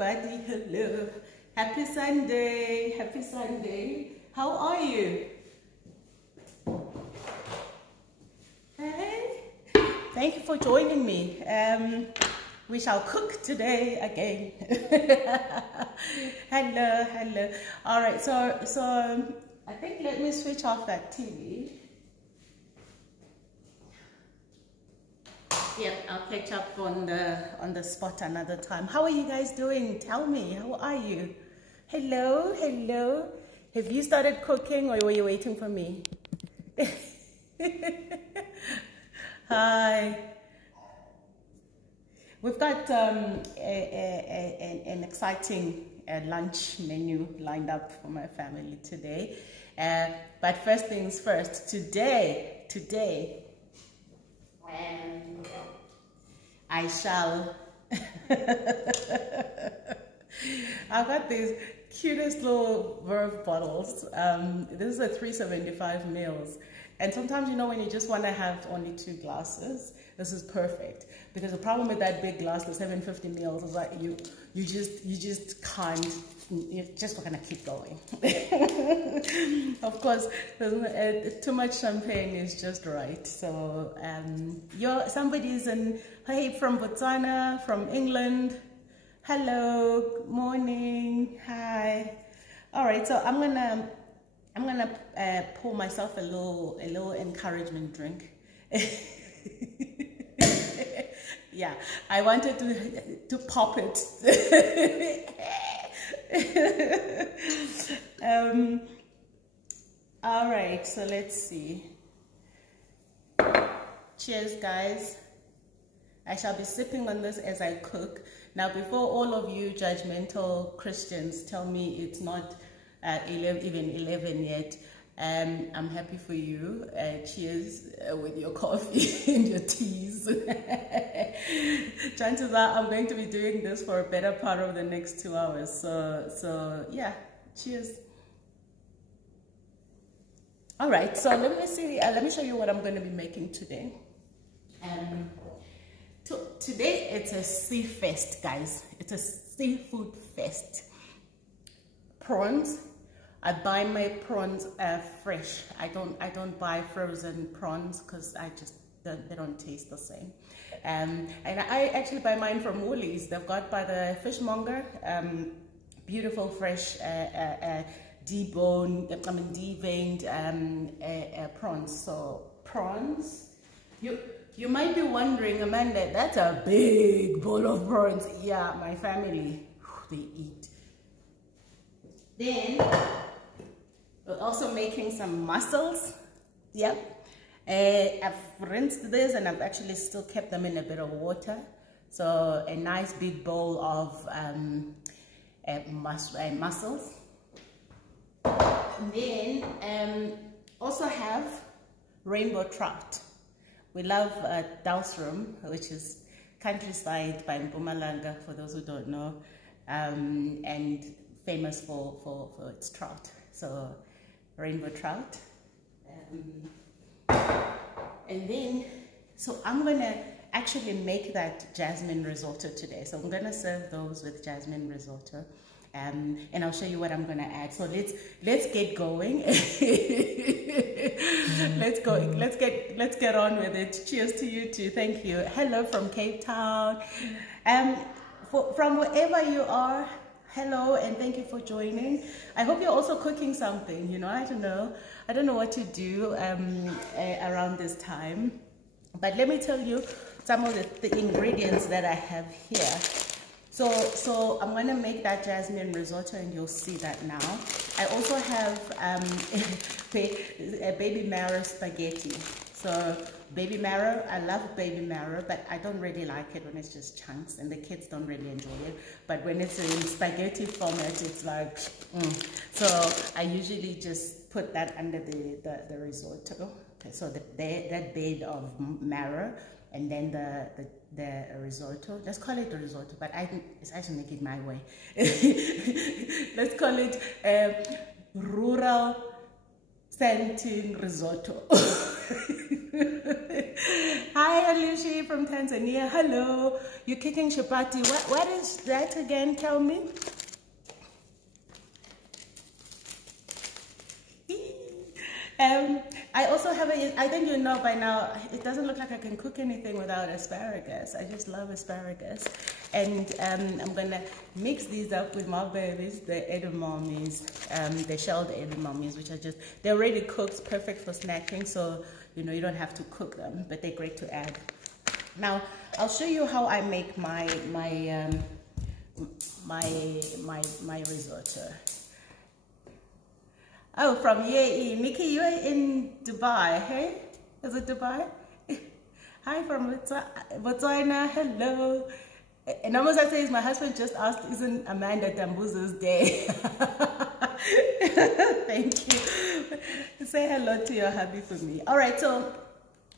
everybody. Hello. Happy Sunday. Happy Sunday. How are you? Hey. Thank you for joining me. We shall cook today again. Hello, hello. All right, so I think let me switch off that TV. Yep, I'll catch up on the spot another time. How are you guys doing? Tell me, how are you? Hello, hello. Have you started cooking or were you waiting for me? Hi. We've got an exciting lunch menu lined up for my family today. But first things first, today, I shall, I've got these cutest little Verve bottles. This is a 375 mils. And sometimes, you know, when you just want to have only 2 glasses, this is perfect. Because the problem with that big glass, the 750 mils, is that you just can't, you're just not going to keep going. Of course, too much champagne is just right. So, somebody's from Botswana, from England. Hello, good morning, hi. All right, so I'm gonna pour myself a little encouragement drink. Yeah, I wanted to pop it. All right, so let's see. Cheers, guys. I shall be sipping on this as I cook. Now, before all of you judgmental Christians tell me it's not even 11 yet, I'm happy for you. Cheers with your coffee and your teas. Chances are I'm going to be doing this for a better part of the next 2 hours. So yeah, cheers. All right, so let me see. Let me show you what I'm going to be making today. Today it's a sea fest, guys. It's a seafood fest. Prawns. I buy my prawns fresh. I don't buy frozen prawns because they don't taste the same. And I actually buy mine from Woolies. They've got by the fishmonger, beautiful fresh deveined prawns. So prawns. You might be wondering, Amanda, that's a big bowl of prawns. Yeah, my family, they eat. Then we're also making some mussels. Yep. I've rinsed this and I've actually still kept them in a bit of water. So a nice big bowl of mussels. And then also have rainbow trout. We love Dalsrum, which is countryside by Mpumalanga, for those who don't know, and famous for its trout. So rainbow trout. And then, so I'm gonna actually make that jasmine risotto today. So I'm gonna serve those with jasmine risotto. And I'll show you what I'm gonna add. So let's get going. Let's get on with it. Cheers to you too. Thank you. Hello from Cape Town. From wherever you are, hello and thank you for joining. I hope you're also cooking something. You know, I don't know what to do around this time, but let me tell you some of the ingredients that I have here. So I'm gonna make that jasmine risotto and you'll see that now. I also have baby marrow spaghetti. So baby marrow, I love baby marrow, but I don't really like it when it's just chunks and the kids don't really enjoy it. But when it's in spaghetti format, it's like, So I usually just put that under the risotto. Okay, so that bed of marrow and then the risotto. Let's call it a risotto, but I should make it my way. Let's call it rural scenting risotto. Hi, Alushi from Tanzania. Hello. You're kicking chapati. What is that again? Tell me. I also have I think you know by now, it doesn't look like I can cook anything without asparagus. I just love asparagus. And I'm gonna mix these up with my babies, the edamames, the shelled edamames, which are they're already cooked, perfect for snacking, so you know you don't have to cook them, but they're great to add. Now I'll show you how I make my risotto. Oh, from UAE. Nikki, you are in Dubai, hey? Is it Dubai? Hi from Botswana, hello. And almost I say, my husband just asked, isn't Amanda Dambuza's day? Thank you. Say hello to your hubby for me. All right, so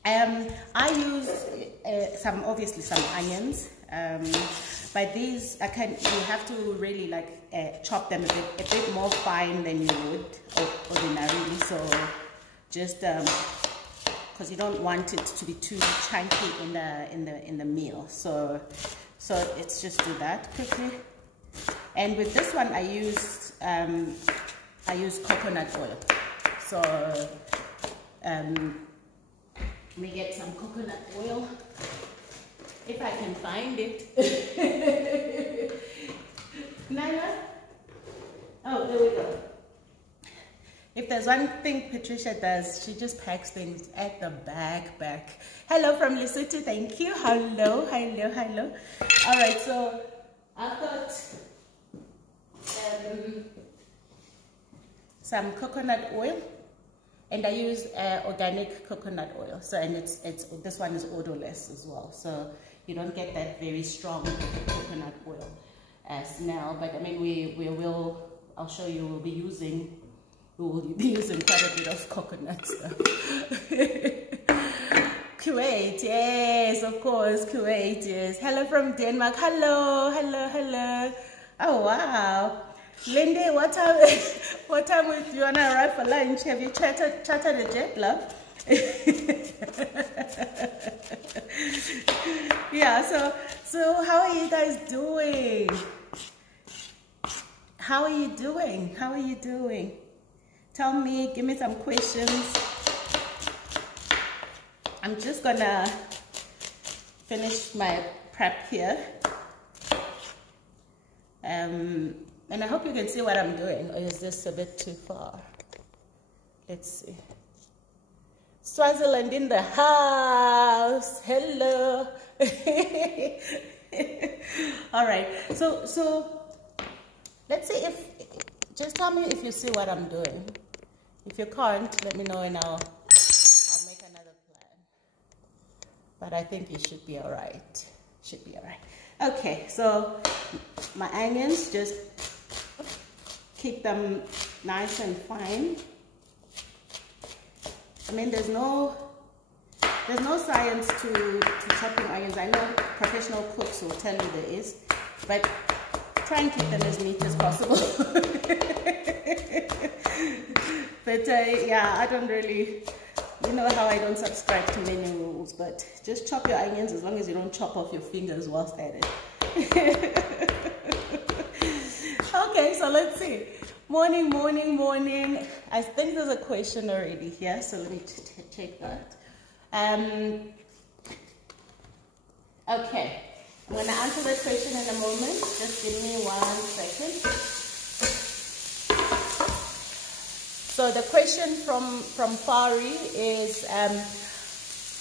I use obviously some onions. But these, you have to really like chop them a bit more fine than you would ordinarily. So just because you don't want it to be too chunky in the meal. So let's just do that quickly. And with this one, I use coconut oil. So let me get some coconut oil. If I can find it. Nana? Oh, there we go. If there's one thing Patricia does, she just packs things at the back. Hello from Lesotho, thank you. Hello. All right, so I've got some coconut oil. And I use organic coconut oil. So, and this one is odorless as well. So you don't get that very strong coconut oil smell. But I mean, I'll show you, we will be using quite a bit of coconut stuff. Kuwait, yes, of course, Kuwait, yes. Hello from Denmark. Hello. Oh, wow. Lindy, what time do you want to arrive for lunch? Have you chatted a jet, love? Yeah, so how are you guys doing? How are you doing? Tell me, give me some questions. I'm just gonna finish my prep here. And I hope you can see what I'm doing, or is this a bit too far? Let's see. Swaziland in the house. Hello. All right. So let's see just tell me if you see what I'm doing. If you can't, let me know and I'll make another plan. But I think it should be all right. Okay, so my onions, just keep them nice and fine. I mean, there's no science to chopping onions. I know professional cooks will tell you there is, but try and keep them as neat as possible. But yeah, I don't really, you know how I don't subscribe to many rules, but just chop your onions as long as you don't chop off your fingers whilst at it. Okay, so let's see. Morning. I think there's a question already here, so let me check that. Okay, I'm going to answer that question in a moment. Just give me 1 second. So the question from Fari is,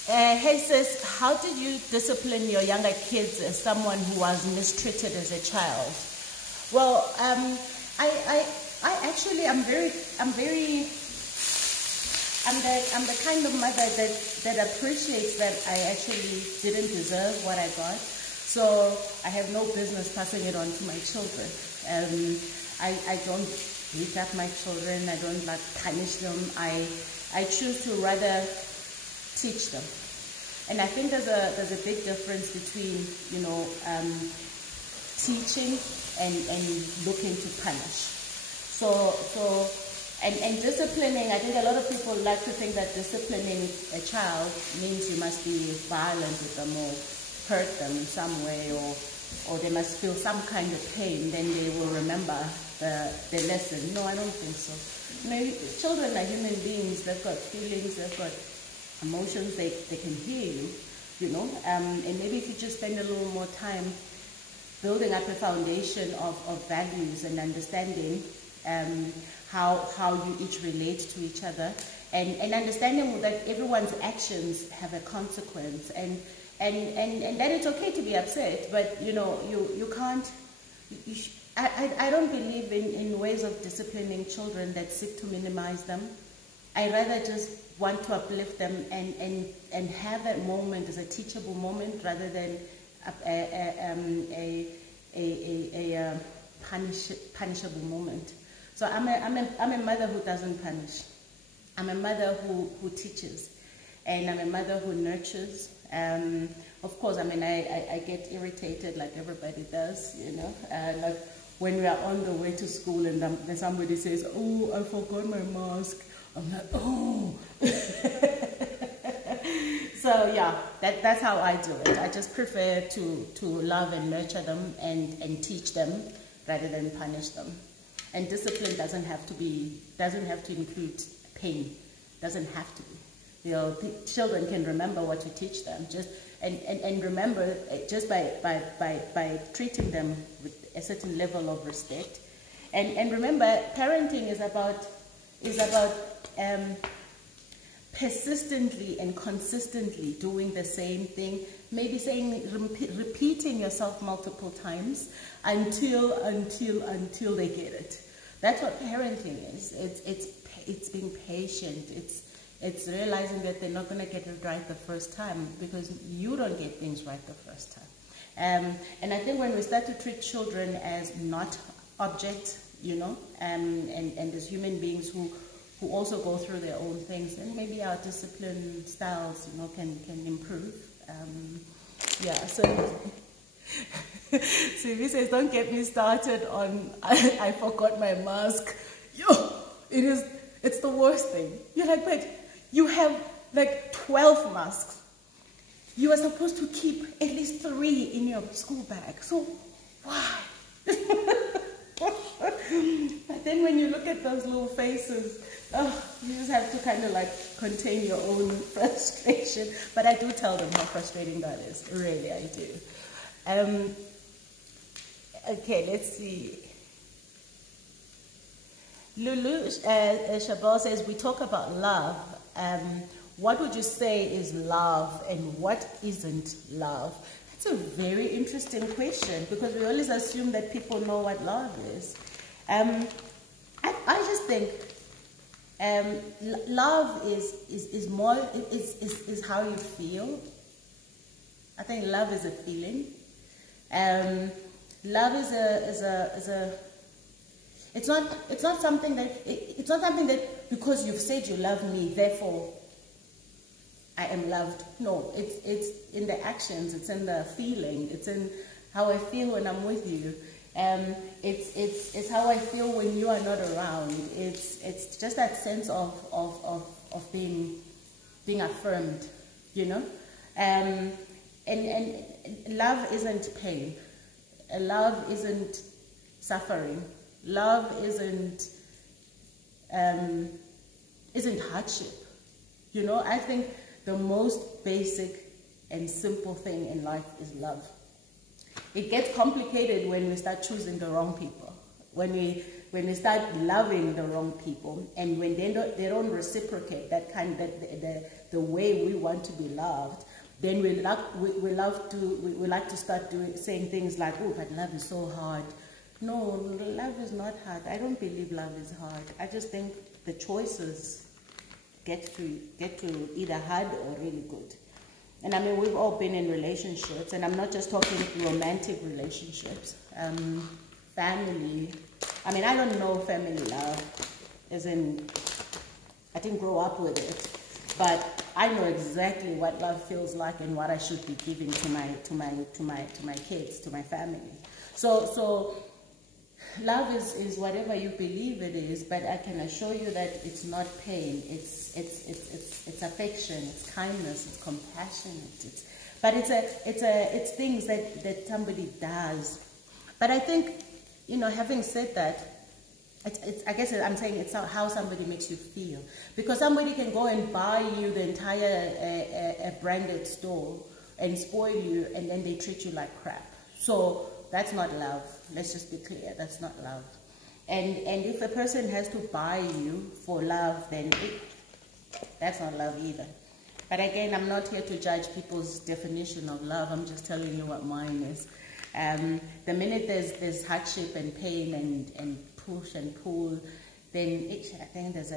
hey sis, how did you discipline your younger kids as someone who was mistreated as a child? Well, I actually I'm the kind of mother that appreciates that I actually didn't deserve what I got, so I have no business passing it on to my children. I don't beat up my children. I don't like punish them. I choose to rather teach them, and I think there's a big difference between, you know, teaching and looking to punish. So And disciplining, I think a lot of people like to think that disciplining a child means you must be violent with them or hurt them in some way, or they must feel some kind of pain, then they will remember the lesson. No, I don't think so. Children are human beings. They've got feelings, they've got emotions, they can hear you, and maybe if you just spend a little more time building up a foundation of values and understanding how you each relate to each other, and understanding that everyone's actions have a consequence, and that it's okay to be upset, but you can't. I don't believe in ways of disciplining children that seek to minimize them. I rather just want to uplift them and have that moment as a teachable moment rather than a punishable moment. So I'm a mother who doesn't punish. I'm a mother who teaches, and I'm a mother who nurtures. Of course, I get irritated like everybody does, like when we are on the way to school and then somebody says, "Oh, I forgot my mask." I'm like, "Oh." So yeah, that's how I do it. I just prefer to love and nurture them and teach them rather than punish them. And discipline doesn't have to include pain. Doesn't have to be. Children can remember what you teach them. And remember, just by treating them with a certain level of respect. And remember, parenting is about persistently and consistently doing the same thing, maybe repeating yourself multiple times until they get it. That's what parenting is. It's being patient. It's realizing that they're not going to get it right the first time, because you don't get things right the first time. And I think when we start to treat children as not objects, and as human beings who also go through their own things, and maybe our discipline styles, can improve. So Sylvie says, "Don't get me started on I forgot my mask." It's the worst thing. You're like, but you have like 12 masks. You are supposed to keep at least 3 in your school bag. So why? But then when you look at those little faces, you just have to kind of like contain your own frustration. But I do tell them how frustrating that is. Really, I do. Okay, let's see. Lulu Chabot says, we talk about love. What would you say is love and what isn't love? That's a very interesting question, because we always assume that people know what love is. I just think love is how you feel. I think love is a feeling. Love it's not something that because you've said you love me, therefore I am loved. No, it's in the actions, it's in the feeling, it's in how I feel when I'm with you. It's how I feel when you are not around. It's just that sense of being affirmed, And love isn't pain. Love isn't suffering. Love isn't hardship. I think the most basic and simple thing in life is love. It gets complicated when we start choosing the wrong people, when we start loving the wrong people, and when they don't reciprocate the way we want to be loved. Then we like to start saying things like, "Oh, but love is so hard." No, love is not hard. I don't believe love is hard. I just think the choices get to either hard or really good. And we've all been in relationships, and I'm not just talking romantic relationships. Family. I don't know family love, as in I didn't grow up with it, but I know exactly what love feels like and what I should be giving to my kids, to my family. So love is whatever you believe it is, but I can assure you that it's not pain. It's affection, it's kindness, it's compassion. It's things that somebody does. But I think, you know, having said that, I guess I'm saying it's how somebody makes you feel, because somebody can go and buy you the entire branded store and spoil you, and then they treat you like crap. So that's not love. Let's just be clear. That's not love. And if a person has to buy you for love, then that's not love either. But again, I'm not here to judge people's definition of love. I'm just telling you what mine is. The minute there's hardship and pain and push and pull, then I think there's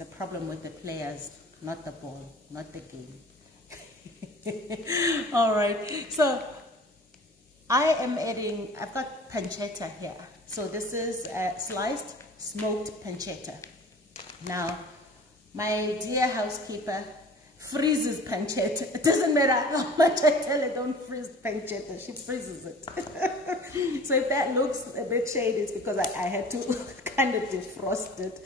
a problem with the players, not the ball, not the game. All right, so I am adding, I've got pancetta here. So this is sliced smoked pancetta. Now, my dear housekeeper freezes pancetta. It doesn't matter how much I tell her don't freeze pancetta, she freezes it. So if that looks a bit shady, it's because I had to kind of defrost it.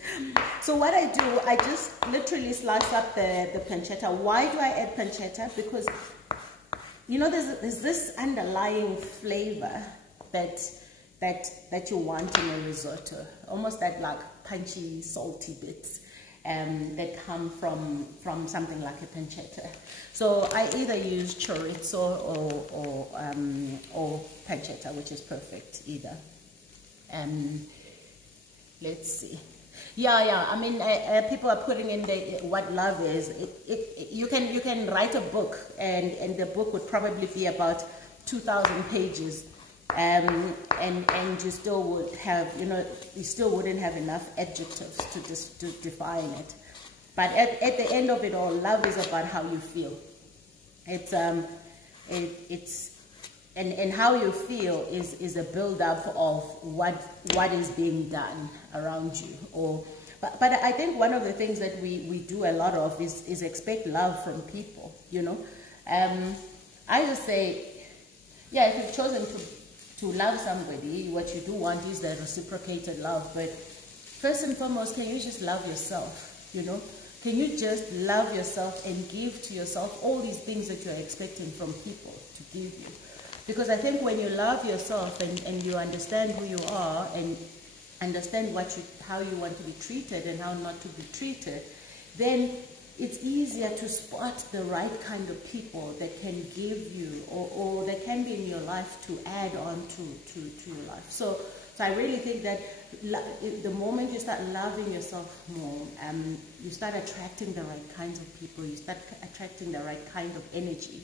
So what I do, I just literally slice up the pancetta. Why do I add pancetta? Because, you know, there's this underlying flavor that you want in a risotto, almost that like punchy, salty bits. That come from something like a pancetta. So I either use chorizo or pancetta, which is perfect either. Let's see. Yeah. I mean, people are putting in what love is. You can write a book, and the book would probably be about 2,000 pages. And you still would have, you know, you still wouldn't have enough adjectives to define it. But at the end of it all, love is about how you feel. And how you feel is a build-up of what is being done around you. But I think one of the things that we do a lot of is expect love from people, you know. I just say, yeah, if you've chosen to love somebody, what you do want is the reciprocated love. But first and foremost, can you just love yourself, you know? Can you just love yourself and give to yourself all these things that you're expecting from people to give you? Because I think when you love yourself and you understand who you are and understand how you want to be treated and how not to be treated, then it's easier to spot the right kind of people that can give you or that can be in your life to add on to your life. So I really think that the moment you start loving yourself more, you start attracting the right kinds of people, you start attracting the right kind of energy.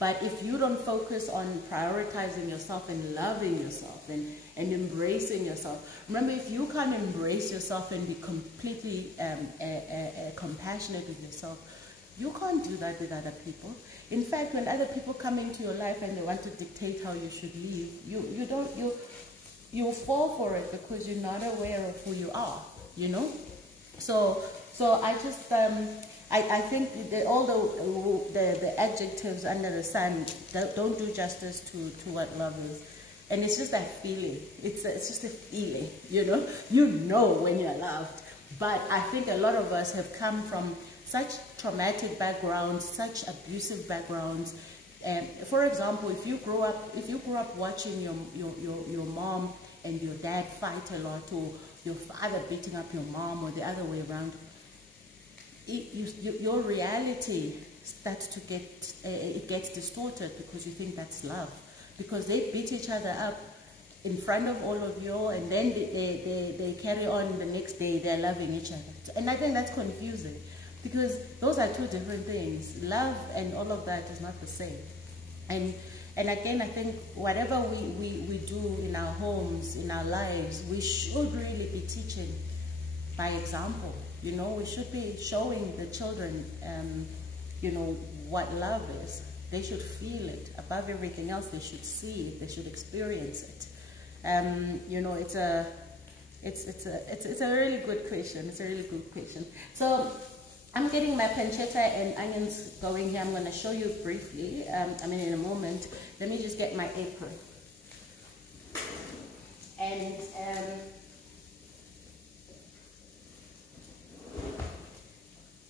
But if you don't focus on prioritizing yourself and loving yourself and embracing yourself, remember, if you can't embrace yourself and be completely compassionate with yourself, you can't do that with other people. In fact, when other people come into your life and they want to dictate how you should live, you fall for it because you're not aware of who you are, you know? So I just, I think that all the adjectives under the sun don't do justice to what love is. And it's just that feeling. It's just a feeling, you know? You know when you're loved. But I think a lot of us have come from such traumatic backgrounds, such abusive backgrounds. For example, if you grew up watching your mom and your dad fight a lot, or your father beating up your mom, or the other way around, your reality starts to gets distorted because you think that's love, because they beat each other up in front of all of you, and then they carry on the next day, they're loving each other. And I think that's confusing, because those are two different things. Love and all of that is not the same. And again, I think whatever we do in our homes, in our lives, we should really be teaching by example. You know, we should be showing the children, you know, what love is. They should feel it. Above everything else, they should see it. They should experience it. You know, it's a really good question. It's a really good question. So I'm getting my pancetta and onions going here. I'm going to show you briefly. I mean, in a moment. Let me just get my apron. And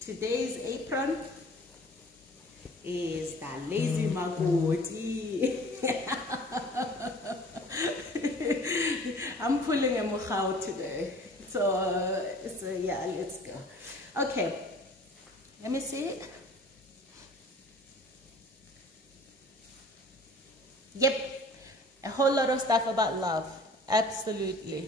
today's apron is the lazy magoti. I'm pulling a mukhaw today. So yeah, let's go. Okay, let me see it. Yep, a whole lot of stuff about love. Absolutely.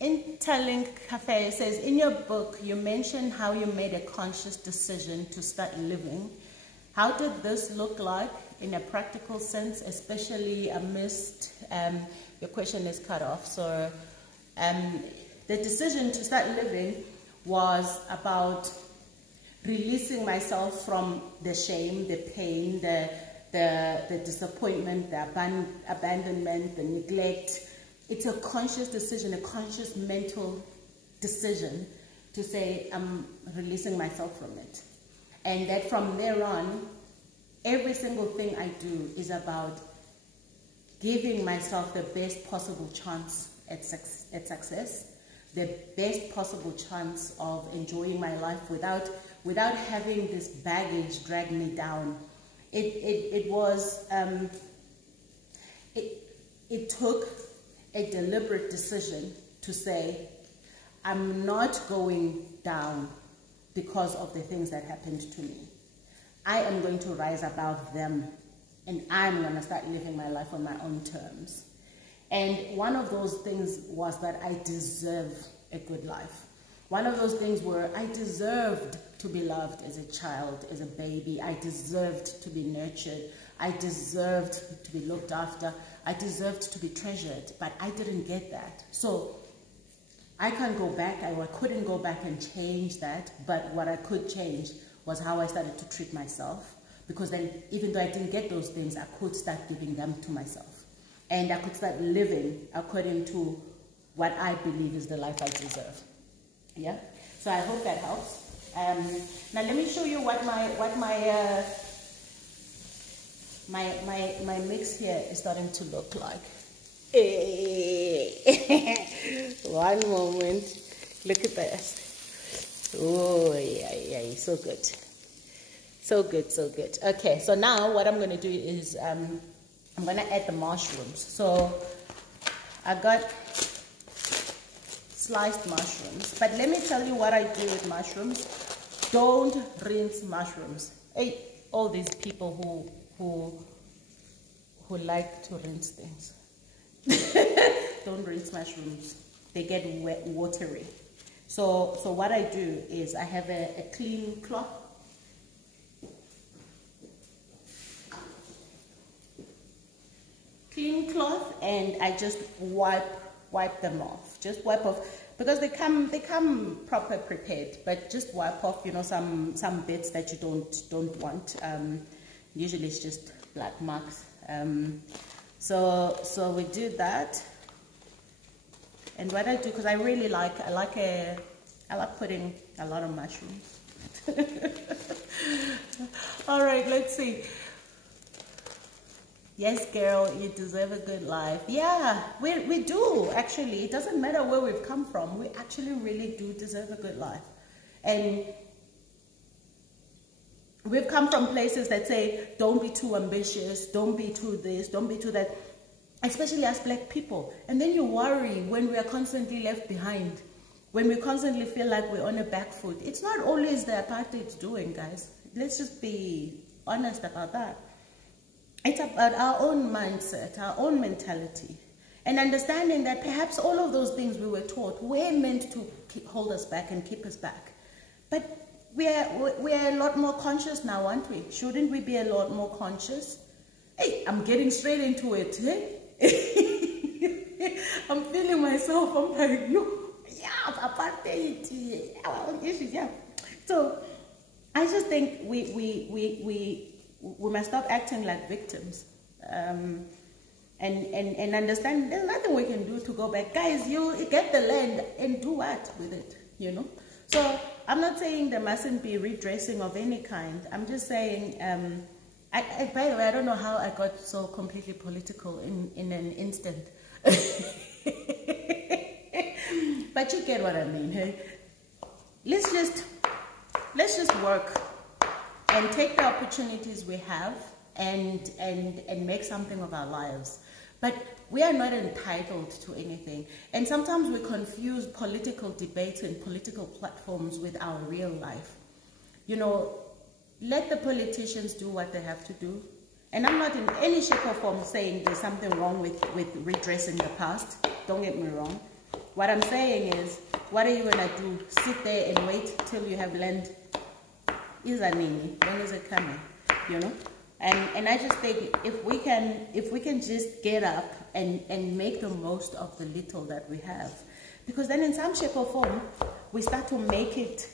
Interlink Cafe says, in your book, you mentioned how you made a conscious decision to start living. How did this look like in a practical sense, especially amidst, your question is cut off, so the decision to start living was about releasing myself from the shame, the pain, the disappointment, the abandonment, the neglect. It's a conscious decision, a conscious mental decision to say, I'm releasing myself from it. And that from there on, every single thing I do is about giving myself the best possible chance at success, the best possible chance of enjoying my life without having this baggage drag me down. It took a deliberate decision to say, I'm not going down because of the things that happened to me. I am going to rise above them, and I'm going to start living my life on my own terms. And one of those things was that I deserve a good life. One of those things were I deserved to be loved as a child, as a baby. I deserved to be nurtured. I deserved to be looked after. I deserved to be treasured, but I didn't get that. So I can't go back. I couldn't go back and change that, but what I could change was how I started to treat myself, because then even though I didn't get those things, I could start giving them to myself. And I could start living according to what I believe is the life I deserve. Yeah? So I hope that helps. Now let me show you what my mix here is starting to look like. One moment. Look at this. Oh, yeah, so good. So good, so good. Okay, so now what I'm going to do is I'm going to add the mushrooms. So I got sliced mushrooms. But let me tell you what I do with mushrooms. Don't rinse mushrooms. Hey, all these people who like to rinse things. Don't rinse mushrooms. They get wet, watery. So what I do is I have a clean cloth. Clean cloth, and I just wipe them off. Just wipe off, because they come proper prepared, but just wipe off, you know, some bits that you don't want. Usually it's just black marks. So we do that. And what I do, because I like putting a lot of mushrooms. All right, let's see. Yes, girl, you deserve a good life. Yeah, we do, actually. It doesn't matter where we've come from. We actually really do deserve a good life. And we've come from places that say, don't be too ambitious, don't be too this, don't be too that, especially as black people. And then you worry when we are constantly left behind, when we constantly feel like we're on a back foot. It's not always the apartheid's doing, guys. Let's just be honest about that. It's about our own mindset, our own mentality, and understanding that perhaps all of those things we were taught were meant to hold us back and keep us back. But we're a lot more conscious now, aren't we? Shouldn't we be a lot more conscious? Hey, I'm getting straight into it. Hey? I'm feeling myself. I'm like, no, yeah, apartheid. Yeah. So I just think we must stop acting like victims, and understand there's nothing we can do to go back. Guys, you get the land and do what with it, you know? So I'm not saying there mustn't be redressing of any kind. I'm just saying By the way, I don't know how I got so completely political in an instant. But you get what I mean, hey? Let's just work and take the opportunities we have and make something of our lives. But we are not entitled to anything. And sometimes we confuse political debates and political platforms with our real life. You know, let the politicians do what they have to do. And I'm not in any shape or form saying there's something wrong with redressing the past. Don't get me wrong. What I'm saying is, what are you going to do? Sit there and wait till you have learned? Izanini, when is it coming? You know? And I just think if we can just get up and make the most of the little that we have, because then in some shape or form, we start to make it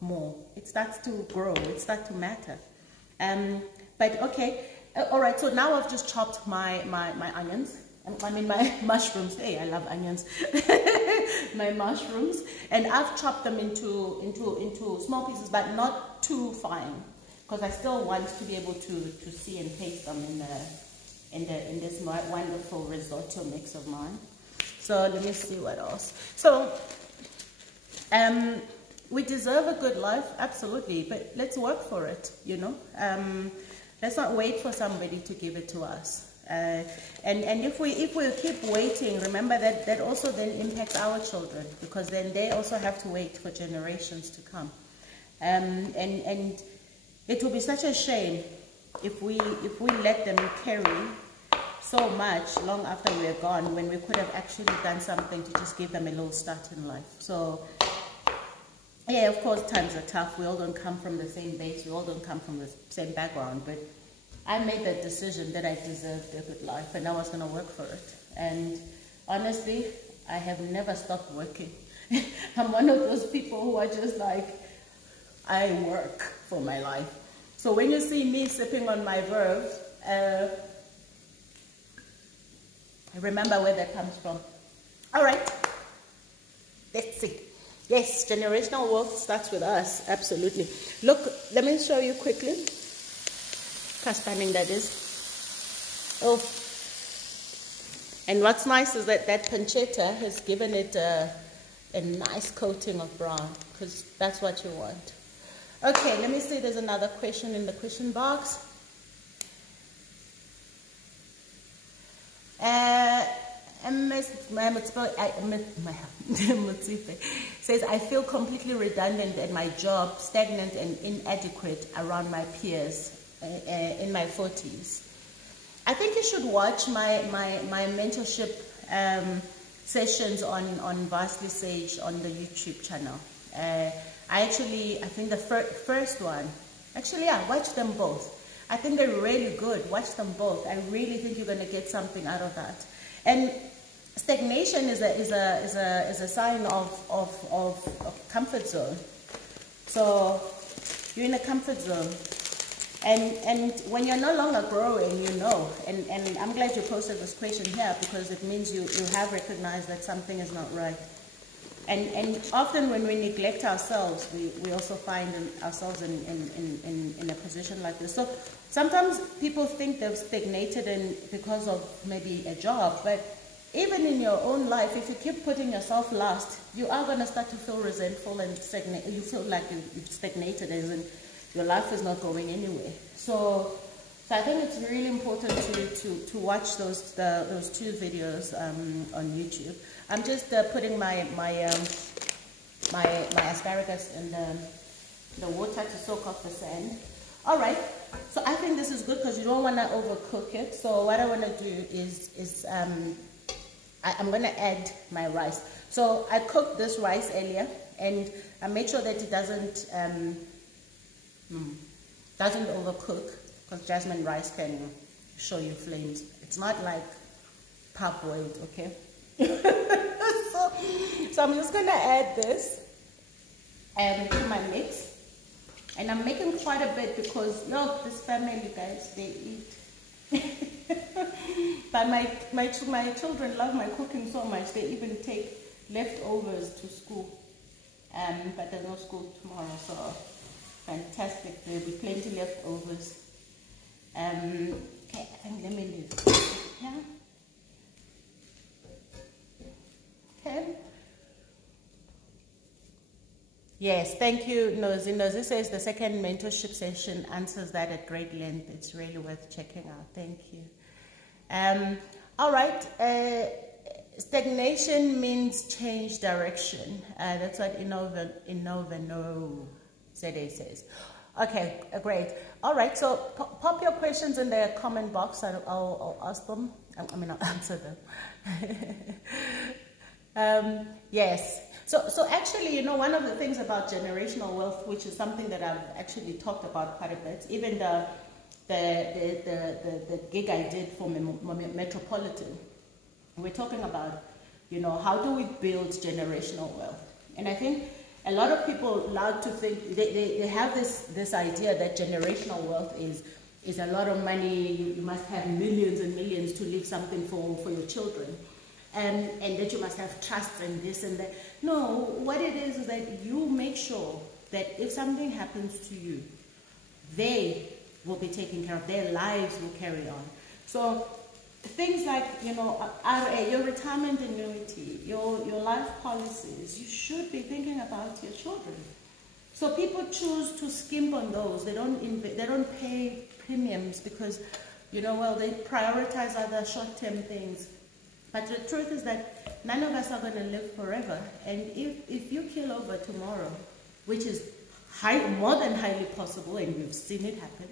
more. It starts to grow. It starts to matter. But okay, all right. So now I've just chopped my onions. I mean my mushrooms. Hey, I love onions. My mushrooms, and I've chopped them into small pieces, but not too fine, because I still want to be able to see and taste them in this wonderful risotto mix of mine. So let me see what else. So we deserve a good life, absolutely, but let's work for it, you know. Let's not wait for somebody to give it to us. And if we keep waiting, remember that also then impacts our children, because then they also have to wait for generations to come. And it will be such a shame if we let them carry so much long after we're gone, when we could have actually done something to just give them a little start in life. So yeah, of course times are tough. We all don't come from the same base. We all don't come from the same background, but I made that decision that I deserved a good life and I was going to work for it. And honestly, I have never stopped working. I'm one of those people who are just like, I work for my life. So when you see me sipping on my verve, remember where that comes from. All right, let's see. Yes, generational wealth starts with us, absolutely. Look, let me show you quickly. Spanning that is. Oh, and what's nice is that pancetta has given it a nice coating of brown, because that's what you want. Okay, let me see. There's another question in the question box. Says, I feel completely redundant at my job, stagnant and inadequate around my peers in my 40s. I think you should watch my mentorship sessions on Vastly Sage on the YouTube channel. I think the first one, actually, yeah, watch them both. I think they're really good. Watch them both. I really think you're going to get something out of that. And stagnation is a sign of comfort zone. So you're in a comfort zone. And when you're no longer growing, you know, and I'm glad you posted this question here, because it means you have recognized that something is not right. And often when we neglect ourselves, we also find ourselves in a position like this. So sometimes people think they've stagnated because of maybe a job, but even in your own life, if you keep putting yourself last, you are going to start to feel resentful and stagnate. You feel like you've stagnated, as in your life is not going anywhere. So I think it's really important to watch those two videos on YouTube. I'm just putting my asparagus in the water to soak off the sand. All right. So I think this is good because you don't want to overcook it. So what I want to do is I'm going to add my rice. So I cooked this rice earlier, and I made sure that it doesn't overcook, because jasmine rice can show you flames. It's not like parboiled, okay? so I'm just going to add this to my mix. And I'm making quite a bit because, look, this family, guys, they eat. But my children love my cooking so much, they even take leftovers to school. But there's no school tomorrow, so fantastic. There'll be plenty leftovers. Okay, I think let me leave. Yeah. Okay. Yes, thank you, Nozi. Nozi says the second mentorship session answers that at great length. It's really worth checking out. Thank you. All right. Stagnation means change direction. That's what Innovano says. Okay, great. All right, so pop your questions in the comment box. I'll ask them. I mean, I'll answer them. Yes. So actually, you know, one of the things about generational wealth, which is something that I've actually talked about quite a bit, even the gig I did for Metropolitan, we're talking about, you know, how do we build generational wealth? And I think a lot of people like to think, they have this idea that generational wealth is a lot of money, you must have millions and millions to leave something for your children. And that you must have trust and this and that. No, what it is that you make sure that if something happens to you, they will be taken care of, their lives will carry on. So things like, you know, RA, your retirement annuity, your life policies, you should be thinking about your children. So people choose to skimp on those. They don't pay premiums because, you know, well, they prioritize other short-term things. But the truth is that none of us are going to live forever. And if you kill over tomorrow, which is more than highly possible, and we've seen it happen,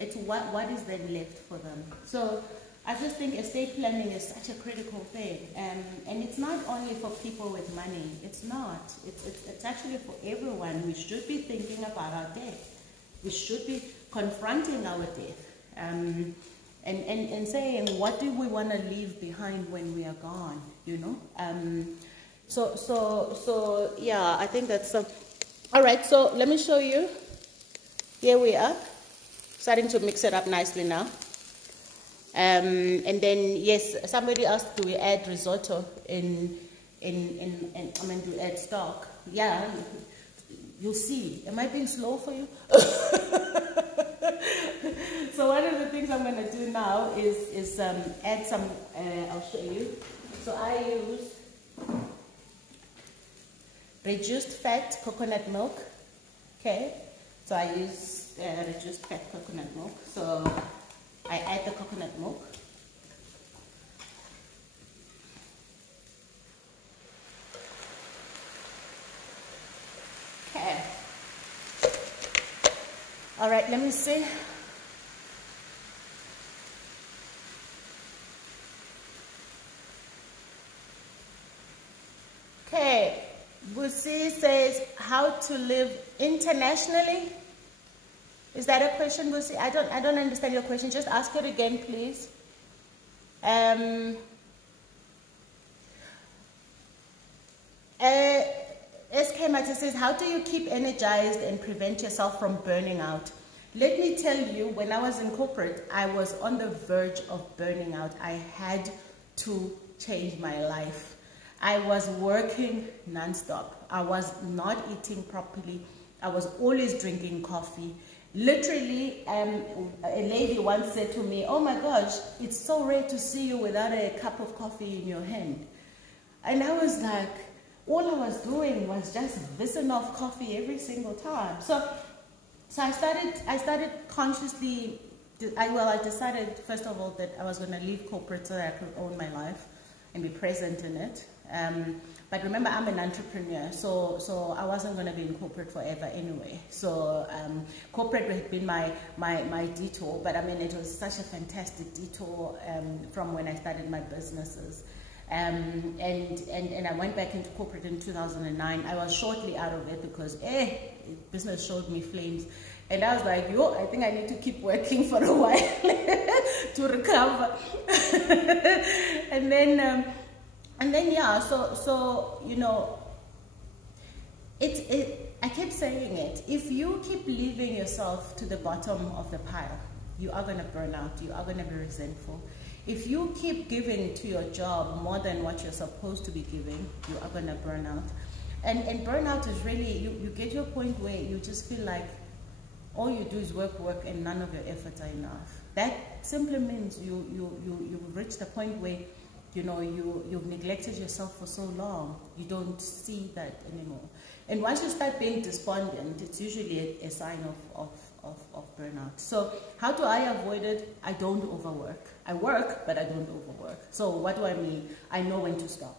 it's what is then left for them. So I just think estate planning is such a critical thing. And it's not only for people with money. It's not. It's actually for everyone. We should be thinking about our death. We should be confronting our death. And saying, what do we want to leave behind when we are gone, you know? So yeah, I think that's all right. So let me show you. Here we are, starting to mix it up nicely now. And then yes, somebody asked, do we add risotto in do we add stock? Yeah, you'll see. Am I being slow for you? So one of the things I'm going to do now is add some, I'll show you. So I use reduced fat coconut milk. Okay, so I use reduced fat coconut milk. So I add the coconut milk. Okay. All right, let me see. Okay, Busi says how to live internationally. Is that a question, Busi? I don't understand your question. Just ask it again, please. SK Mata says, how do you keep energized and prevent yourself from burning out? Let me tell you, when I was in corporate, I was on the verge of burning out. I had to change my life. I was working non-stop. I was not eating properly. I was always drinking coffee. Literally, a lady once said to me, oh my gosh, it's so rare to see you without a cup of coffee in your hand. And I was like, all I was doing was just whizzing off coffee every single time. So I started consciously, I decided, first of all, that I was going to leave corporate so that I could own my life and be present in it. But remember, I'm an entrepreneur, so I wasn't going to be in corporate forever anyway. So corporate had been my detour, but I mean, it was such a fantastic detour from when I started my businesses. And I went back into corporate in 2009. I was shortly out of it because business showed me flames. And I was like, yo, I think I need to keep working for a while to recover. And then yeah, so you know, I keep saying it. If you keep leaving yourself to the bottom of the pile, you are going to burn out. You are going to be resentful. If you keep giving to your job more than what you're supposed to be giving, you are going to burn out. And burnout is really, you get to a point where you just feel like all you do is work, and none of your efforts are enough. that simply means you've reached a point where, you know, you've neglected yourself for so long, you don't see that anymore. And once you start being despondent, it's usually a sign of burnout. So how do I avoid it? I don't overwork. I work, but I don't overwork. So what do I mean? I know when to stop.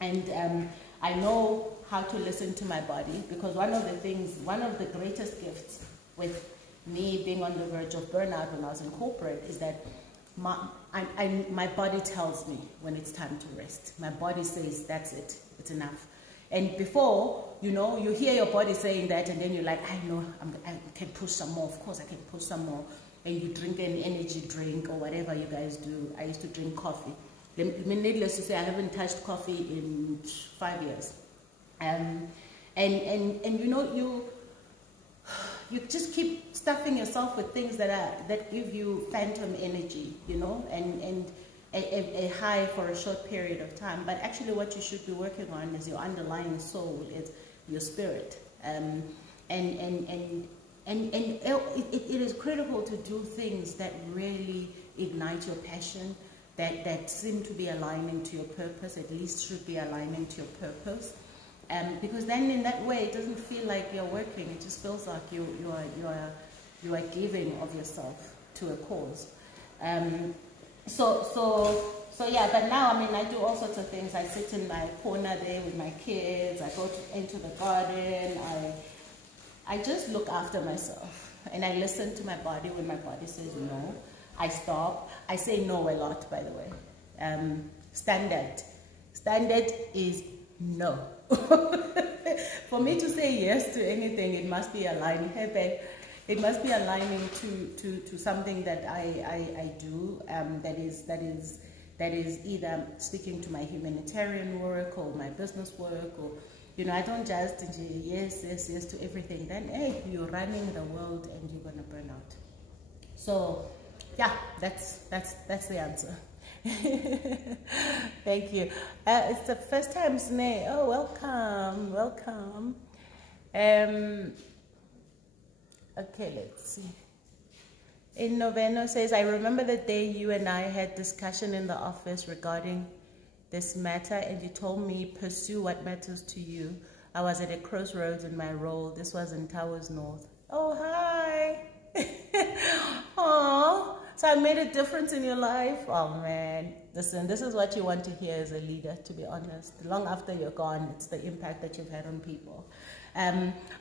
And I know how to listen to my body, because one of the greatest gifts with me being on the verge of burnout when I was in corporate is that my body tells me when it's time to rest. My body says, that's it, it's enough. And before, you know, you hear your body saying that, and then you're like, I know, I can push some more. Of course I can push some more. And you drink an energy drink or whatever you guys do. I used to drink coffee. Needless to say, I haven't touched coffee in 5 years. And you know, you just keep stuffing yourself with things that give you phantom energy, you know, and a high for a short period of time. But actually what you should be working on is your underlying soul, is your spirit. And it is critical to do things that really ignite your passion, that seem to be aligning to your purpose, at least should be aligning to your purpose. Because then in that way, it doesn't feel like you're working, it just feels like you are giving of yourself to a cause. So yeah, but now, I mean, I do all sorts of things. I sit in my corner there with my kids, I go into the garden, I just look after myself, and I listen to my body when my body says no. I stop. I say no a lot, by the way. Standard is no. For me to say yes to anything, it must be aligned. It must be aligning to something that I do, that is either speaking to my humanitarian work or my business work, or, you know, I don't just yes to everything. Then, hey, you're running the world and you're gonna burn out. So yeah, that's the answer. Thank you. It's the first time, Sneh. Oh, welcome. Okay, let's see. In Noveno says, I remember the day you and I had discussion in the office regarding this matter, and you told me pursue what matters to you. I was at a crossroads in my role. This was in Towers North. Oh, hi. Oh, so I made a difference in your life. Oh man, listen, this is what you want to hear as a leader, to be honest. Long after you're gone, it's the impact that you've had on people.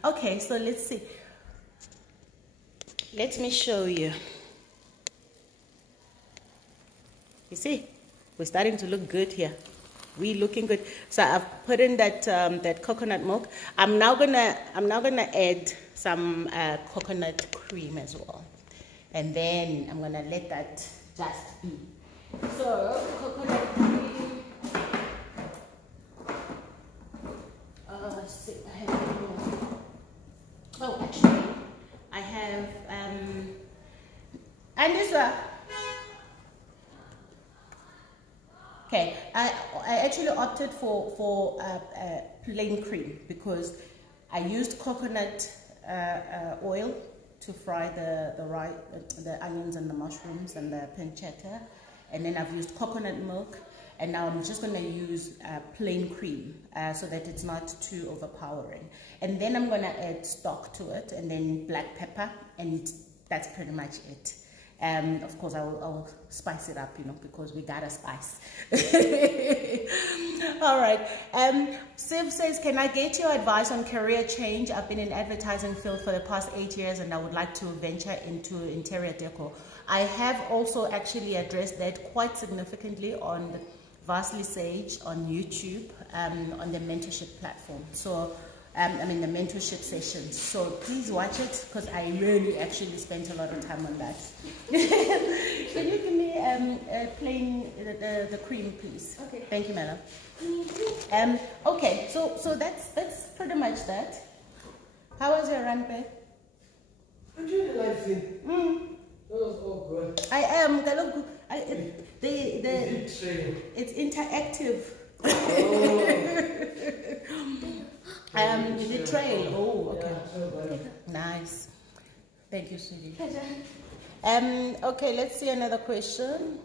Okay, so let's see. Let me show you. You see, we're starting to look good here. We looking good. So I've put in that that coconut milk. I'm now gonna add some coconut cream as well, and then I'm gonna let that just be. So coconut cream. Let's see. I have more. Oh, actually, I have and this one. Okay, I actually opted for plain cream because I used coconut oil to fry the onions and the mushrooms and the pancetta, and then I've used coconut milk, and now I'm just going to use plain cream so that it's not too overpowering, and then I'm going to add stock to it, and then black pepper, and that's pretty much it. Of course, I will spice it up, you know, because we gotta spice. All right. Siv says, can I get your advice on career change? I've been in advertising field for the past 8 years, and I would like to venture into interior decor. I have also actually addressed that quite significantly on Vastly Sage on YouTube, on the mentorship platform. So I mean the mentorship sessions. So please watch it because I really actually spent a lot of time on that. Can you give me plain the cream, please? Okay. Thank you, Mela. Okay, so that's pretty much that. How was your run, babe? I'm doing the live thing. That was all good. I am. It's interactive. Oh. The trail. Oh, okay. Nice. Thank you, sweetie. Okay, let's see another question.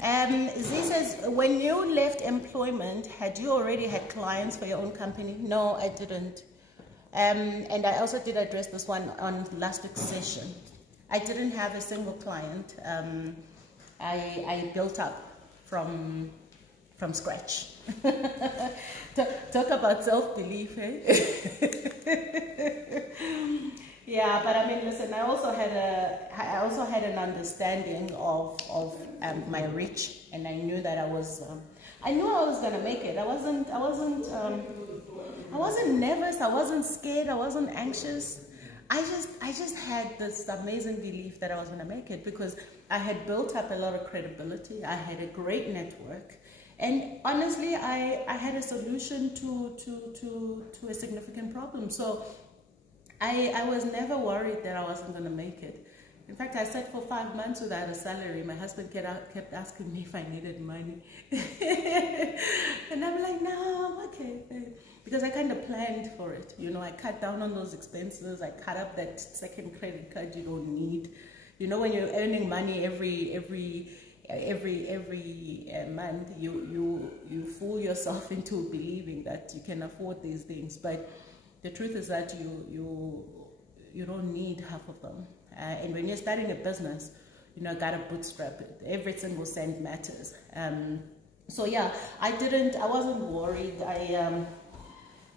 Z says, when you left employment, had you already had clients for your own company? No, I didn't. And I also did address this one on last week's session. I didn't have a single client. I built up from scratch. Talk about self-belief, eh? Yeah, but I mean, listen, I also had an understanding of my reach, and I knew that I knew I was gonna make it. I wasn't nervous. I wasn't scared. I wasn't anxious. I just had this amazing belief that I was gonna make it because I had built up a lot of credibility. I had a great network, and honestly, I had a solution to a significant problem. So I was never worried that I wasn't going to make it. In fact, I sat for 5 months without a salary. My husband kept asking me if I needed money. And I'm like, no, I'm okay. Because I kind of planned for it. You know, I cut down on those expenses. I cut up that second credit card you don't need. You know, when you're earning money every month, you fool yourself into believing that you can afford these things. But the truth is that you don't need half of them. And when you're starting a business, you know, gotta bootstrap it. Every single cent matters. So yeah, I wasn't worried. I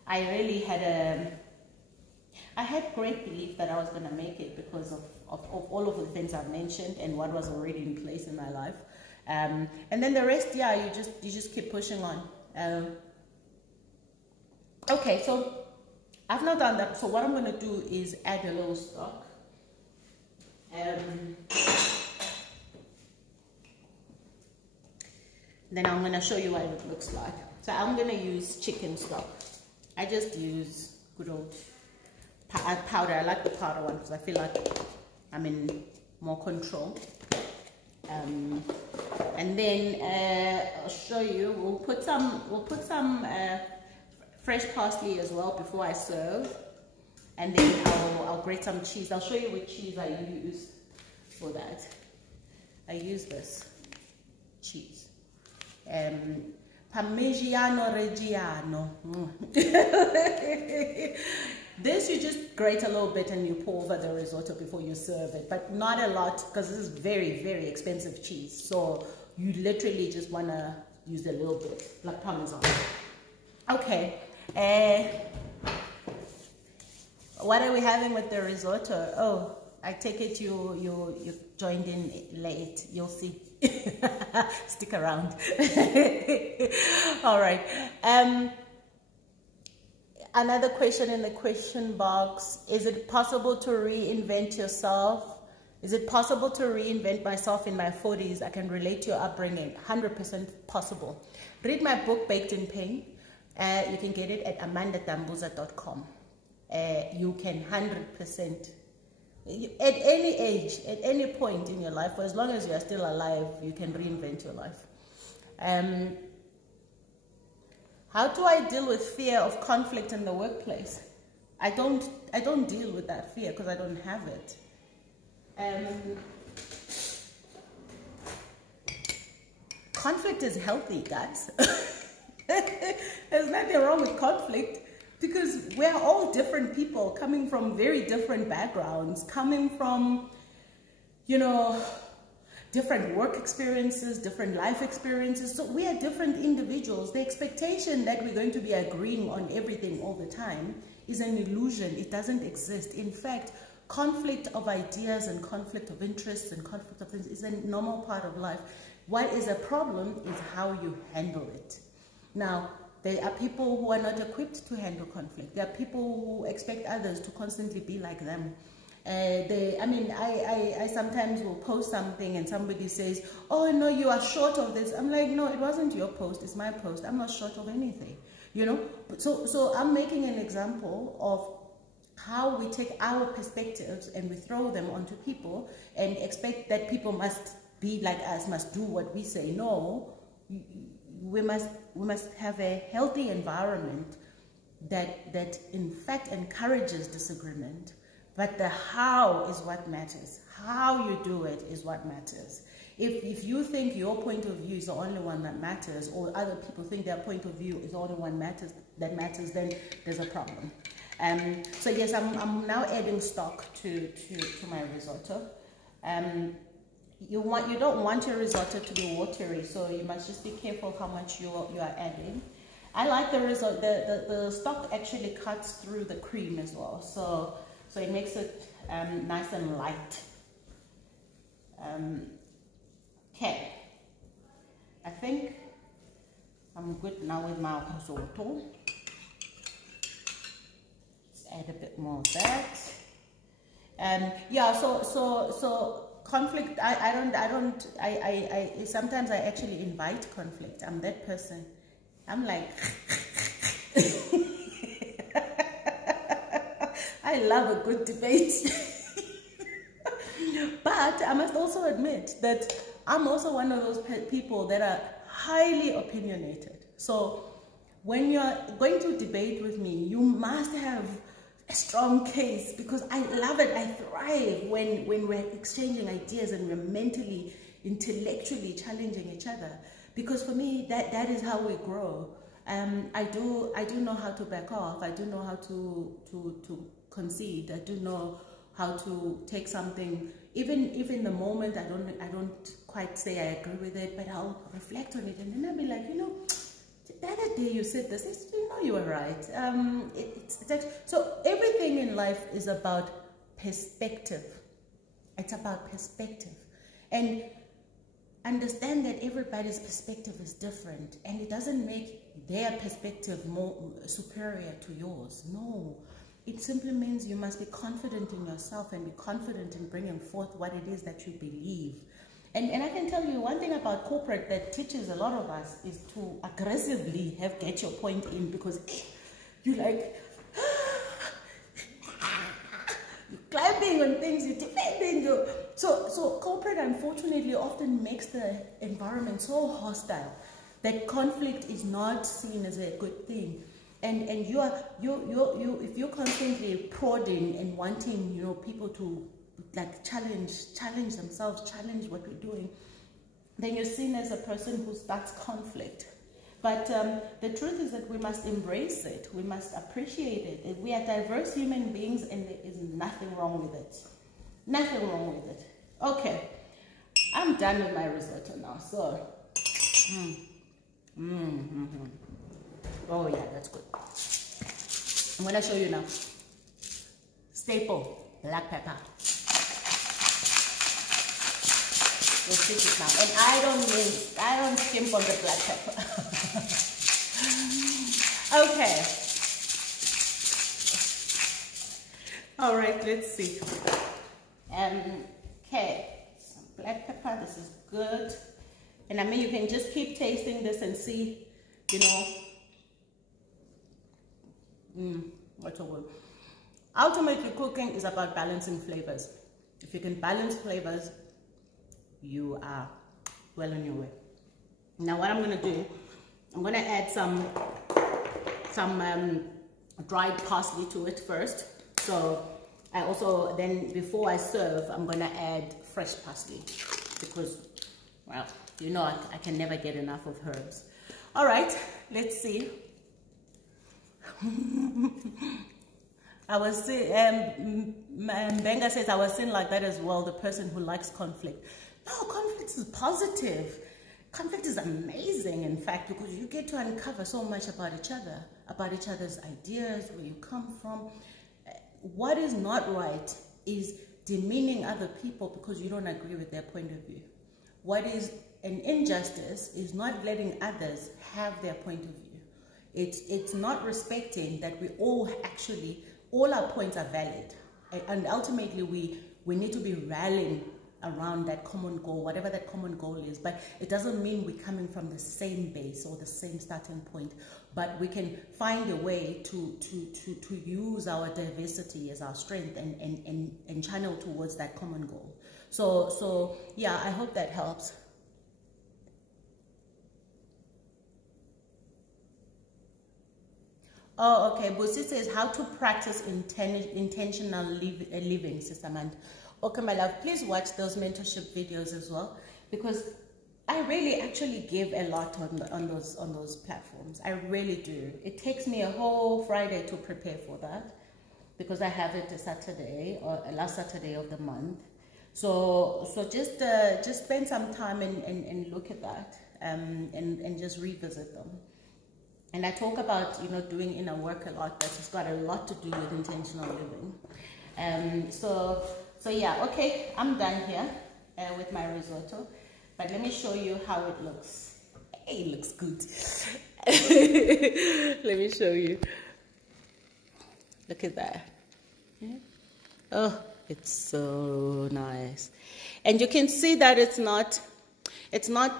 really had I had great belief that I was gonna make it because of all of the things I've mentioned and what was already in place in my life. And then the rest, yeah, you just keep pushing on. Okay, so I've not done that, so what I'm going to do is add a little stock. Then I'm going to show you what it looks like. So I'm going to use chicken stock. I just use good old powder. I like the powder one because I feel like I'm in more control. And then I'll show you. We'll put some fresh parsley as well before I serve, and then I'll grate some cheese. I'll show you which cheese I use for that. I use this cheese, Parmigiano Reggiano. This you just grate a little bit and you pour over the risotto before you serve it, but not a lot because this is very, very expensive cheese. So you literally just want to use a little bit, like Parmesan. Okay. What are we having with the risotto? Oh, I take it you joined in late. You'll see. Stick around. All right. Another question in the question box: is it possible to reinvent yourself? Is it possible to reinvent myself in my 40s? I can relate to your upbringing. 100% possible. Read my book, Baked in Pain. You can get it at amandatambuza.com. You can 100%, at any age, at any point in your life, for as long as you are still alive, you can reinvent your life. How do I deal with fear of conflict in the workplace? I don't deal with that fear because I don't have it. Conflict is healthy, guys. There's nothing wrong with conflict because we're all different people coming from very different backgrounds, coming from, you know, different work experiences, different life experiences. So we are different individuals. The expectation that we're going to be agreeing on everything all the time is an illusion. It doesn't exist. In fact, conflict of ideas and conflict of interests and conflict of things is a normal part of life. What is a problem is how you handle it. Now, there are people who are not equipped to handle conflict. There are people who expect others to constantly be like them. I sometimes will post something and somebody says, oh no, you are short of this. I'm like, no, it wasn't your post, it's my post. I'm not short of anything, you know. So I'm making an example of how we take our perspectives and we throw them onto people and expect that people must be like us, must do what we say. No, we must have a healthy environment that in fact encourages disagreement, But the how is what matters. How you do it is what matters. If you think your point of view is the only one that matters, or other people think their point of view is the only one that matters, then there's a problem. So yes, I'm now adding stock to my risotto. You don't want your risotto to be watery, so you must just be careful how much you are adding. I like the risotto. The stock actually cuts through the cream as well, so it makes it nice and light. Okay, I think I'm good now with my risotto. Let's add a bit more of that. Yeah, so conflict. I sometimes I actually invite conflict. I'm that person. I'm like, I love a good debate. But I must also admit that I'm also one of those people that are highly opinionated. So when you're going to debate with me, you must have a strong case, because I love it. I thrive when we're exchanging ideas and we're mentally, intellectually challenging each other. Because for me, that is how we grow. I do know how to back off. I do know how to concede. I do know how to take something, even the moment I don't quite say I agree with it, but I'll reflect on it, and then I'll be like, the other day you said this, you were right. So everything in life is about perspective. It's about perspective. And understand that everybody's perspective is different, and it doesn't make their perspective more superior to yours. No. It simply means you must be confident in yourself and be confident in bringing forth what it is that you believe. And I can tell you one thing about corporate that teaches a lot of us is to aggressively get your point in, because you like, you're climbing on things, you're defending. So corporate, unfortunately, often makes the environment so hostile that conflict is not seen as a good thing. And if you're constantly prodding and wanting people to like challenge themselves, challenge what we're doing, then you're seen as a person who starts conflict. But the truth is that we must embrace it. We must appreciate it. We are diverse human beings, and there is nothing wrong with it. Nothing wrong with it. Okay, I'm done with my risotto now. So, oh yeah, that's good. I'm gonna show you now. Staple, black pepper. You'll see it now. And I don't skimp on the black pepper. Okay. All right, let's see. Okay, some black pepper. This is good. And I mean, you can just keep tasting this and see, what's the word? Ultimately, cooking is about balancing flavors. If you can balance flavors, you are well on your way. Now, what I'm going to do, I'm going to add some dried parsley to it first. So I also, then before I serve, I'm going to add fresh parsley, because, well, I can never get enough of herbs. All right, let's see. I was saying, Benga says I was saying like that as well, the person who likes conflict. No, conflict is positive. Conflict is amazing, in fact, because you get to uncover so much about each other, about each other's ideas, where you come from. What is not right is demeaning other people because you don't agree with their point of view. What is an injustice is not letting others have their point of view. It's not respecting that we all our points are valid. And ultimately, we need to be rallying around that common goal, whatever that common goal is. But it doesn't mean we're coming from the same base or the same starting point. But we can find a way to use our diversity as our strength and channel towards that common goal. So yeah, I hope that helps. Oh, okay. Busi says how to practice intentional living, Sister Mand. Okay, my love, please watch those mentorship videos as well, because I really actually give a lot on those platforms. I really do. It takes me a whole Friday to prepare for that, because I have it a Saturday, or last Saturday of the month. So just spend some time and look at that, and just revisit them. And I talk about, you know, doing inner work a lot. That's got a lot to do with intentional living. So yeah, okay, I'm done here with my risotto. But let me show you how it looks. Hey, it looks good. Let me show you. Look at that. Yeah. Oh, it's so nice. And you can see that it's not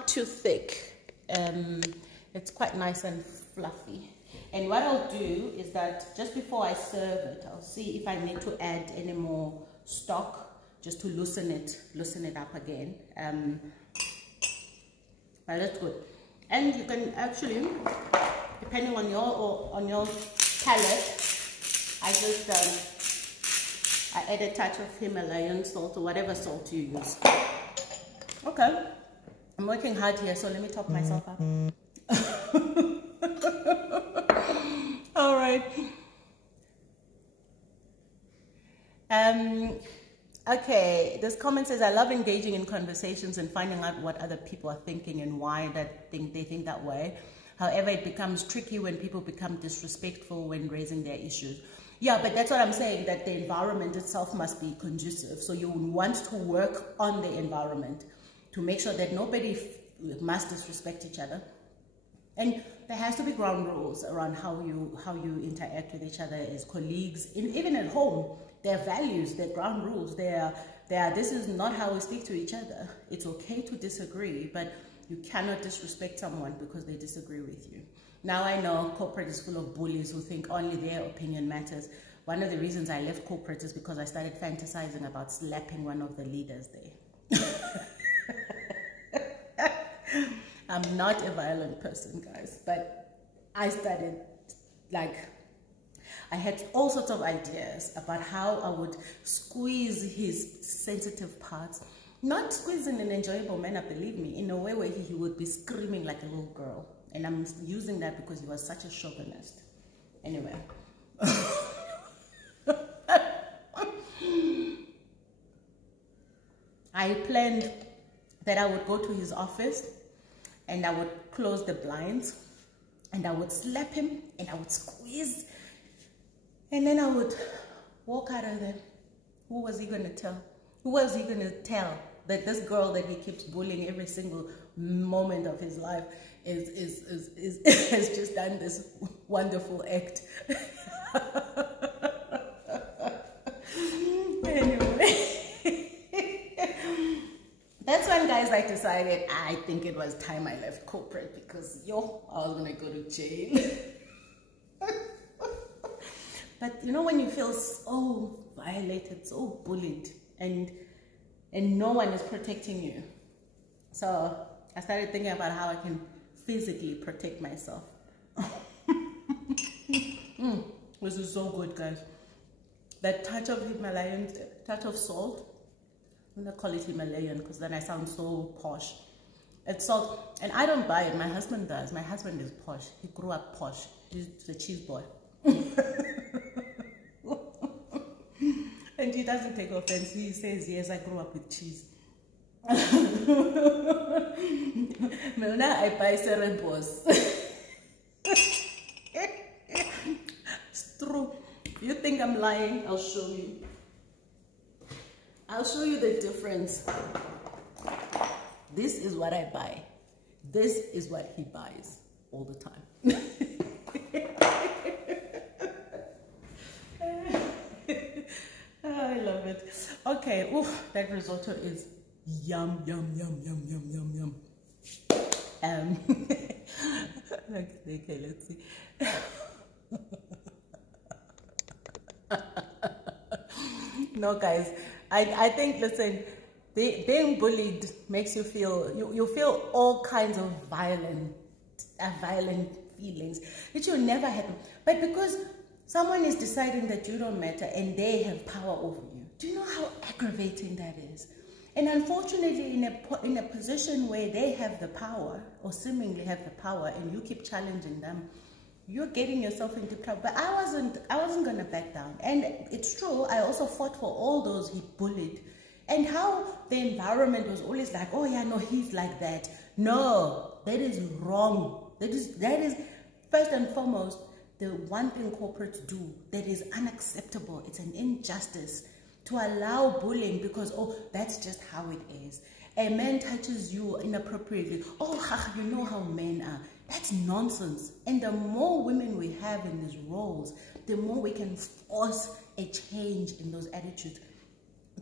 too thick. It's quite nice and fluffy. And what I'll do is that just before I serve it, I'll see if I need to add any more stock just to loosen it up again. But that's good. And you can actually, depending on your palate, I add a touch of Himalayan salt or whatever salt you use. Okay, I'm working hard here, so let me top myself up. All right. Okay, this comment says, I love engaging in conversations and finding out what other people are thinking and why they think that way. However, it becomes tricky when people become disrespectful when raising their issues. Yeah, but that's what I'm saying, that the environment itself must be conducive. So you want to work on the environment to make sure that nobody must disrespect each other. And there has to be ground rules around how you interact with each other as colleagues, even at home. There are values, there are ground rules, this is not how we speak to each other. It's okay to disagree, but you cannot disrespect someone because they disagree with you. Now I know corporate is full of bullies who think only their opinion matters. One of the reasons I left corporate is because I started fantasizing about slapping one of the leaders there. I'm not a violent person, guys, but I started, I had all sorts of ideas about how I would squeeze his sensitive parts. Not squeeze in an enjoyable manner, believe me, in a way where he would be screaming like a little girl. And I'm using that because he was such a chauvinist. Anyway. I planned that I would go to his office and I would close the blinds and I would slap him and I would squeeze. And then I would walk out of there. Who was he going to tell? Who was he going to tell that this girl that he keeps bullying every single moment of his life has just done this wonderful act? Anyway, that's when, guys, I decided I think it was time I left corporate because I was going to go to jail. But you know when you feel so violated, so bullied, and no one is protecting you. So I started thinking about how I can physically protect myself. This is so good, guys. That touch of Himalayan, touch of salt. I'm gonna call it Himalayan because then I sound so posh. It's salt, and I don't buy it. My husband does. My husband is posh. He grew up posh. He's a cheese boy. And he doesn't take offense. He says, yes, I grew up with cheese. Now I buy cerebos. It's true. You think I'm lying? I'll show you. I'll show you the difference. This is what I buy. This is what he buys all the time. I love it. Okay, oof, that risotto is yum, yum, yum, yum, yum, yum, yum. Okay, let's see. No, guys, I think, listen, being bullied makes you feel, you feel all kinds of violent feelings. It should never happen. But because someone is deciding that you don't matter and they have power over you, do you know how aggravating that is? And unfortunately, in a position where they have the power, or seemingly have the power, and you keep challenging them, you're getting yourself into trouble. But I wasn't gonna back down. And it's true, I also fought for all those he bullied. And how the environment was always like, oh yeah, no, he's like that. No, that is wrong. That is first and foremost, the one thing corporates do that is unacceptable. It's an injustice to allow bullying because, oh, that's just how it is. A man touches you inappropriately. Oh, you know how men are. That's nonsense. And the more women we have in these roles, the more we can force a change in those attitudes.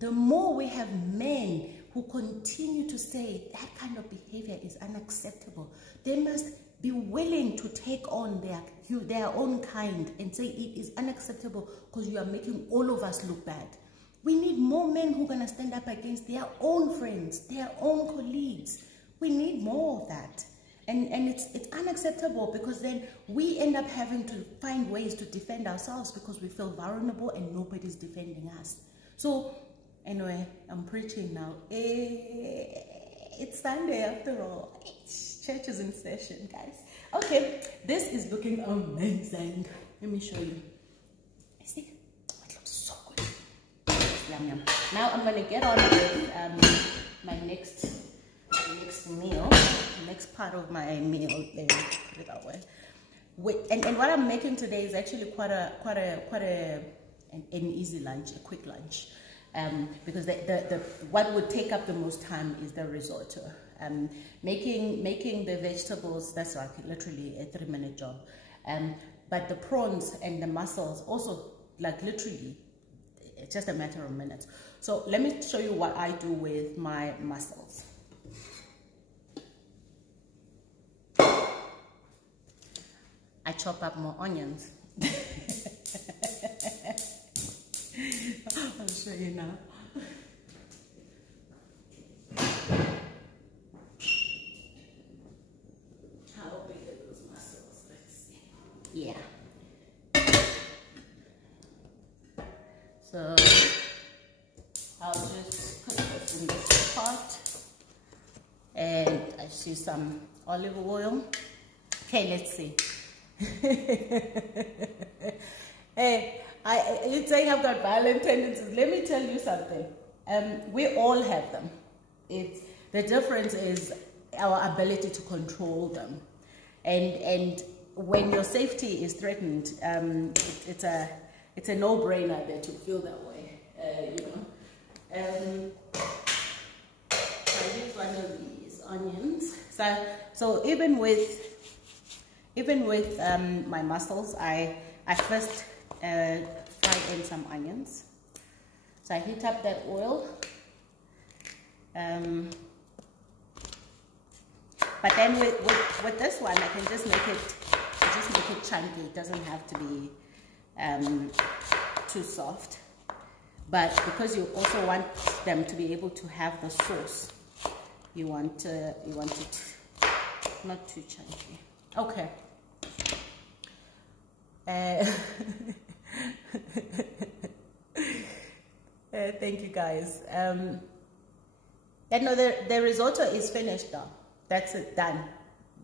The more we have men who continue to say that kind of behavior is unacceptable, they must be willing to take on their own kind and say it is unacceptable because you are making all of us look bad. We need more men who are going to stand up against their own friends, their own colleagues. We need more of that. And it's unacceptable because then we end up having to find ways to defend ourselves because we feel vulnerable and nobody's defending us. So anyway, I'm preaching now. It's Sunday after all. Church is in session, guys. Okay, this is looking amazing. Let me show you. See, it looks so good. Yum, yum. Now I'm gonna get on with my next meal, next part of my meal. Let me put it that way. And what I'm making today is actually quite an easy lunch, a quick lunch. Because what would take up the most time is the risotto. Making the vegetables, that's like literally a 3-minute job. But the prawns and the mussels also, like literally, it's just a matter of minutes. So let me show you what I do with my mussels. I chop up more onions. I'll show you now. How big are those mussels? Let's see. Yeah. So I'll just put this in this pot. And I see some olive oil. Okay, let's see. Hey, you're saying I've got violent tendencies. Let me tell you something. We all have them. The difference is our ability to control them. And when your safety is threatened, it's a no-brainer that you feel that way. You know. I use one of these onions. So even with my mussels, I first fry in some onions. So I heat up that oil. But then with this one, I can just make it chunky. It doesn't have to be too soft. But because you also want them to be able to have the sauce, you want it not too chunky. Okay. Thank you guys. The risotto is finished now. That's it, done.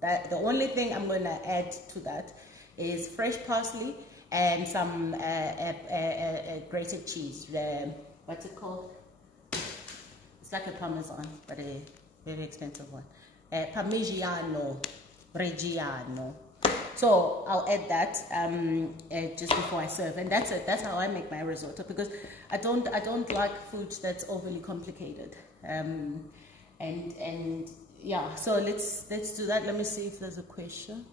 The only thing I'm gonna add to that is fresh parsley and some grated cheese. What's it called? It's like a Parmesan, but a very expensive one. Parmigiano Reggiano. So I'll add that just before I serve, and that's it. That's how I make my risotto, because I don't like food that's overly complicated. And yeah, so let's do that. Let me see if there's a question.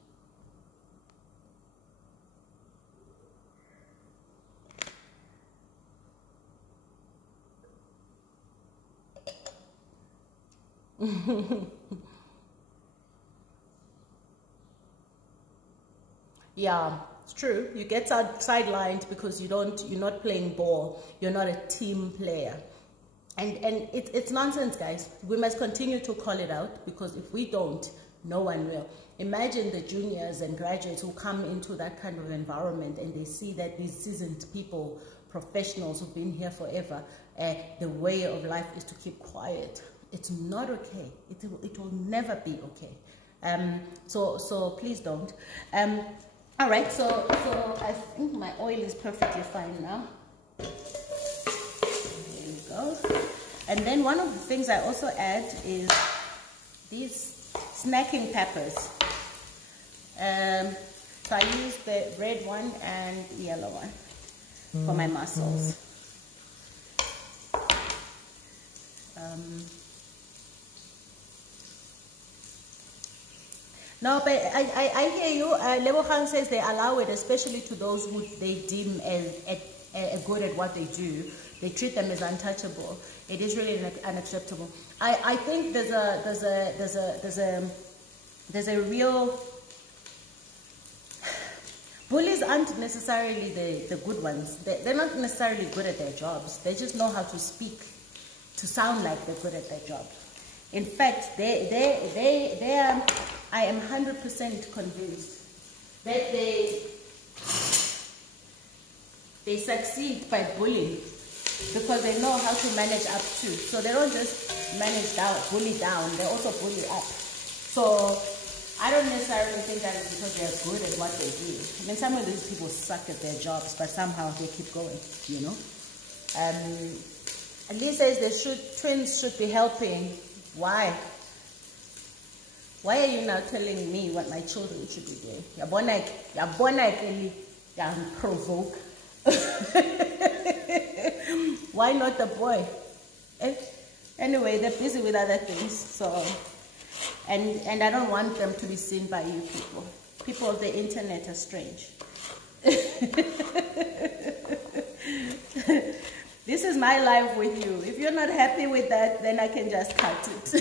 Yeah, it's true. You get sidelined because you're not playing ball. You're not a team player, and it's nonsense, guys. We must continue to call it out, because if we don't, No one will. Imagine the juniors and graduates who come into that kind of environment and they see that these seasoned people, professionals who've been here forever, the way of life is to keep quiet. It's not okay. It will never be okay. So please don't. All right, so I think my oil is perfectly fine now. There we go. And then one of the things I also add is these snacking peppers. So I use the red one and the yellow one for my mussels. No, but I hear you. Lebogang says they allow it, especially to those who they deem as good at what they do. They treat them as untouchable. It is really unacceptable. I think there's a real bullies aren't necessarily the good ones. They're not necessarily good at their jobs. They just know how to speak to sound like they're good at their job. In fact, they are, I am 100% convinced that they succeed by bullying because they know how to manage up too. So they don't just manage down, bully down, they also bully up. So I don't necessarily think that it's because they're good at what they do. I mean, some of these people suck at their jobs, but somehow they keep going, you know. Lee says twins should be helping. Why? Why are you now telling me what my children should be doing? Provoke. Why not the boy? Anyway, they're busy with other things, so and I don't want them to be seen by you people. People of the internet are strange. This is my life with you. If you're not happy with that, then I can just cut it.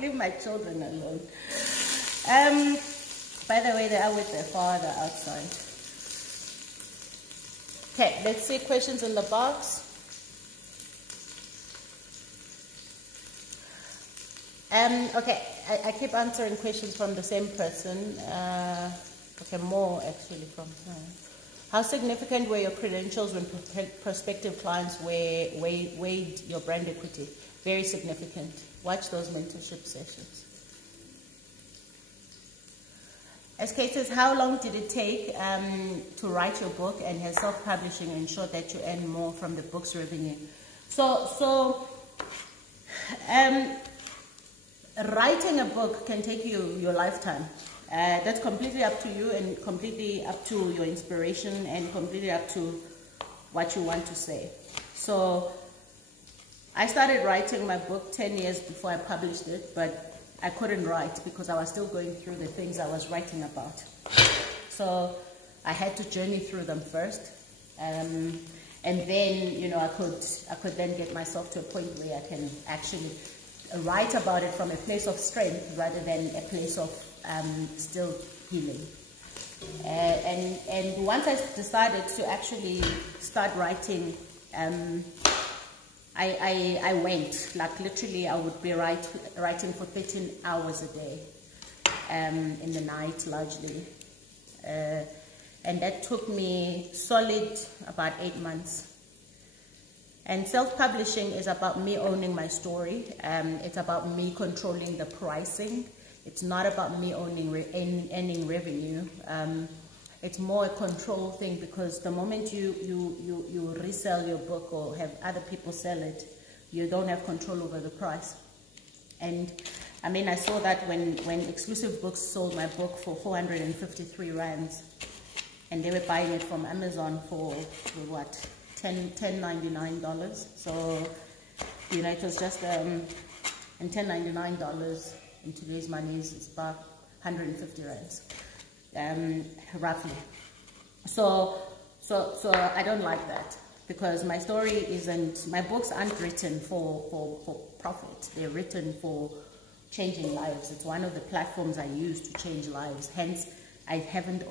Leave my children alone. By the way, they are with their father outside. Okay, let's see questions in the box. Okay, I keep answering questions from the same person. Okay, more actually from her. How significant were your credentials when prospective clients weighed your brand equity? Very significant. Watch those mentorship sessions. SK says, how long did it take to write your book, and has self-publishing ensured that you earn more from the book's revenue? So writing a book can take you your lifetime. That's completely up to you and completely up to your inspiration and completely up to what you want to say. So I started writing my book 10 years before I published it, but I couldn't write because I was still going through the things I was writing about. So I had to journey through them first. And then, you know, I could then get myself to a point where I can actually write about it from a place of strength rather than a place of still healing. And once I decided to actually start writing, I went, like literally I would be writing for 13 hours a day, in the night largely. And that took me solid about 8 months. And self-publishing is about me owning my story. It's about me controlling the pricing. It's not about me earning revenue. It's more a control thing, because the moment you resell your book or have other people sell it, you don't have control over the price. And I mean, I saw that when Exclusive Books sold my book for 453 rands, and they were buying it from Amazon for what, $10.99. So, you know, it was just and $10.99 in today's money is about 150 rands, roughly. So I don't like that, because my story isn't, my books aren't written for profit. They're written for changing lives. It's one of the platforms I use to change lives. Hence, I haven't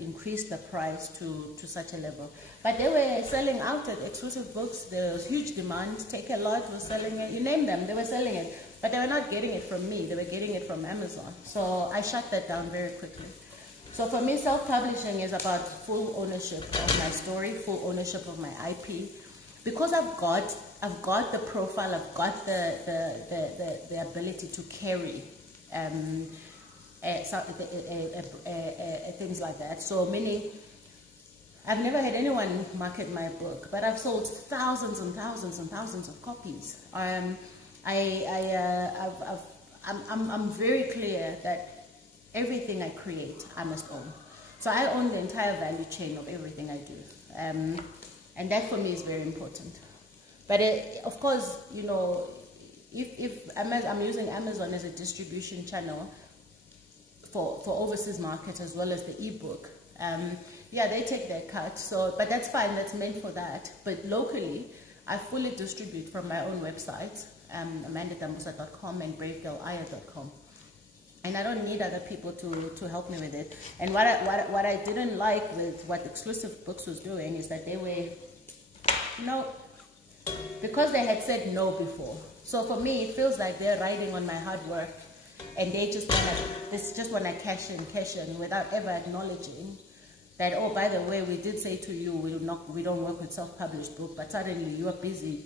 increased the price to such a level. But they were selling out at Exclusive Books. There was huge demand. Take a Lot was selling it. You name them, they were selling it But they were not getting it from me, they were getting it from Amazon. So I shut that down very quickly. So for me, self-publishing is about full ownership of my story, full ownership of my IP. Because I've got the profile, I've got the ability to carry things like that. So I've never had anyone market my book, but I've sold thousands and thousands and thousands of copies. I'm very clear that everything I create, I must own. So I own the entire value chain of everything I do. And that for me is very important. But of course, you know, if I'm using Amazon as a distribution channel for overseas markets as well as the ebook, yeah, they take their cut. So, but that's fine, that's meant for that. But locally, I fully distribute from my own websites, amandadambusa.com and bravegalaya.com. And I don't need other people to help me with it. And what I didn't like with what Exclusive Books was doing is that they were, you know, because they had said no before. So for me, it feels like they're riding on my hard work, and they just wanna cash in without ever acknowledging that, oh, by the way, we did say to you we don't work with self-published book, but suddenly you are busy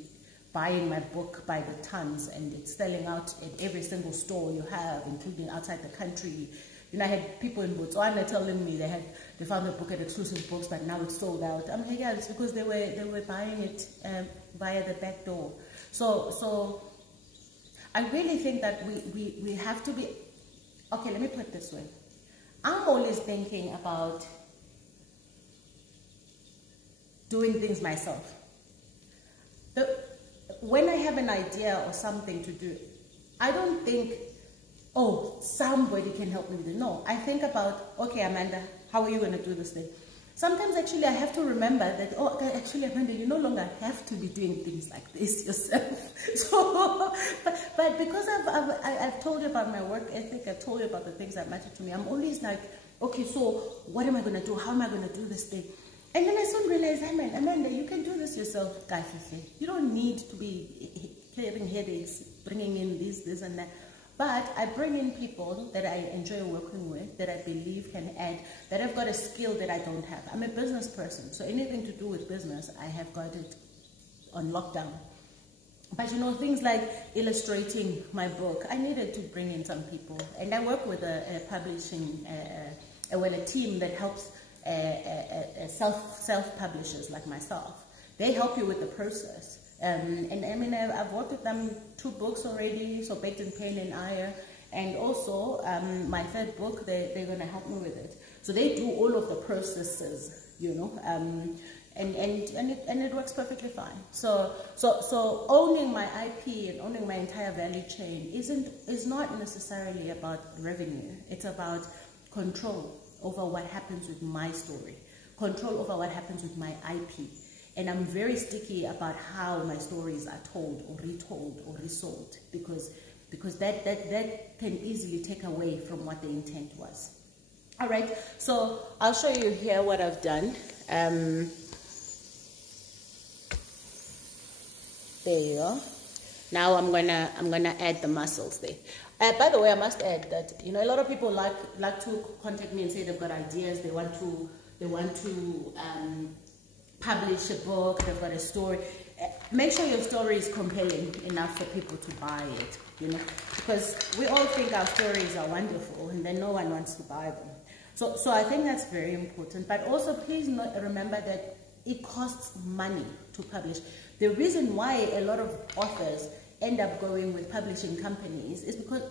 buying my book by the tons, and it's selling out at every single store you have, including outside the country. You know, I had people in Botswana telling me they found the book at Exclusive Books, but now it's sold out. I'm like, yeah, it's because they were buying it via the back door. So I really think that we have to be, okay, let me put it this way. I'm always thinking about doing things myself. When I have an idea or something to do, I don't think, oh, somebody can help me with it. No, I think about, okay, Amanda, how are you going to do this thing? Sometimes actually I have to remember that, oh, actually, Amanda, you no longer have to be doing things like this yourself. So, but because I've told you about my work ethic, I've told you about the things that matter to me, I'm always like, okay, so what am I going to do? How am I going to do this thing? And then I soon realized, Amanda, you can do this yourself, Kafife. You don't need to be clearing headaches, bringing in this and that. But I bring in people that I enjoy working with, that I believe can add, that have got a skill that I don't have. I'm a business person, so anything to do with business, I have got it on lockdown. But you know, things like illustrating my book, I needed to bring in some people. And I work with a publishing, a team that helps self-publishers like myself. They help you with the process. And I mean, I've worked with them 2 books already, so Baked in Pain and Ire, and also my 3rd book, they're going to help me with it. So they do all of the processes, you know, and it works perfectly fine. So owning my IP and owning my entire value chain is not necessarily about revenue. It's about control over what happens with my story, control over what happens with my IP. And I'm very sticky about how my stories are told or retold or resold, because that can easily take away from what the intent was. All right, so I'll show you here what I've done. There you go. Now I'm gonna add the mussels there. By the way, I must add that, you know, a lot of people like to contact me and say they've got ideas, they want to publish a book, they've got a story. Make sure your story is compelling enough for people to buy it, you know, because we all think our stories are wonderful and then no one wants to buy them. So I think that's very important. But also please remember that it costs money to publish. The reason why a lot of authors end up going with publishing companies is because,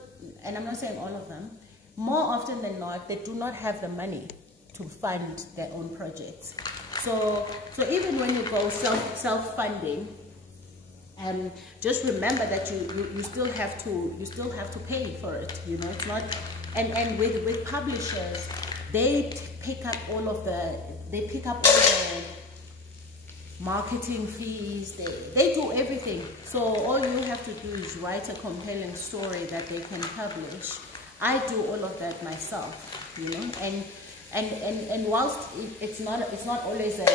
and I'm not saying all of them, more often than not, they do not have the money to fund their own projects. So even when you go self-funding, just remember that you still have to pay for it. You know, it's not, and with publishers, they pick up all the marketing fees, they do everything. So all you have to do is write a compelling story that they can publish. I do all of that myself, you know, and whilst it's not always a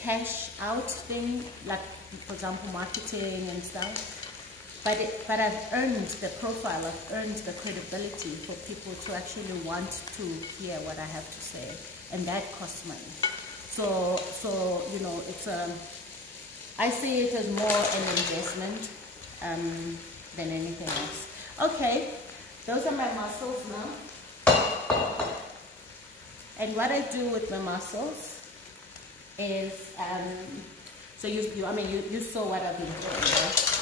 cash out thing, like for example marketing and stuff, but I've earned the profile, I've earned the credibility for people to actually want to hear what I have to say, and that costs money. So you know, it's I see it as more an investment than anything else. Okay, those are my muscles now, and what I do with my muscles is so you saw what I've been doing, right?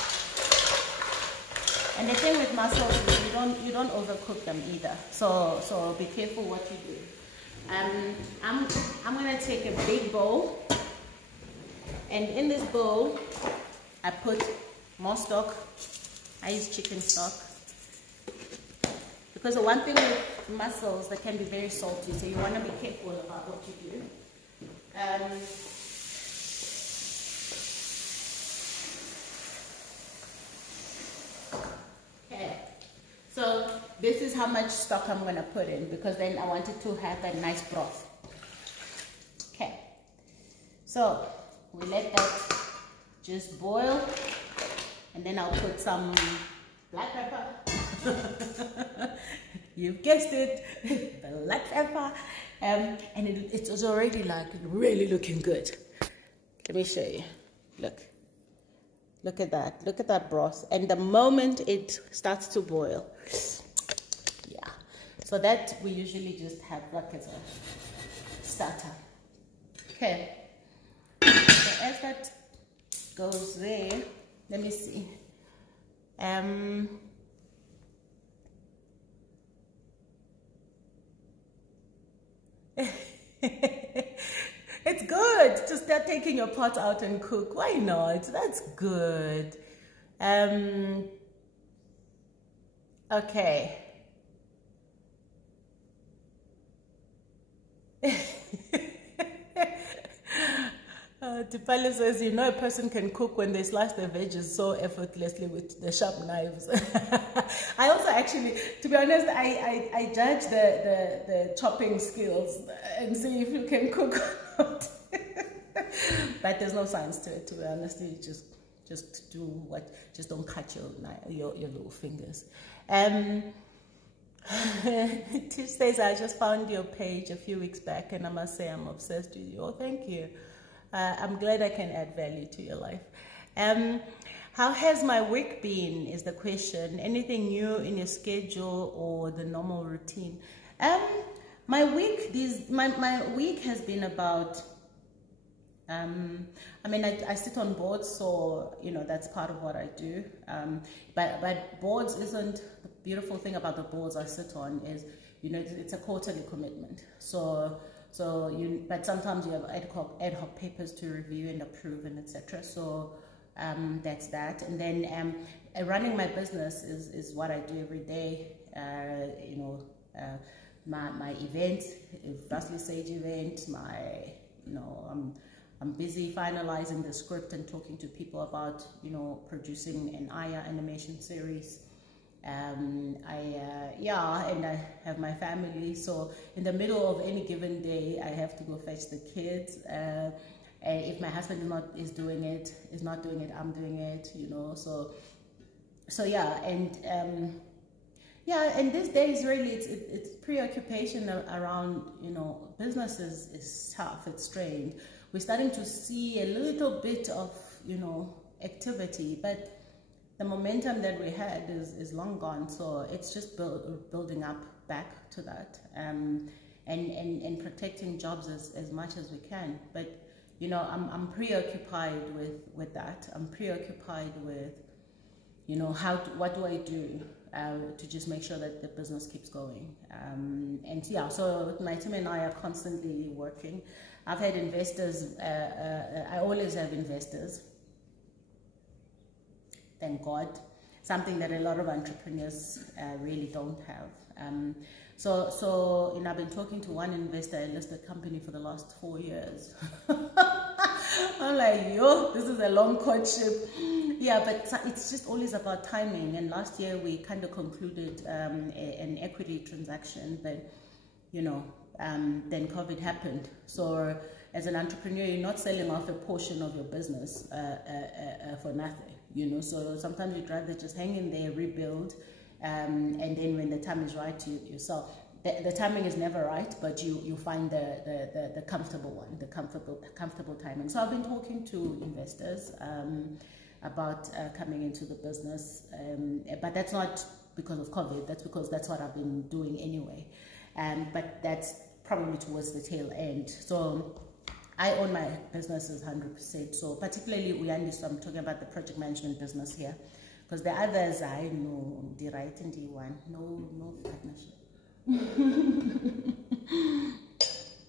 And the thing with mussels is you don't overcook them either. So be careful what you do. I'm gonna take a big bowl, and in this bowl I put more stock. I use chicken stock because the one thing with mussels, they can be very salty, so you want to be careful about what you do. So this is how much stock I'm going to put in, because then I wanted to have a nice broth. Okay, so we let that just boil, and then I'll put some black pepper. You've guessed it, black pepper, and it's already like really looking good. Let me show you. Look at that. Look at that broth. And the moment it starts to boil, yeah. So that we usually just have like as a starter. Okay. So as that goes there, let me see. It's good to start taking your pot out and cook. Why not? That's good. Okay. Tipale says, you know, a person can cook when they slice their veggies so effortlessly with the sharp knives. I also actually, to be honest, I judge the chopping skills and see if you can cook or not. But there's no science to it, to be honest. You just do what, just don't cut your little fingers. Tish says, I just found your page a few weeks back and I must say I'm obsessed with you. Oh, thank you. I'm glad I can add value to your life. How has my week been is the question. Anything new in your schedule or the normal routine? My week has been about, I mean, I sit on boards, so, you know, that's part of what I do. But boards isn't, the beautiful thing about the boards I sit on is, you know, it's a quarterly commitment. But sometimes you have ad hoc papers to review and approve and etc. So that's that. And then running my business is what I do every day. You know, my event, Vastly Sage event. I'm busy finalizing the script and talking to people about, you know, producing an Aya animation series. And I have my family, so in the middle of any given day I have to go fetch the kids, and if my husband is not doing it, I'm doing it, you know. So yeah, and these days really it's preoccupation around, you know, business is tough, it's strained. We're starting to see a little bit of, you know, activity, but the momentum that we had is long gone, so it's just building up back to that, and protecting jobs as much as we can. But, you know, I'm preoccupied with that. I'm preoccupied with, you know, what do I do to just make sure that the business keeps going. And yeah, so my team and I are constantly working. I've had investors. I always have investors. Thank God, something that a lot of entrepreneurs really don't have. So you know, I've been talking to one investor, a listed company, for the last 4 years. I'm like, yo, this is a long courtship. Yeah, but it's just always about timing. And last year we kind of concluded an equity transaction, but, you know, then COVID happened. So as an entrepreneur, you're not selling off a portion of your business for nothing. you know. So sometimes you'd rather just hang in there, rebuild, and then when the time is right, you sell. The timing is never right, but you find the comfortable one, the comfortable timing. So I've been talking to investors about coming into the business, but that's not because of COVID. That's because that's what I've been doing anyway. But that's probably towards the tail end. So I own my businesses 100%. So particularly Uyandi, so I'm talking about the project management business here, because the others I know the right and the one, no partnership.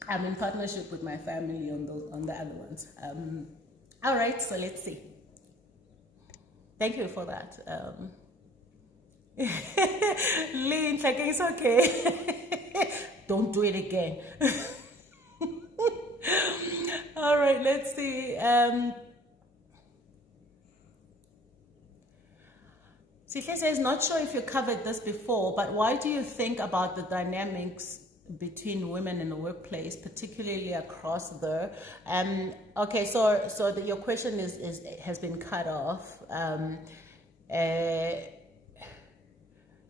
I'm in partnership with my family on the other ones. All right, so let's see. Thank you for that. Lynn, like it's okay. Don't do it again. All right, let's see. Sihle says, not sure if you covered this before, but why do you think about the dynamics between women in the workplace, particularly across the okay, so your question has been cut off.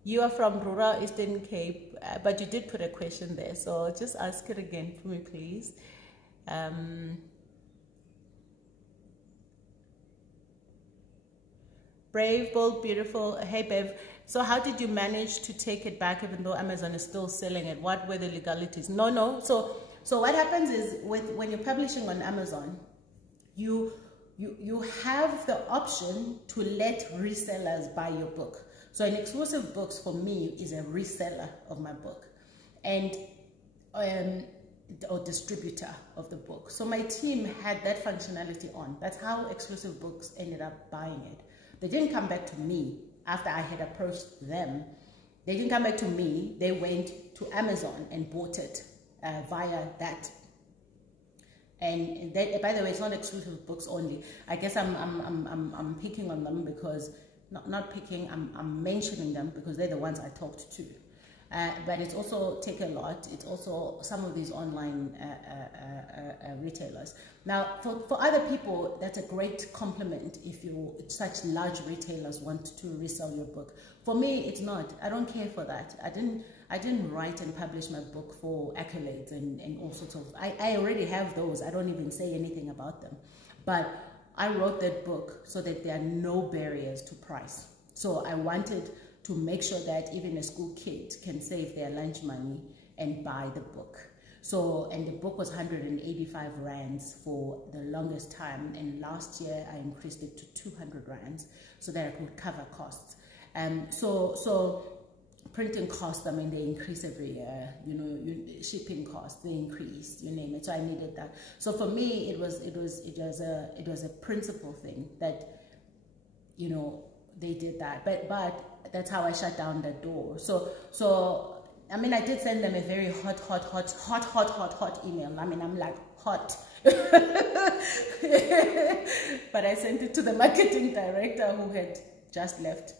You are from rural Eastern Cape, but you did put a question there, so just ask it again for me, please. Brave, bold, beautiful. Hey, Bev. So how did you manage to take it back even though Amazon is still selling it? What were the legalities? No. So what happens is when you're publishing on Amazon, you have the option to let resellers buy your book. So an exclusive books for me is a reseller of my book, and or distributor of the book. So my team had that functionality on. That's how exclusive books ended up buying it. They didn't come back to me after I had approached them. They didn't come back to me. They went to Amazon and bought it via that. And they, by the way, it's not exclusive books only. I guess I'm picking on them because not picking. I'm mentioning them because they're the ones I talked to. But it's also Take a Lot. It's also some of these online retailers. Now, for other people, that's a great compliment if such large retailers want to resell your book. For me, it's not. I don't care for that. I didn't write and publish my book for accolades and all sorts of. I already have those. I don't even say anything about them. But I wrote that book so that there are no barriers to price. So I wanted to make sure that even a school kid can save their lunch money and buy the book. So, and the book was 185 rands for the longest time. And last year I increased it to 200 rands so that I could cover costs. So printing costs, I mean, they increase every year, you know, shipping costs, they increase, you name it. So I needed that. So for me, it was a principle thing that, you know, they did that, but that's how I shut down the door. So I mean, I did send them a very hot email. I mean, I'm like hot, but I sent it to the marketing director who had just left,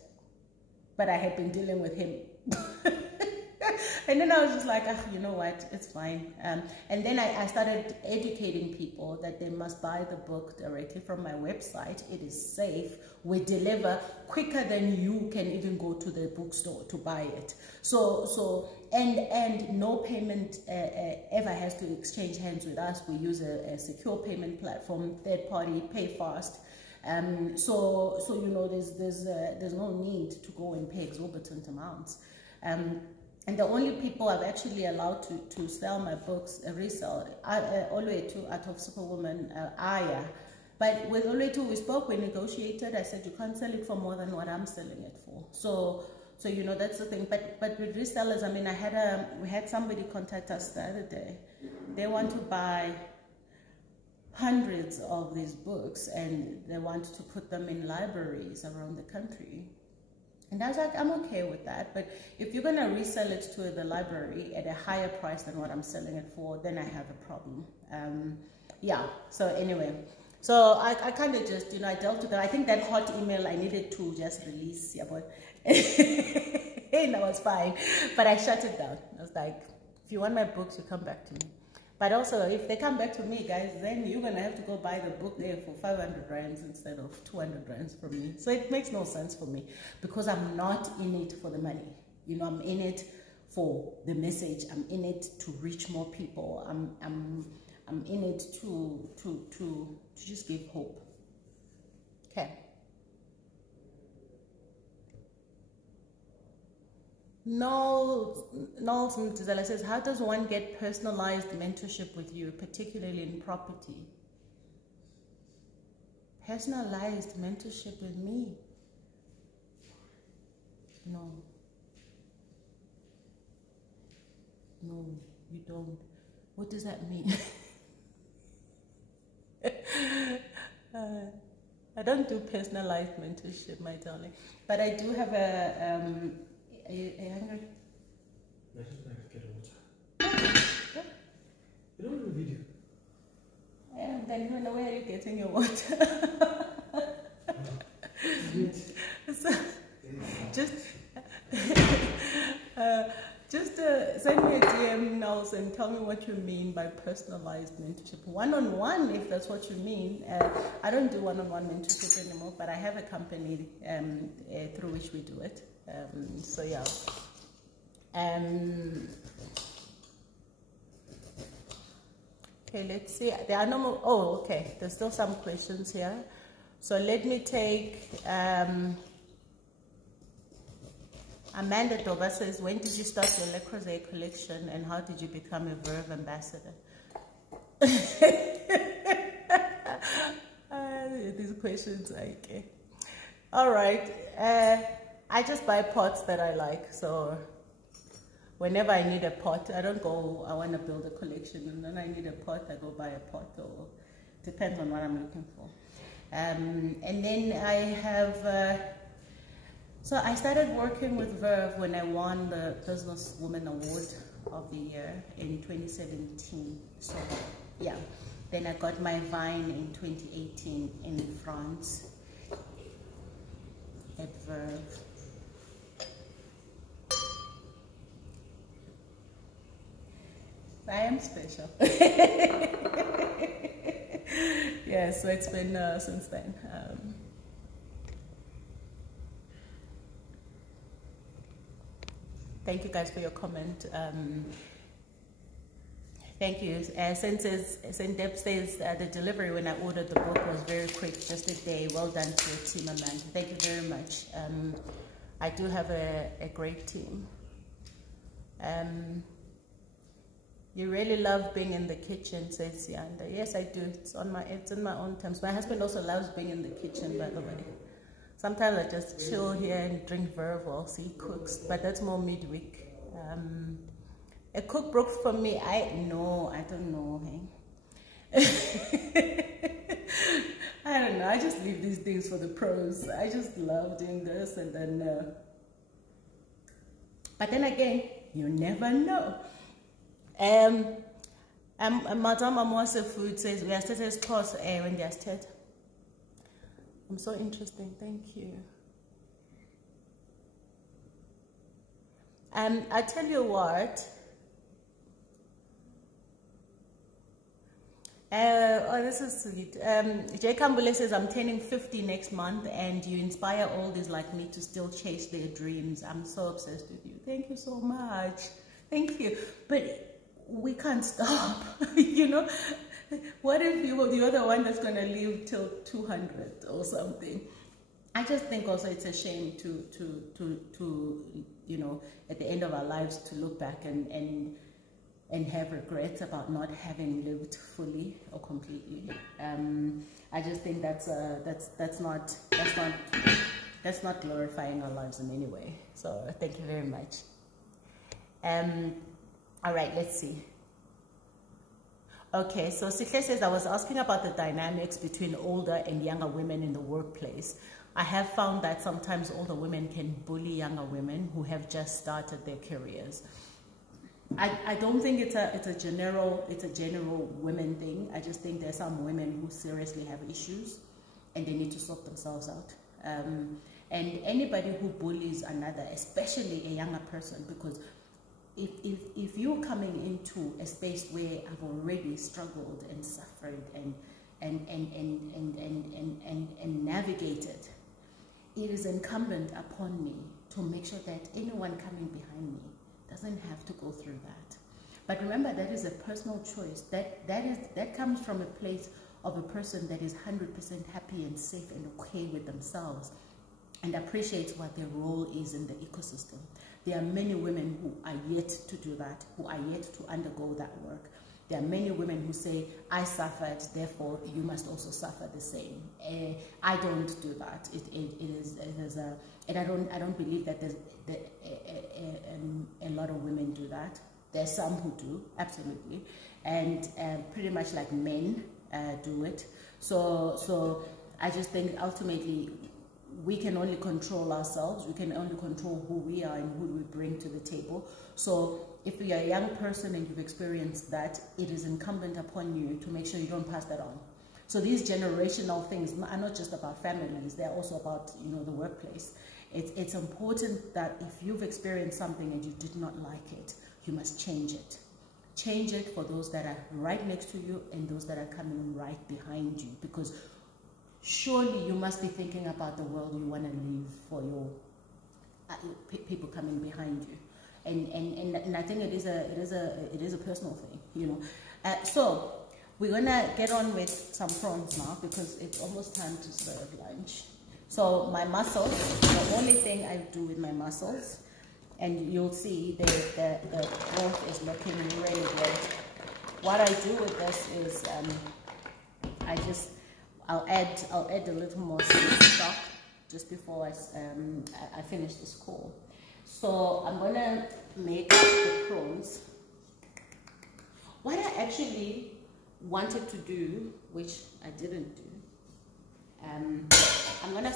but I had been dealing with him. And then I was just like, you know what, it's fine. And then I started educating people that they must buy the book directly from my website. It is safe. We deliver quicker than you can even go to the bookstore to buy it. So and no payment ever has to exchange hands with us. We use a secure payment platform, third party, pay fast. So you know, there's no need to go and pay exorbitant amounts. And the only people I've actually allowed to sell my books, resell, Oluetu out of Superwoman, Aya. But with Oluetu, we spoke, we negotiated. I said, you can't sell it for more than what I'm selling it for. So you know, that's the thing. But with resellers, I mean, we had somebody contact us the other day. They want to buy hundreds of these books and they want to put them in libraries around the country. And I was like, I'm okay with that, but if you're going to resell it to the library at a higher price than what I'm selling it for, then I have a problem. Yeah, so anyway, so I kind of just, you know, I dealt with it. I think that hot email I needed to just release, yeah, but and that was fine. But I shut it down. I was like, if you want my books, you come back to me. But also, if they come back to me, guys, then you're going to have to go buy the book there for 500 rands instead of 200 rands from me. So it makes no sense for me because I'm not in it for the money. You know, I'm in it for the message. I'm in it to reach more people. I'm in it to just give hope. Okay. Noel Mtizela says, how does one get personalized mentorship with you, particularly in property? Personalized mentorship with me? No. No, you don't. What does that mean? I don't do personalized mentorship, my darling. But I do have a... Are you hungry? I just want to get water. Yeah. You don't have a video. Yeah, then where are you getting your water? So, just send me a DM now and tell me what you mean by personalized mentorship. One-on-one, if that's what you mean. I don't do one-on-one mentorship anymore, but I have a company through which we do it. So yeah. Okay, let's see. There are no more. Oh, okay. There's still some questions here. So let me take. Amanda Doba says, when did you start your Le Creuset collection and how did you become a Verve ambassador? These questions, okay. All right. I just buy pots that I like. So whenever I need a pot, I don't go, I want to build a collection. And then I need a pot, I go buy a pot. Or depends on what I'm looking for. And then I have... So I started working with Verve when I won the Business Woman Award of the Year in 2017. So yeah, then I got my Vine in 2018 in France at Verve. I am special. Yeah, so it's been since then. Thank you guys for your comment. Thank you. St. Deb says the delivery when I ordered the book was very quick, just a day. Well done to your team, Amanda. Thank you very much. I do have a great team. You really love being in the kitchen, says Yanda. Yes, I do. It's in my own terms. My husband also loves being in the kitchen, by the way. Sometimes I just chill here and drink Verve whilst he cooks, but that's more midweek. A cookbook for me, I don't know. Hey? I don't know. I just leave these things for the pros. I just love doing this, and then. But then again, you never know. Madame Amwase Food says we are status course when they are state. I'm so interesting, thank you. I tell you what. Oh, this is sweet. Jay Kambule says, I'm turning 50 next month and you inspire oldies like me to still chase their dreams. I'm so obsessed with you. Thank you so much. Thank you. But we can't stop, you know. What if you're the one that's going to live till 200 or something? I just think also it's a shame to you know, at the end of our lives to look back and have regrets about not having lived fully or completely. I just think that's not glorifying our lives in any way. So thank you very much. All right, let's see. Okay, so Sihle says, I was asking about the dynamics between older and younger women in the workplace. I have found that sometimes older women can bully younger women who have just started their careers. I don't think it's a general women thing. I just think there's some women who seriously have issues and they need to sort themselves out. And anybody who bullies another, especially a younger person, because if you're coming into a space where I've already struggled and suffered and navigated, it is incumbent upon me to make sure that anyone coming behind me doesn't have to go through that. But remember, that is a personal choice. That comes from a place of a person that is 100% happy and safe and okay with themselves and appreciates what their role is in the ecosystem. There are many women who are yet to do that, who are yet to undergo that work. There are many women who say, I suffered, therefore you must also suffer the same. I don't do that. And I don't believe that a lot of women do that. There's some who do, absolutely, and pretty much like men do it. So I just think ultimately we can only control ourselves. We can only control who we are and who we bring to the table. So if you're a young person and you've experienced that, it is incumbent upon you to make sure you don't pass that on. So these generational things are not just about families, they're also about, the workplace. It's important that if you've experienced something and you did not like it, you must change it. Change it for those that are right next to you and those that are coming right behind you, because surely you must be thinking about the world you want to leave for your people coming behind you. And I think it is a personal thing, So we're gonna get on with some prawns now because it's almost time to serve lunch. So my mussels, the only thing I do with my mussels, and you'll see the broth is looking really good. What I do with this is I'll add a little more seaweed stock just before I finish this call. So I'm gonna make the prawns. What I actually wanted to do, which I didn't do, let me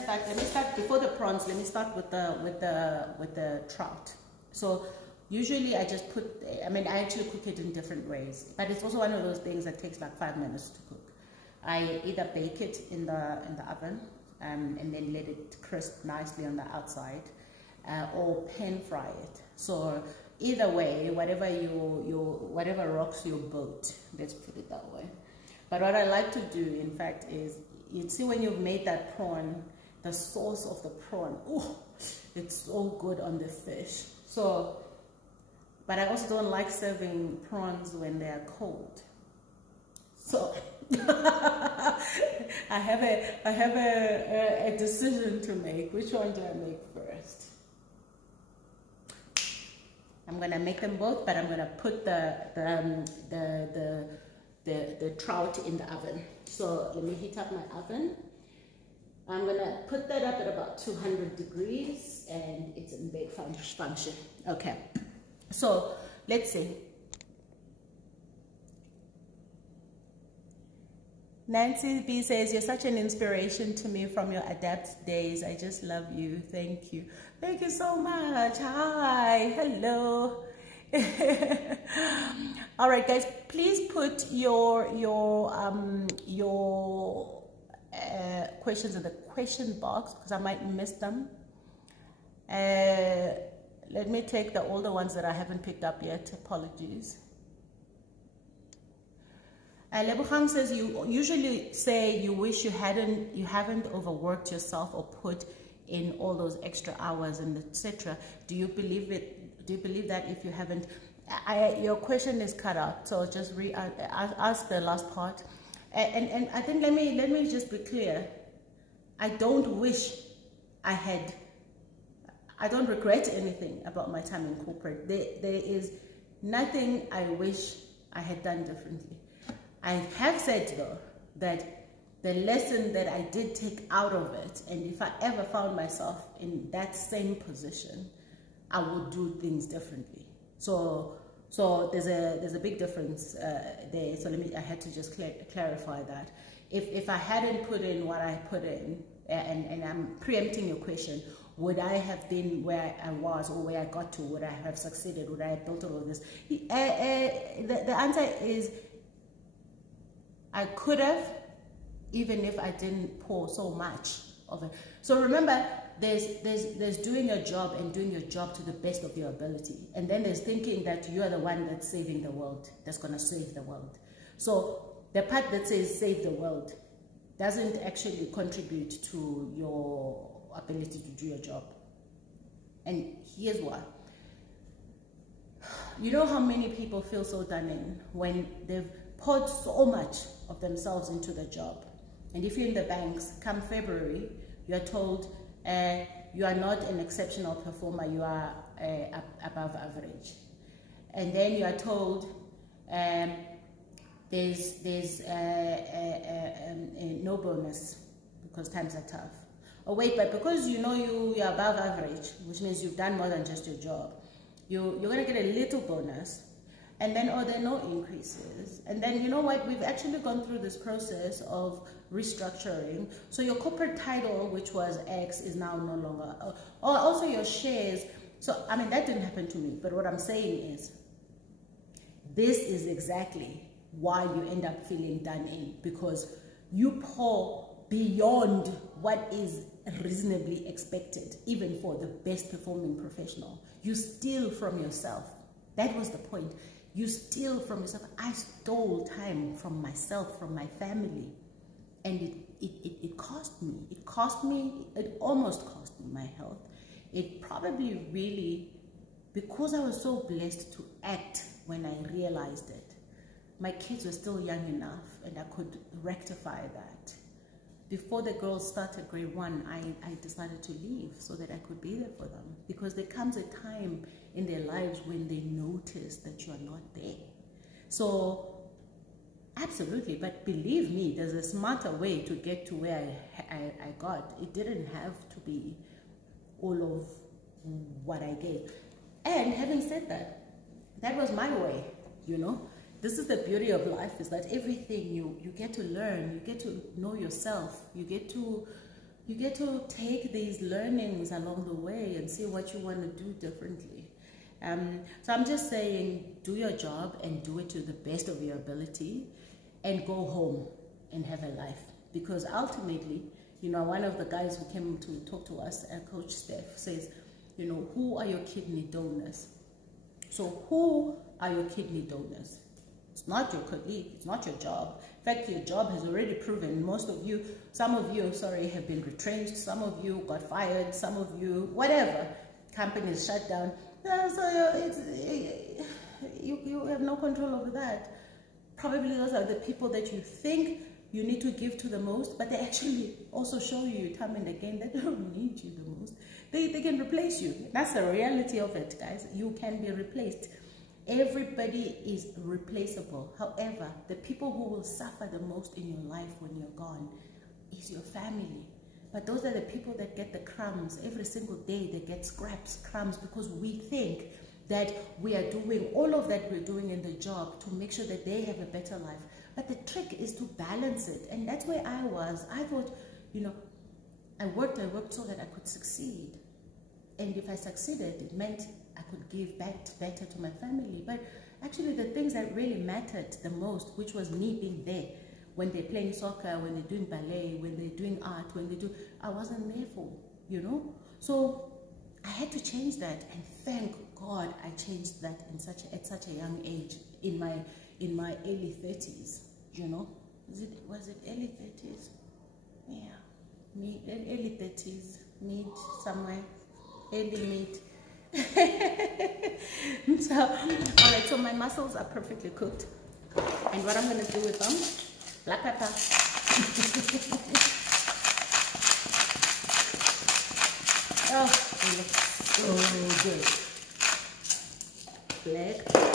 start before the prawns. Let me start with the trout. So usually I just I actually cook it in different ways, but it's also one of those things that takes like 5 minutes to cook. I either bake it in the oven and then let it crisp nicely on the outside, or pan fry it. So either way, whatever rocks your boat, let's put it that way. But what I like to do, in fact, is you see when you've made that prawn, the sauce of the prawn, it's so good on the fish. So, but I also don't like serving prawns when they are cold. So I have a decision to make. Which one do I make first? I'm gonna make them both, but I'm gonna put the trout in the oven. So let me heat up my oven. I'm gonna put that up at about 200 degrees, and it's in bake function. Okay, so let's see. Nancy B says, you're such an inspiration to me from your Adapt days. I just love you. Thank you. Thank you so much. Hi. Hello. All right, guys, please put your questions in the question box because I might miss them. Let me take the older ones that I haven't picked up yet. Apologies. Lebogang says, you usually say you wish you haven't overworked yourself or put in all those extra hours and etc. Do you believe it? Do you believe that if you haven't? Your question is cut out, so just ask the last part. And I think let me just be clear. I don't wish I had. I don't regret anything about my time in corporate. There is nothing I wish I had done differently. I have said though that the lesson that I did take out of it, and if I ever found myself in that same position, I would do things differently. So there's a big difference there. So I had to just clarify that. If I hadn't put in what I put in, and I'm preempting your question, would I have been where I was or where I got to? Would I have succeeded? Would I have built all of this? The answer is I could have, even if I didn't pour so much of it. So remember, there's doing your job and doing your job to the best of your ability. And then there's thinking that you are the one that's saving the world, that's going to save the world. So the part that says save the world doesn't actually contribute to your ability to do your job. And here's why. You know how many people feel so done in when they've poured so much of themselves into the job. And if you're in the banks, come February, you are told you are not an exceptional performer, you are above average. And then you are told there's no bonus because times are tough. Oh wait, but because you know you're above average, which means you've done more than just your job, you're going to get a little bonus. And then, oh, there are no increases. And then, you know what? We've actually gone through this process of restructuring. So your corporate title, which was X, is now no longer. Or also your shares. So, I mean, that didn't happen to me. But what I'm saying is, this is exactly why you end up feeling done in. Because you pour beyond what is reasonably expected, even for the best performing professional. You steal from yourself. That was the point. You steal from yourself. I stole time from myself, from my family. And it cost me. It cost me, it almost cost me my health. It probably really, because I was so blessed to act when I realized it. My kids were still young enough and I could rectify that. Before the girls started grade 1, I decided to leave so that I could be there for them. Because there comes a time in their lives when they notice that you are not there. So, absolutely, but believe me, there's a smarter way to get to where I got. It didn't have to be all of what I gave. And having said that, that was my way, you know. This is the beauty of life, is that everything you get to learn, you get to know yourself, you get to take these learnings along the way and see what you want to do differently. So I'm just saying, do your job and do it to the best of your ability and go home and have a life. Because ultimately, you know, one of the guys who came to talk to us, Coach Steph, says, you know, who are your kidney donors? So who are your kidney donors? It's not your colleague, it's not your job. In fact, your job has already proven, most of you, some of you, sorry, have been retrenched, some of you got fired, some of you, whatever, companies shut down. So you have no control over that. Probably those are the people that you think you need to give to the most, but they actually also show you time and again that they don't need you the most. They can replace you. That's the reality of it, guys. You can be replaced. Everybody is replaceable. However, the people who will suffer the most in your life when you're gone is your family. But those are the people that get the crumbs. Every single day they get scraps, crumbs, because we think that we are doing all of that we're doing in the job to make sure that they have a better life. But the trick is to balance it. And that's where I was. I thought, you know, I worked so that I could succeed. And if I succeeded, it meant I could give back better to my family. But actually the things that really mattered the most, which was me being there, when they're playing soccer, when they're doing ballet, when they're doing art, I wasn't there for, you know. So I had to change that, and thank God I changed that at such a young age, in my early 30s, you know. Was it early 30s? Yeah, early 30s, mid somewhere, early mid. So, all right, so my mussels are perfectly cooked, and what I'm going to do with them, black pepper, oh, they look so good, black pepper.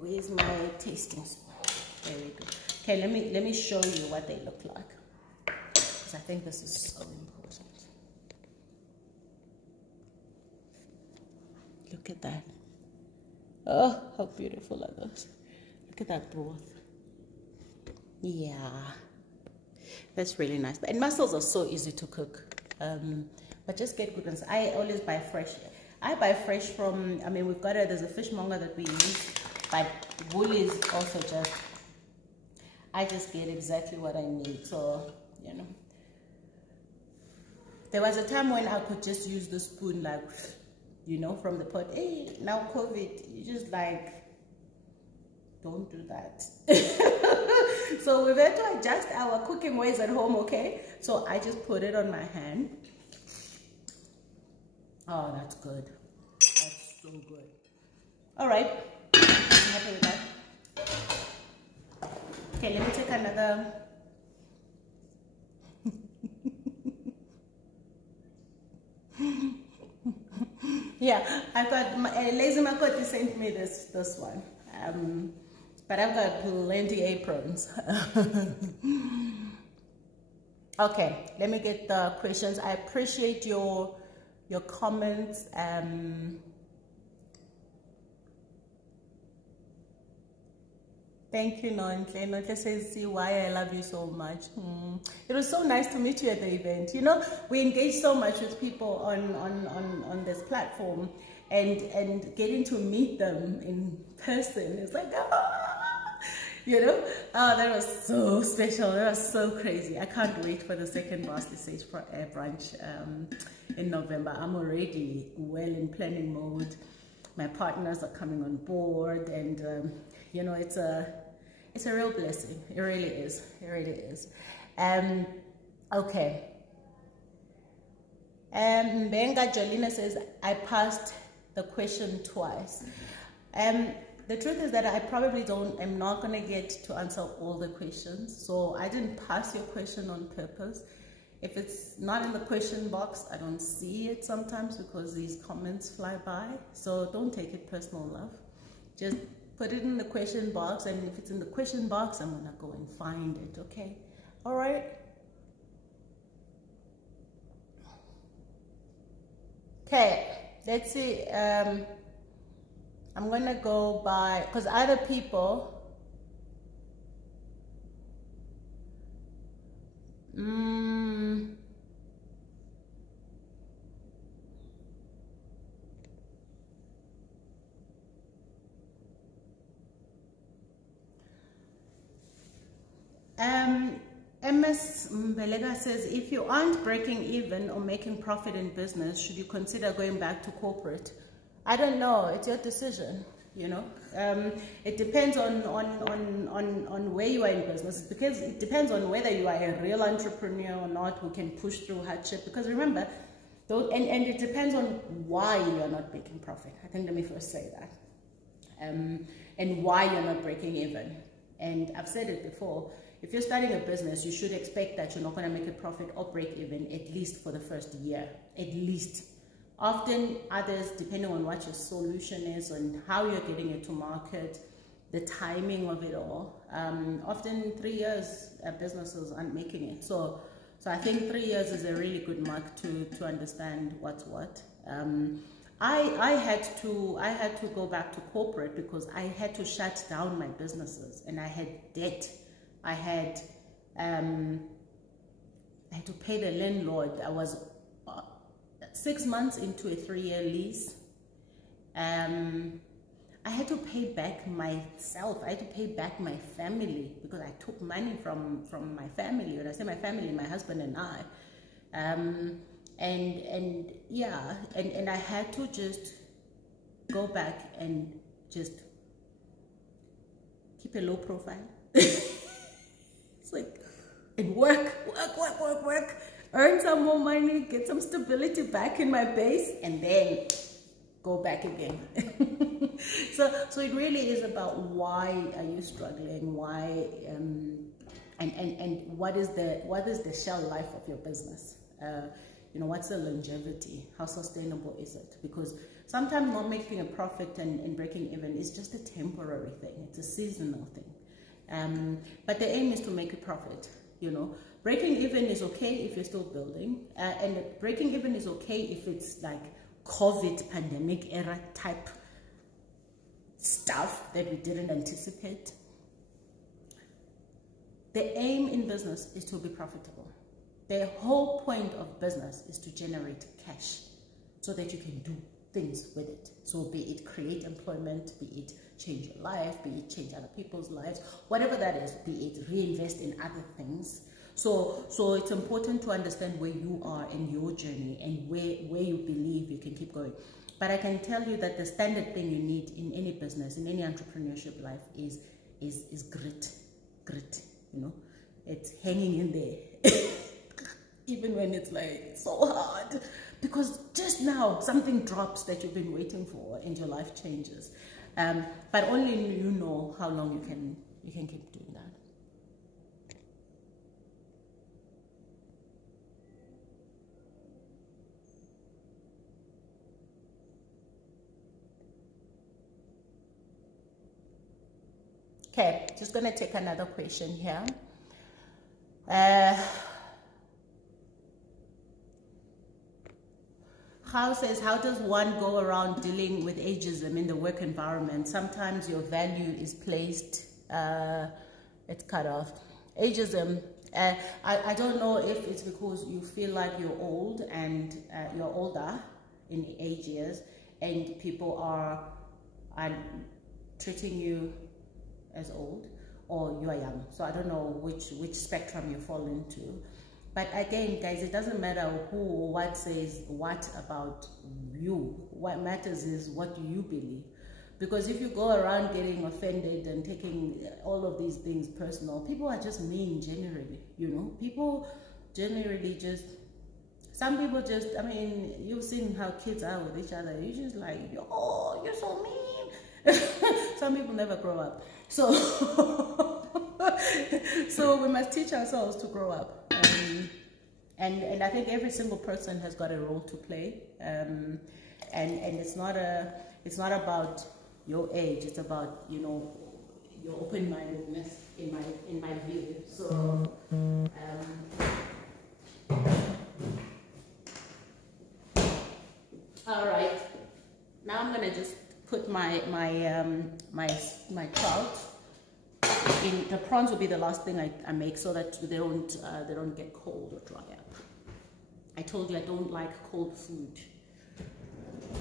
Where's my tasting spoon? There we go. Okay, let me show you what they look like, because I think this is so important. Look at that. Oh, how beautiful are those. Look at that broth. Yeah. That's really nice. And mussels are so easy to cook. But just get good ones. I always buy fresh. I buy fresh from, I mean, there's a fishmonger that we use. But Woolies also I just get exactly what I need. So, you know. There was a time when I could just use the spoon, like, you know, from the pot. Hey, now COVID, you just like, don't do that. So we've had to adjust our cooking ways at home, okay? So I just put it on my hand. Oh, that's good. That's so good. All right, I'm happy with that. Okay, let me take another. Yeah, I've got Lazy Makoti sent me this one. But I've got plenty aprons. Okay, let me get the questions. I appreciate your comments. Thank you, Nontle. Nontle says, see why I love you so much. It was so nice to meet you at the event. You know, we engage so much with people on this platform, and getting to meet them in person. It's like, you know, that was so special. That was so crazy. I can't wait for the second Varsity Sage brunch in November. I'm already well in planning mode. My partners are coming on board, and you know, it's a real blessing. It really is. It really is. Okay. Benga Jolina says, I passed the question twice. The truth is that I probably am not going to get to answer all the questions. So I didn't pass your question on purpose. If it's not in the question box, I don't see it sometimes because these comments fly by. So don't take it personal, love. Just put it in the question box, and if it's in the question box, I'm gonna go and find it, okay? All right? Okay, let's see. I'm gonna go by, because other people, MS Mbelega says, if you aren't breaking even or making profit in business, should you consider going back to corporate? I don't know. It's your decision, you know. It depends on where you are in business, because it depends on whether you are a real entrepreneur or not who can push through hardship. Because remember, and it depends on why you are not making profit. I think let me first say that. And why you're not breaking even. And I've said it before. If you're starting a business, you should expect that you're not going to make a profit or break even at least for the first year, at least. Often others, depending on what your solution is and how you're getting it to market, the timing of it all, often 3 years businesses aren't making it. So I think 3 years is a really good mark to understand what's what. I had to go back to corporate because I had to shut down my businesses, and I had debt. I had to pay the landlord. I was 6 months into a 3-year lease. I had to pay back myself. I had to pay back my family because I took money from my family. When I say my family, my husband and I. And yeah, and I had to just go back and just keep a low profile. It's like, and work, earn some more money, get some stability back in my base, and then go back again. So it really is about why are you struggling, why and what is the shelf life of your business. You know, what's the longevity? How sustainable is it? Because sometimes not making a profit and breaking even is just a temporary thing. It's a seasonal thing. But the aim is to make a profit, you know. Breaking even is okay if you're still building. And breaking even is okay if it's like COVID pandemic era type stuff that we didn't anticipate. The aim in business is to be profitable. The whole point of business is to generate cash so that you can do things with it. So be it create employment, be it change your life, be it change other people's lives, whatever that is, be it reinvest in other things. So it's important to understand where you are in your journey and where you believe you can keep going. But I can tell you that the standard thing you need in any business, in any entrepreneurship life is grit. You know, it's hanging in there, even when it's like so hard. Because just now something drops that you've been waiting for, and your life changes. But only you know how long you can keep doing that. Okay, just gonna take another question here. How does one go around dealing with ageism in the work environment? Sometimes your value is placed, it's cut off. Ageism, I don't know if it's because you feel like you're old and you're older in age years, and people are treating you as old, or you are young. So I don't know which spectrum you fall into. But again, guys, it doesn't matter who or what says what about you. What matters is what you believe. Because if you go around getting offended and taking all of these things personal, people are just mean generally, you know. People generally just, some people just, I mean, you've seen how kids are with each other. You're just like, oh, you're so mean. Some people never grow up. So, so we must teach ourselves to grow up. And I think every single person has got a role to play. And it's not about your age. It's about, you know, your open-mindedness in my view. So, all right. Now I'm gonna just put my trout in. The prawns will be the last thing I make, so that they don't get cold or dry up. I told you I don't like cold food.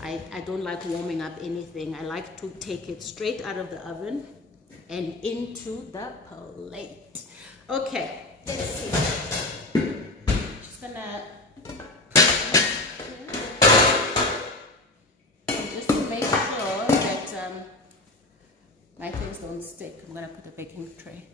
I don't like warming up anything. I like to take it straight out of the oven and into the plate. Okay, let's see. Just gonna, just to make sure that my things don't stick, I'm gonna put a baking tray.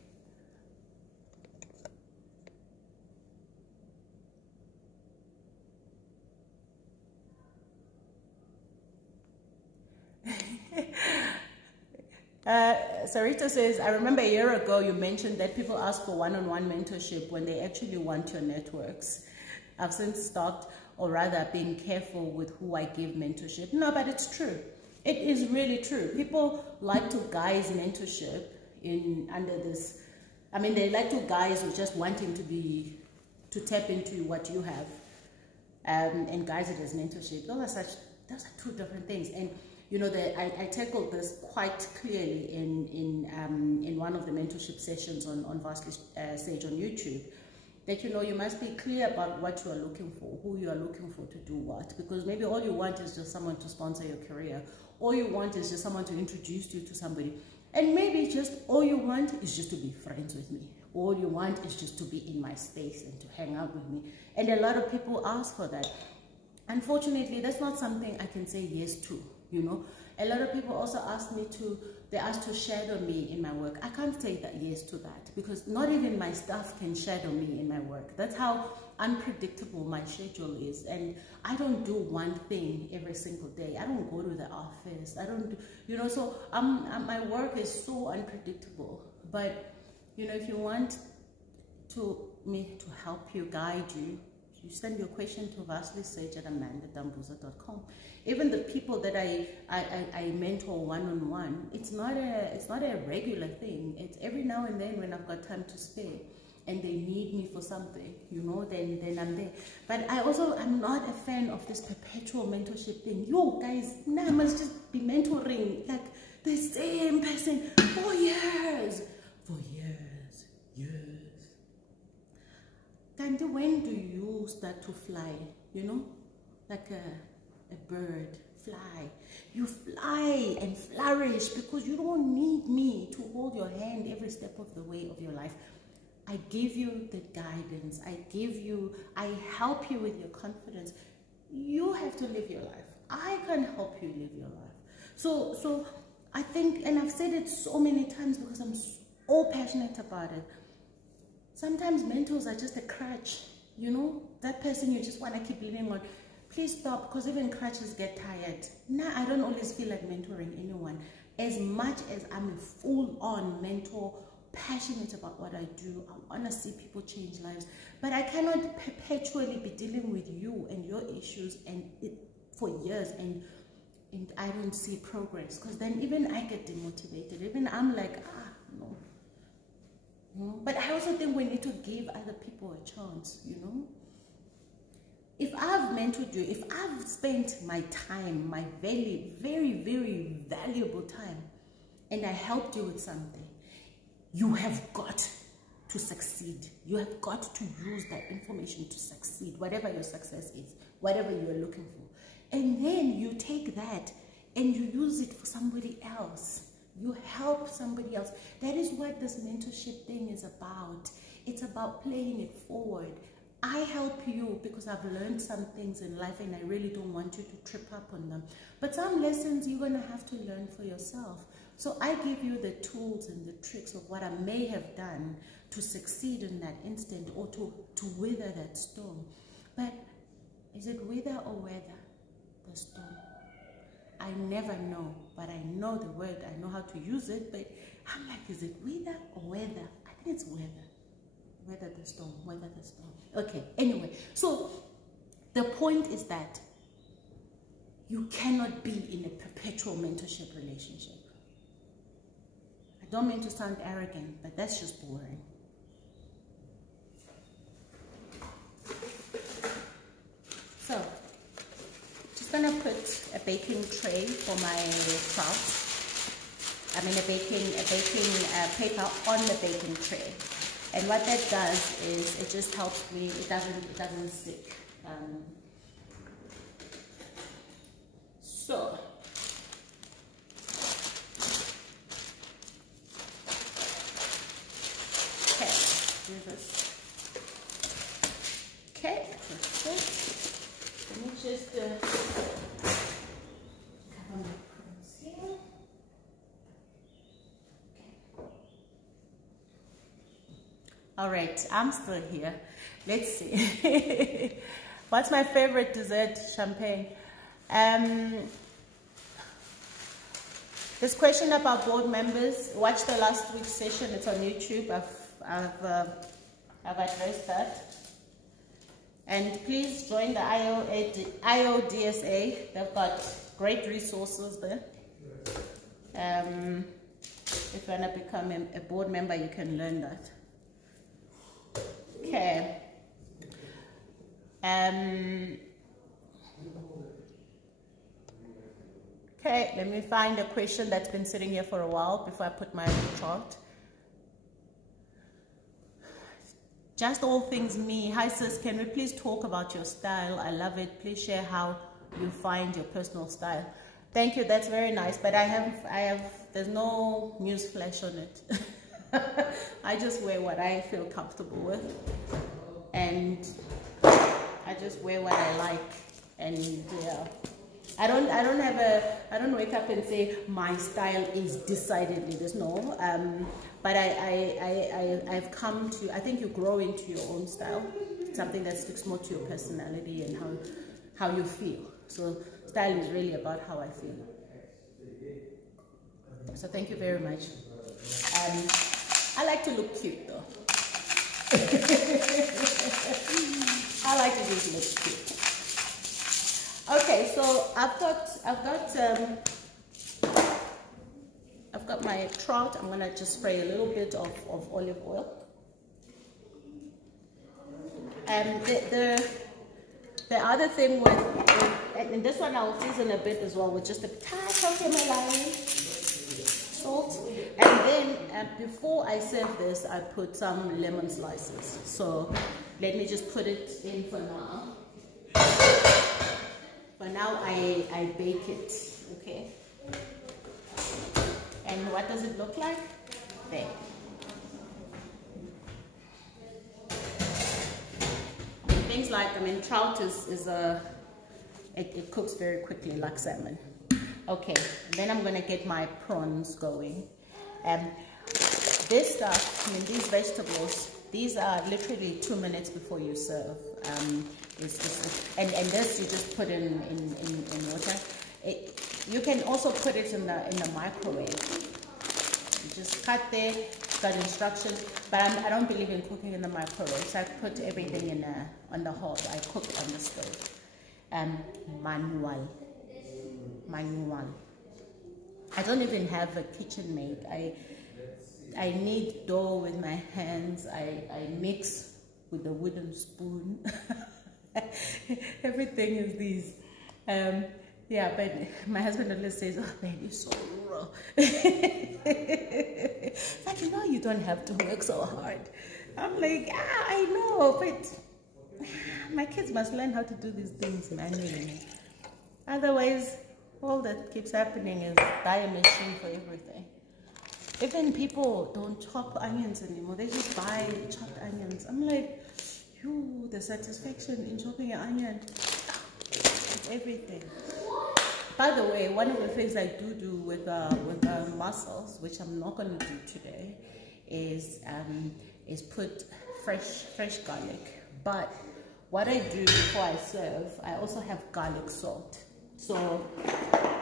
Sarita says, I remember a year ago you mentioned that people ask for one-on-one mentorship when they actually want your networks. I've since stopped, or rather being careful with who I give mentorship. No, but it's true. It is really true. People like to guise mentorship under this. I mean, they like to guise with just wanting to tap into what you have, and guise it as mentorship. Those are two different things. And you know, I tackled this quite clearly in one of the mentorship sessions on Vastly Sage on YouTube. That, you know, you must be clear about what you are looking for, who you are looking for to do what. Because maybe all you want is just someone to sponsor your career. All you want is just someone to introduce you to somebody. And maybe just all you want is just to be friends with me. All you want is just to be in my space and to hang out with me. And a lot of people ask for that. Unfortunately, that's not something I can say yes to. You know, a lot of people also ask to shadow me in my work. I can't say that yes to that, because not even my staff can shadow me in my work. That's how unpredictable my schedule is. And I don't do one thing every single day. I don't go to the office. I don't do, you know, so my work is so unpredictable. But, you know, if you want me to help you, guide you, you send your question to vaslysage@amandadambuza.com. Even the people that I mentor one-on-one, it's not a regular thing. It's every now and then when I've got time to spare and they need me for something, you know, then I'm there. But I'm not a fan of this perpetual mentorship thing. Yo, guys, now I must just be mentoring like the same person for years. And when do you start to fly, you know, like a bird, fly? You fly and flourish because you don't need me to hold your hand every step of the way of your life. I give you the guidance. I help you with your confidence. You have to live your life. I can help you live your life. So I think, and I've said it so many times because I'm so passionate about it. Sometimes mentors are just a crutch, you know, that person you just want to keep leaning on. Please stop, because even crutches get tired. Now, I don't always feel like mentoring anyone. As much as I'm a full-on mentor, passionate about what I do, I want to see people change lives, but I cannot perpetually be dealing with you and your issues for years and I don't see progress, because then even I get demotivated. Even I'm like, no. But I also think we need to give other people a chance, you know. If I've mentored you, if I've spent my time, my very, very, very valuable time, and I helped you with something, you have got to succeed. You have got to use that information to succeed, whatever your success is, whatever you're looking for. And then you take that and you use it for somebody else. You help somebody else. That is what this mentorship thing is about. It's about playing it forward. I help you because I've learned some things in life and I really don't want you to trip up on them. But some lessons you're going to have to learn for yourself. So I give you the tools and the tricks of what I may have done to succeed in that instant or to weather that storm. But is it wither or weather the storm? I never know, but I know the word. I know how to use it, but I'm like, is it wither or weather? I think it's weather. Weather the storm, weather the storm. Okay, anyway, so the point is that you cannot be in a perpetual mentorship relationship. I don't mean to sound arrogant, but that's just boring. So, just gonna put a baking tray for my trout. I mean a baking paper on the baking tray. And what that does is it just helps me, it doesn't stick. So, okay, do this. Okay, that's it. Let me just cover my crumbs here. All right, I'm still here. Let's see. What's my favorite dessert? Champagne. This question about board members. Watch the last week's session. It's on YouTube. I've addressed that. And please join the IODSA. They've got great resources there. If you want to become a board member, you can learn that. Okay. Okay, let me find a question that's been sitting here for a while before I put my chart. Just all things me. Hi sis, can we please talk about your style? I love it. Please share how you find your personal style. Thank you, that's very nice. But there's no news flash on it. I just wear what I feel comfortable with, and I just wear what I like, and yeah, I don't wake up and say my style is decidedly this. No, but I've come to, I think you grow into your own style, something that sticks more to your personality and how you feel. So style is really about how I feel. So thank you very much. I like to look cute though. I like to just look cute. Okay, so I've got my trout. I'm gonna just spray a little bit of olive oil. And the other thing and this one I'll season a bit as well with just a touch of Himalayan salt. And then before I serve this, I put some lemon slices. So let me just put it in for now. For now, I bake it, okay? And what does it look like? There. like, I mean, trout is it cooks very quickly like salmon. Okay, then I'm gonna get my prawns going. This stuff, I mean, these vegetables, these are literally 2 minutes before you serve. And this you just put in water. You can also put it in the microwave. You just cut there, got instructions, but I don't believe in cooking in the microwave, so I put everything on the hob. I cook on the stove. Manual. I don't even have a kitchen maid. I knead dough with my hands. I mix with a wooden spoon. Everything is these. Yeah, but my husband always says, "Oh, babe, you're so rural." It's like, you know, you don't have to work so hard. I'm like, I know, but my kids must learn how to do these things manually. Otherwise, all that keeps happening is buy a machine for everything. Even people don't chop onions anymore. They just buy chopped onions. I'm like, the satisfaction in chopping an onion. Everything. By the way, one of the things I do with mussels, which I'm not going to do today, is put fresh garlic. But what I do before I serve, I also have garlic salt. So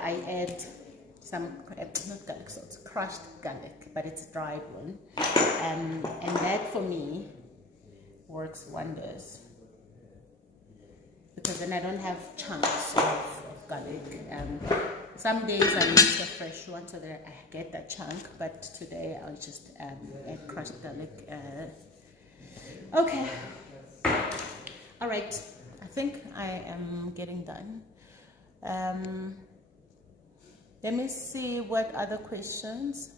I add some, not garlic salt, crushed garlic, but it's a dried one, and that for me works wonders, because then I don't have chunks of garlic. Some days I use a fresh one so that I get that chunk, but today I'll just add crushed garlic. Okay, all right, I think I am getting done. Let me see what other questions.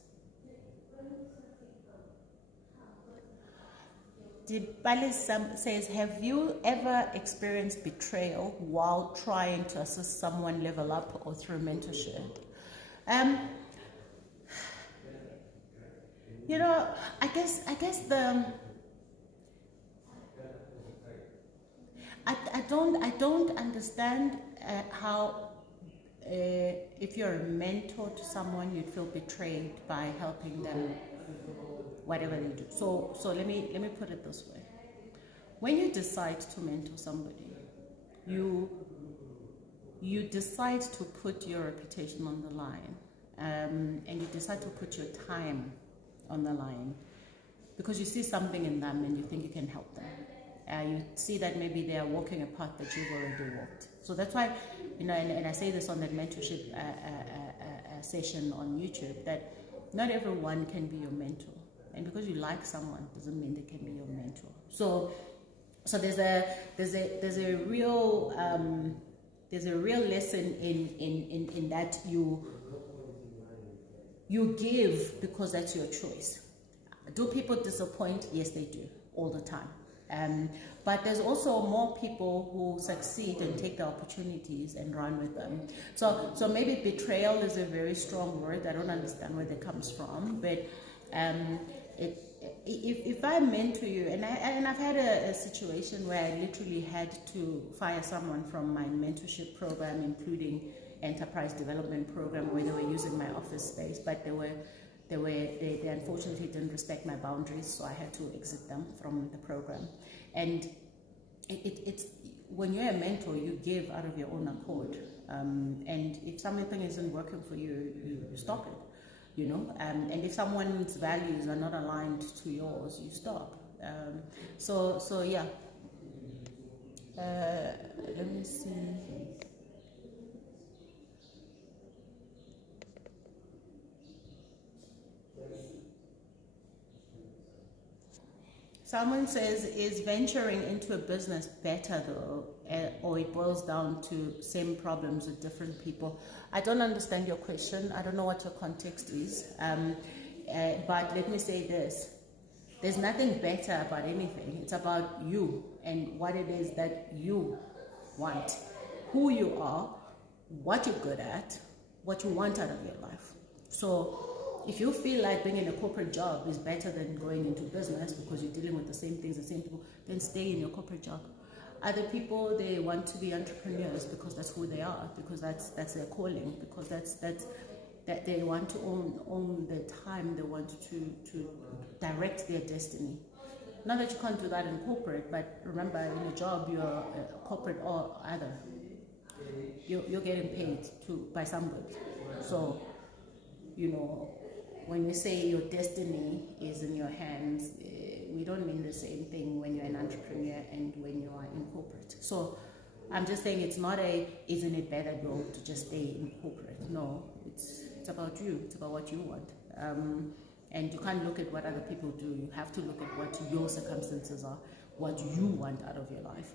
Dibali says, have you ever experienced betrayal while trying to assist someone level up or through mentorship? You know, I guess I don't understand how if you're a mentor to someone, you'd feel betrayed by helping them, whatever they do. So let me put it this way. When you decide to mentor somebody, you decide to put your reputation on the line, and you decide to put your time on the line because you see something in them and you think you can help them. You see that maybe they are walking a path that you've already walked. So that's why, you know, and I say this on that mentorship session on YouTube, that not everyone can be your mentor. And because you like someone doesn't mean they can be your mentor. So there's a real lesson in that you give because that's your choice. Do people disappoint? Yes, they do, all the time. But there's also more people who succeed and take the opportunities and run with them. So maybe betrayal is a very strong word. I don't understand where that comes from. But if I mentor you, and I've had a situation where I literally had to fire someone from my mentorship program, including enterprise development program, where they were using my office space, but they unfortunately didn't respect my boundaries, so I had to exit them from the program. And it's when you're a mentor, you give out of your own accord. And if something isn't working for you, you stop it, you know. And if someone's values are not aligned to yours, you stop. So yeah. Let me see. Someone says, is venturing into a business better though, or it boils down to same problems with different people? I don't understand your question. I don't know what your context is. But let me say this. There's nothing better about anything. It's about you and what it is that you want, who you are, what you're good at, what you want out of your life. So if you feel like being in a corporate job is better than going into business because you're dealing with the same things, the same people, then stay in your corporate job. Other people, they want to be entrepreneurs because that's who they are, because that's their calling, because that they want to own their time, they want to direct their destiny. Not that you can't do that in corporate, but remember, in a job, you're corporate or other. You're getting paid by somebody. So, you know, when you say your destiny is in your hands, we don't mean the same thing when you're an entrepreneur and when you are in corporate. So I'm just saying it's not isn't it better though to just stay in corporate? No, it's about you. It's about what you want. And you can't look at what other people do. You have to look at what your circumstances are, what you want out of your life.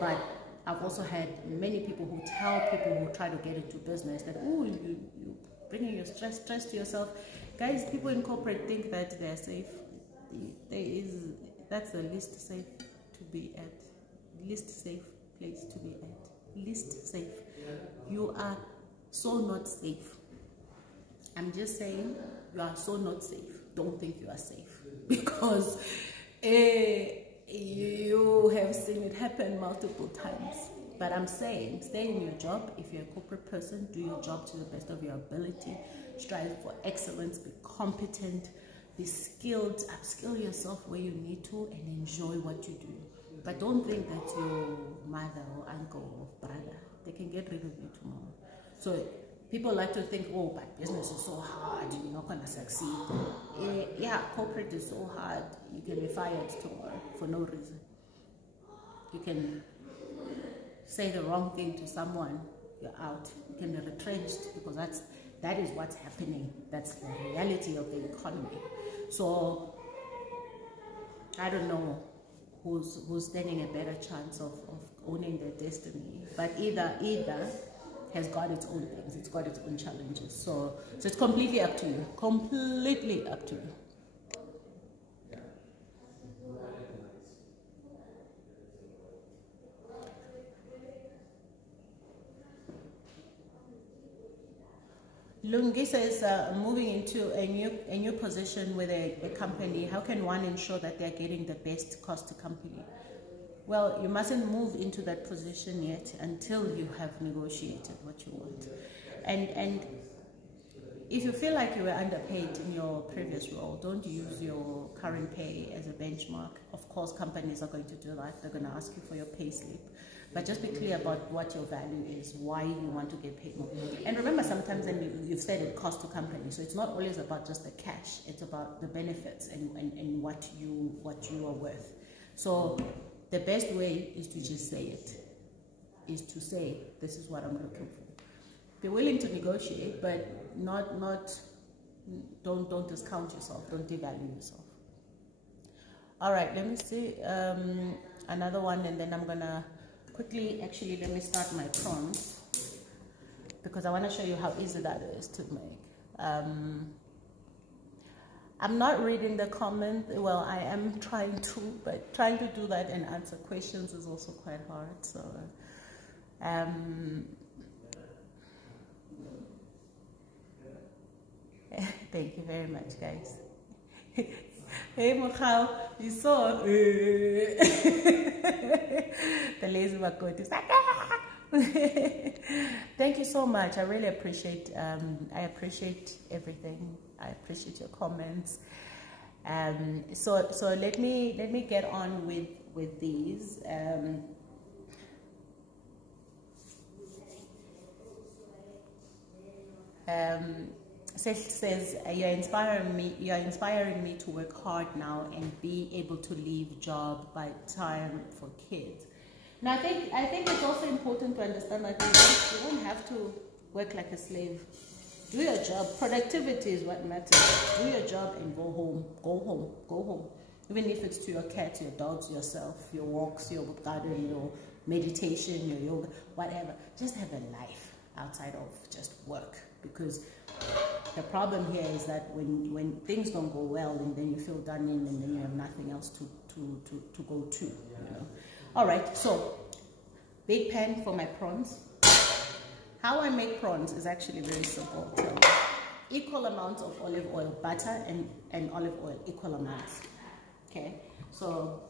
But I've also had many people who tell people who try to get into business that, oh, you bringing your stress to yourself. Guys, people in corporate think that they're safe. That's the least safe to be at. Least safe place to be at. Least safe. You are so not safe. I'm just saying, you are so not safe. Don't think you are safe, because you have seen it happen multiple times. But I'm saying, stay in your job. If you're a corporate person, do your job to the best of your ability. Strive for excellence, be competent, be skilled, upskill yourself where you need to, and enjoy what you do. But don't think that your mother or uncle or brother, they can get rid of you tomorrow. So people like to think, oh, but business is so hard, you're not going to succeed. Yeah, corporate is so hard, you can be fired tomorrow for no reason. You can say the wrong thing to someone, you're out. You can be retrenched, because that is what's happening. That's the reality of the economy. So I don't know who's standing a better chance of owning their destiny. But either has got its own things, it's got its own challenges. So it's completely up to you. Completely up to you. Lungi says, moving into a new position with a company, how can one ensure that they're getting the best cost to company? Well, you mustn't move into that position yet until you have negotiated what you want. And if you feel like you were underpaid in your previous role, don't use your current pay as a benchmark. Of course, companies are going to do that. They're going to ask you for your pay slip. But just be clear about what your value is, why you want to get paid more. And remember, sometimes you've said it costs to company. So it's not always about just the cash. It's about the benefits and what you are worth. So the best way is to just say it, is to say, this is what I'm looking for. Be willing to negotiate, but don't discount yourself, don't devalue yourself. All right, let me see another one, and then I'm gonna quickly, actually, let me start my prompts, because I want to show you how easy that is to make. I'm not reading the comment. Well, I am trying to, but trying to do that and answer questions is also quite hard. So, thank you very much, guys. Hey, Mukhao, you saw the lazy Makoti. Thank you so much. I really appreciate. I appreciate everything. I appreciate your comments. So let me get on with these. Sesh says, you're inspiring me to work hard now and be able to leave job by time for kids. Now I think it's also important to understand that you don't have to work like a slave. Do your job. Productivity is what matters. Do your job and go home. Go home. Go home. Even if it's to your cats, your dogs, yourself, your walks, your garden, your meditation, your yoga, whatever. Just have a life outside of just work. Because the problem here is that when things don't go well, and then you feel done in, and then you have nothing else to go to. You know? All right. So, big pan for my prawns. How I make prawns is actually very simple. So, equal amounts of olive oil, butter and olive oil, equal amounts. Okay. So,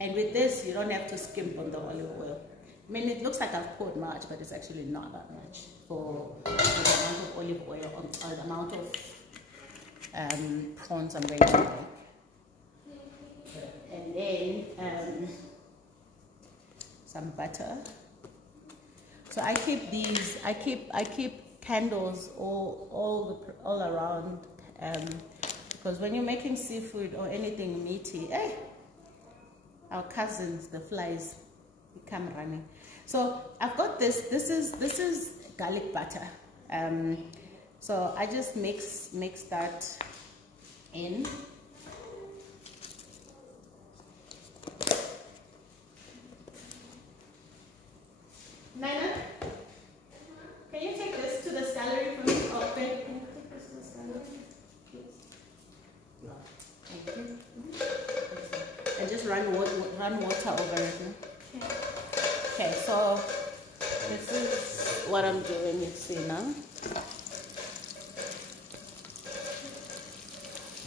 And with this, you don't have to skimp on the olive oil. I mean, it looks like I've poured much, but it's actually not that much for the amount of olive oil or the amount of prawns I'm going to make. And then some butter. So I keep these. I keep candles all around, because when you're making seafood or anything meaty, our cousins, the flies, come running. So I've got this. This is garlic butter. So I just mix that in. Nina, can you take this to the scullery for me? Oh, Ben, can you take this to the scullery, please? Thank you. And just run water over it. No? Okay, so this is what I'm doing. You see now.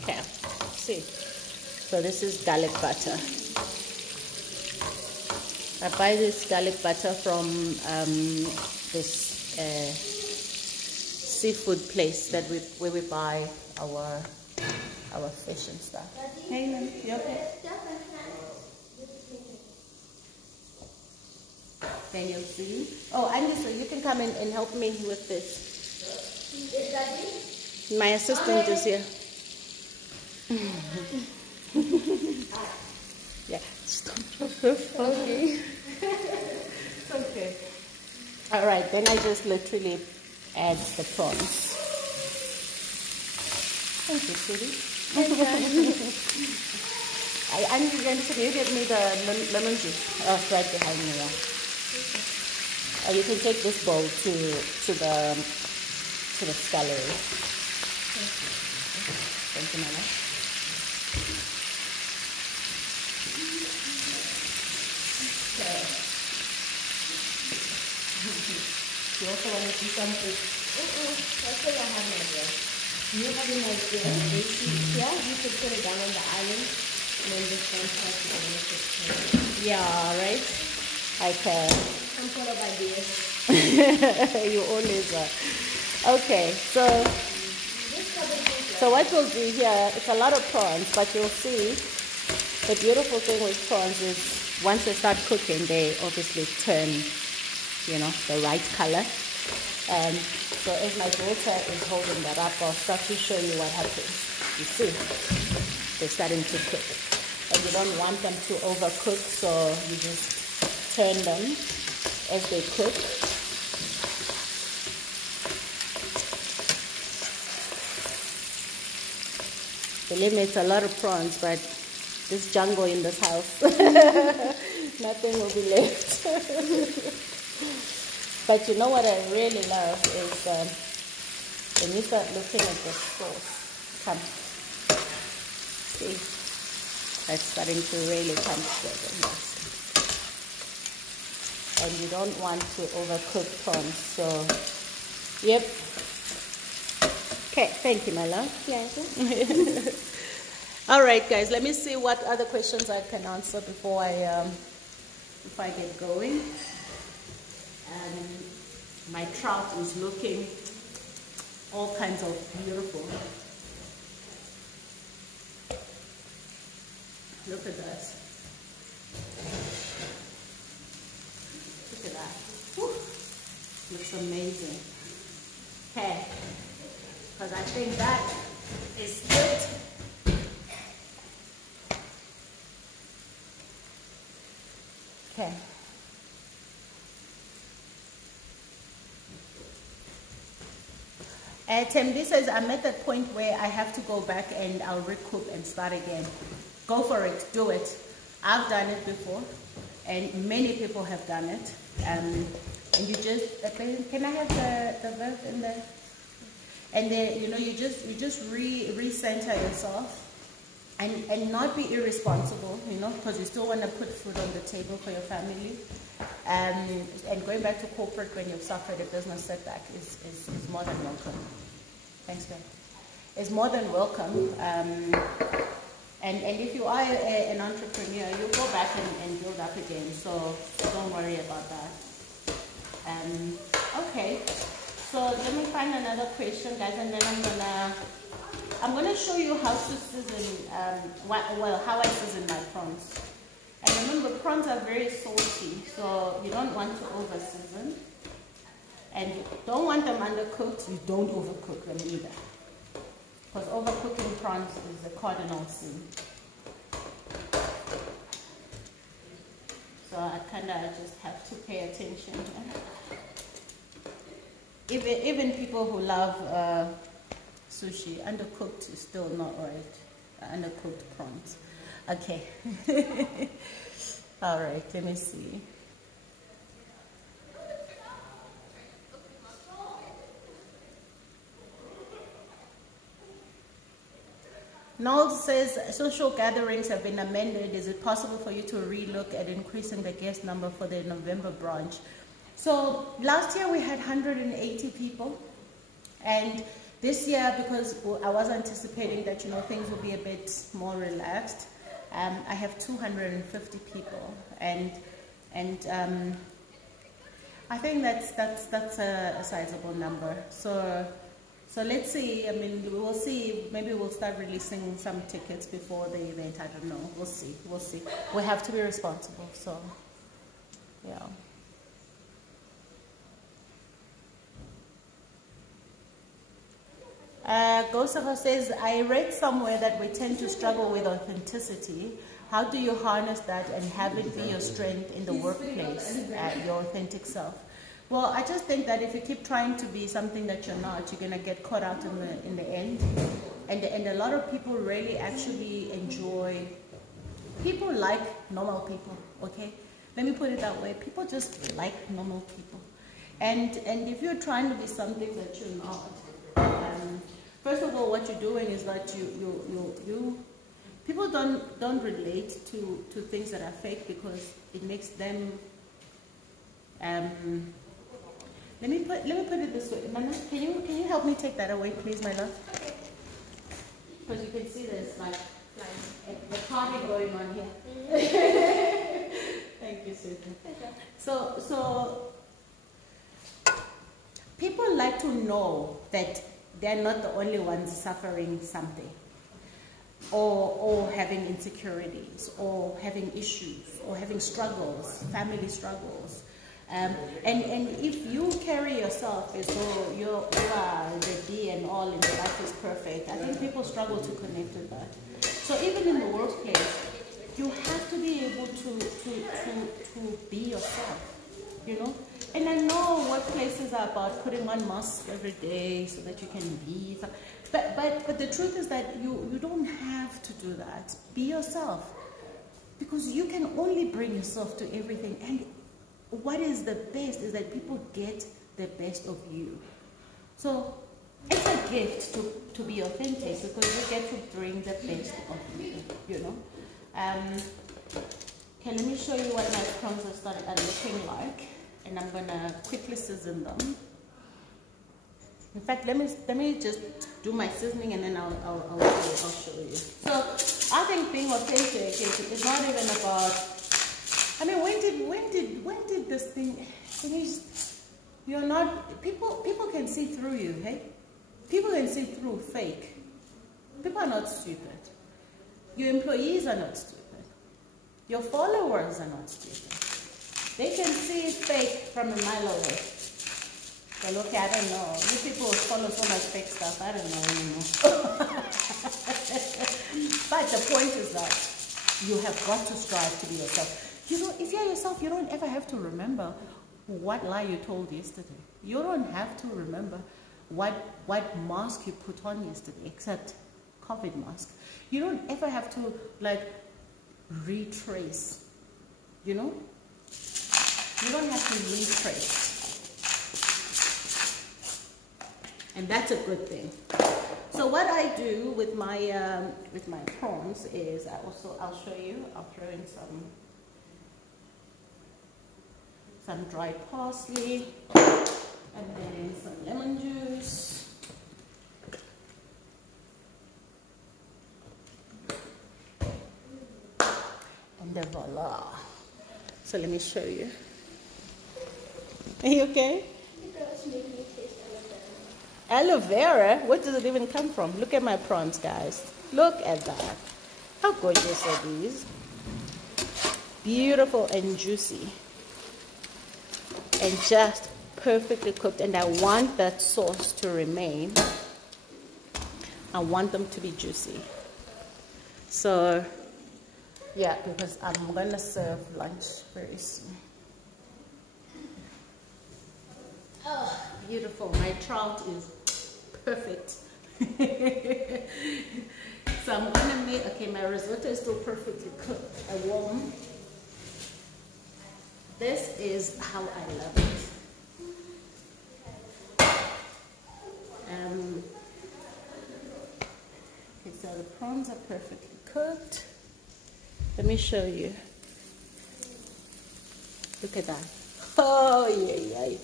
Okay, see. So this is garlic butter. I buy this garlic butter from this seafood place that where we buy our fish and stuff. Hey, man, you okay? Can you see? Oh, Andy, so you can come in and help me with this. My assistant is here. Yeah, stop. Okay. Okay. All right, then I just literally add the prawns. Thank you, sweetie. I'm going to say, you get me the lemon juice. Oh, it's right behind me. Yeah. You can take this bowl to the scullery. Thank you, Mama. You also want to do something? That's what I have my idea. You have an idea? Yeah, you could put it down on the island and then this one part to make it. Yeah, right? Okay. I'm full of ideas. You always are. Okay, so what we'll do here, it's a lot of prawns, but you'll see the beautiful thing with prawns is once they start cooking, they obviously turn, you know, the right color. So as my daughter is holding that up, I'll start to show you what happens. You see, they're starting to cook. And you don't want them to overcook, so you just turn them as they cook. Believe me, it's a lot of prawns, but this jungle in this house, nothing will be left. But you know what I really love is when you start looking at the sauce. Come. See? It's starting to really come together. And you don't want to overcook prawns. So, yep. Okay, thank you, my love. Yes. All right, guys, let me see what other questions I can answer before I get going. My trout is looking all kinds of beautiful. Look at that. Look at that. Whew. Looks amazing. Okay, because I think that is good. Okay. Tembi says, I'm at that point where I have to go back and I'll recoup and start again. Go for it. Do it. I've done it before, and many people have done it. And you just, can I have the verb in there? And then, you know, you just recenter yourself and not be irresponsible, you know, because you still want to put food on the table for your family. And going back to corporate when you've suffered a business setback is more than welcome. Thanks, Ben. It's more than welcome. And if you are an entrepreneur, you'll go back and build up again. So don't worry about that. Okay. So let me find another question, guys, and then I'm gonna show you how to season. How I season my prawns. And remember, prawns are very salty, so you don't want to over season, and you don't want them undercooked. You don't overcook them either, because overcooking prawns is a cardinal sin. So I kind of just have to pay attention. Even people who love sushi, undercooked is still not right. Undercooked prawns. Okay. All right, let me see. Noel says, social gatherings have been amended. Is it possible for you to relook at increasing the guest number for the November branch? So last year we had 180 people, and this year, because I was anticipating that, you know, things will be a bit more relaxed, I have 250 people, and I think that's a sizable number. So let's see. I mean, we will see. Maybe we'll start releasing some tickets before the event. I don't know. We'll see. We'll see. We have to be responsible. So, yeah. Gosava says, I read somewhere that we tend to struggle with authenticity. How do you harness that and have it be your strength in the workplace, your authentic self? Well, I just think that if you keep trying to be something that you're not, you're going to get caught out in the end. And a lot of people really actually enjoy, people like normal people, okay? Let me put it that way. People just like normal people. And if you're trying to be something that you're not, first of all, what you're doing is that people don't relate to things that are fake, because it makes them. Let me put it this way. Mama, can you help me take that away, please, my love? Because you can see there's like the party going on here. Thank you, Susan. So people like to know that they're not the only ones suffering something, or having insecurities, or having issues, or having struggles, family struggles. And if you carry yourself as though you are the be and all and your life is perfect, I think people struggle to connect with that. So even in the workplace, you have to be able to be yourself, you know. And I know workplaces are about putting on masks every day so that you can be, but the truth is that you don't have to do that. Be yourself, because you can only bring yourself to everything. And what is the best is that people get the best of you. So it's a gift to be authentic, because you get to bring the best of you, you know. Okay, let me show you what my prawns are looking like, and I'm gonna quickly season them. In fact, let me just do my seasoning, and then I'll show you. So I think being authentic is not even about. I mean, when did this thing? You're not. People can see through you, hey? People can see through fake. People are not stupid. Your employees are not stupid. Your followers are not stupid. They can see fake from a mile away. Well, okay, I don't know. You people follow so much fake stuff. I don't know anymore. But the point is that you have got to strive to be yourself. You know, if you're yourself, you don't ever have to remember what lie you told yesterday. You don't have to remember what mask you put on yesterday, except COVID mask. You don't ever have to, like, retrace, you know? You don't have to retrace. And that's a good thing. So what I do with my prawns is I'll show you. I'll throw in some dried parsley, and then some lemon juice. voila. So let me show you. Are you okay? Aloe vera? Where does it even come from? Look at my prawns, guys. Look at that. How gorgeous are these? Beautiful and juicy. And just perfectly cooked. And I want that sauce to remain. I want them to be juicy. So, yeah, because I'm going to serve lunch very soon. Oh, beautiful. My trout is perfect. So I'm going to make, okay, my risotto is still perfectly cooked. Warm. This is how I love it. Okay, so the prawns are perfectly cooked. Let me show you. Look at that. Oh, yeah, yeah.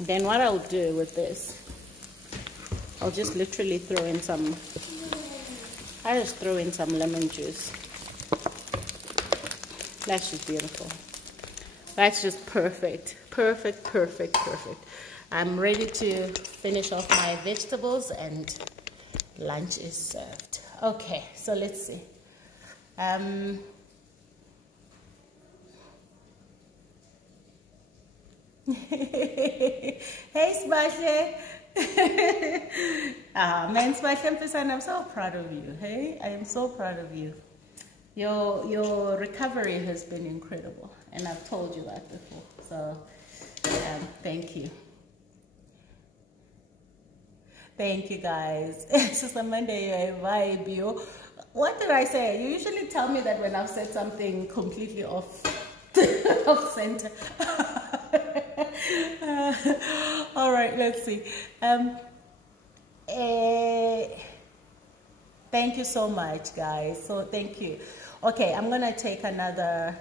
Then what I'll do with this, I'll just literally throw in some, lemon juice. That's just beautiful. That's just perfect. Perfect, perfect, perfect. I'm ready to finish off my vegetables and lunch is served. Okay, so let's see. Hey, Smashy. Man, Smashy, I'm so proud of you. Hey, I am so proud of you. Your recovery has been incredible, and I've told you that before. So, thank you. Thank you, guys. It's just a Monday, you're a vibe, yo. What did I say? You usually tell me that when I've said something completely off center. All right, let's see. Thank you so much, guys. So thank you. Okay, I'm gonna take another.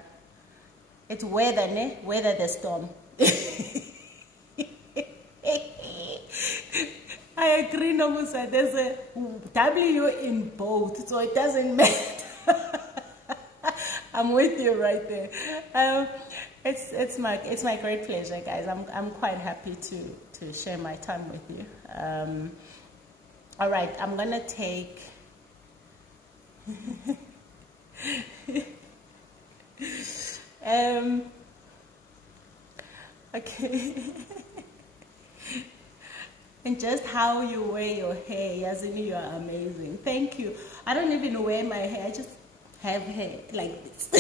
It's weather, ne? Weather the storm. I agree, Nomusa. There's a W in both, so it doesn't matter. I'm with you right there. It's my great pleasure, guys. I'm quite happy to share my time with you. All right, I'm gonna take. Okay. And just how you wear your hair, Yasmin, you are amazing. Thank you. I don't even wear my hair. I just have hair like this.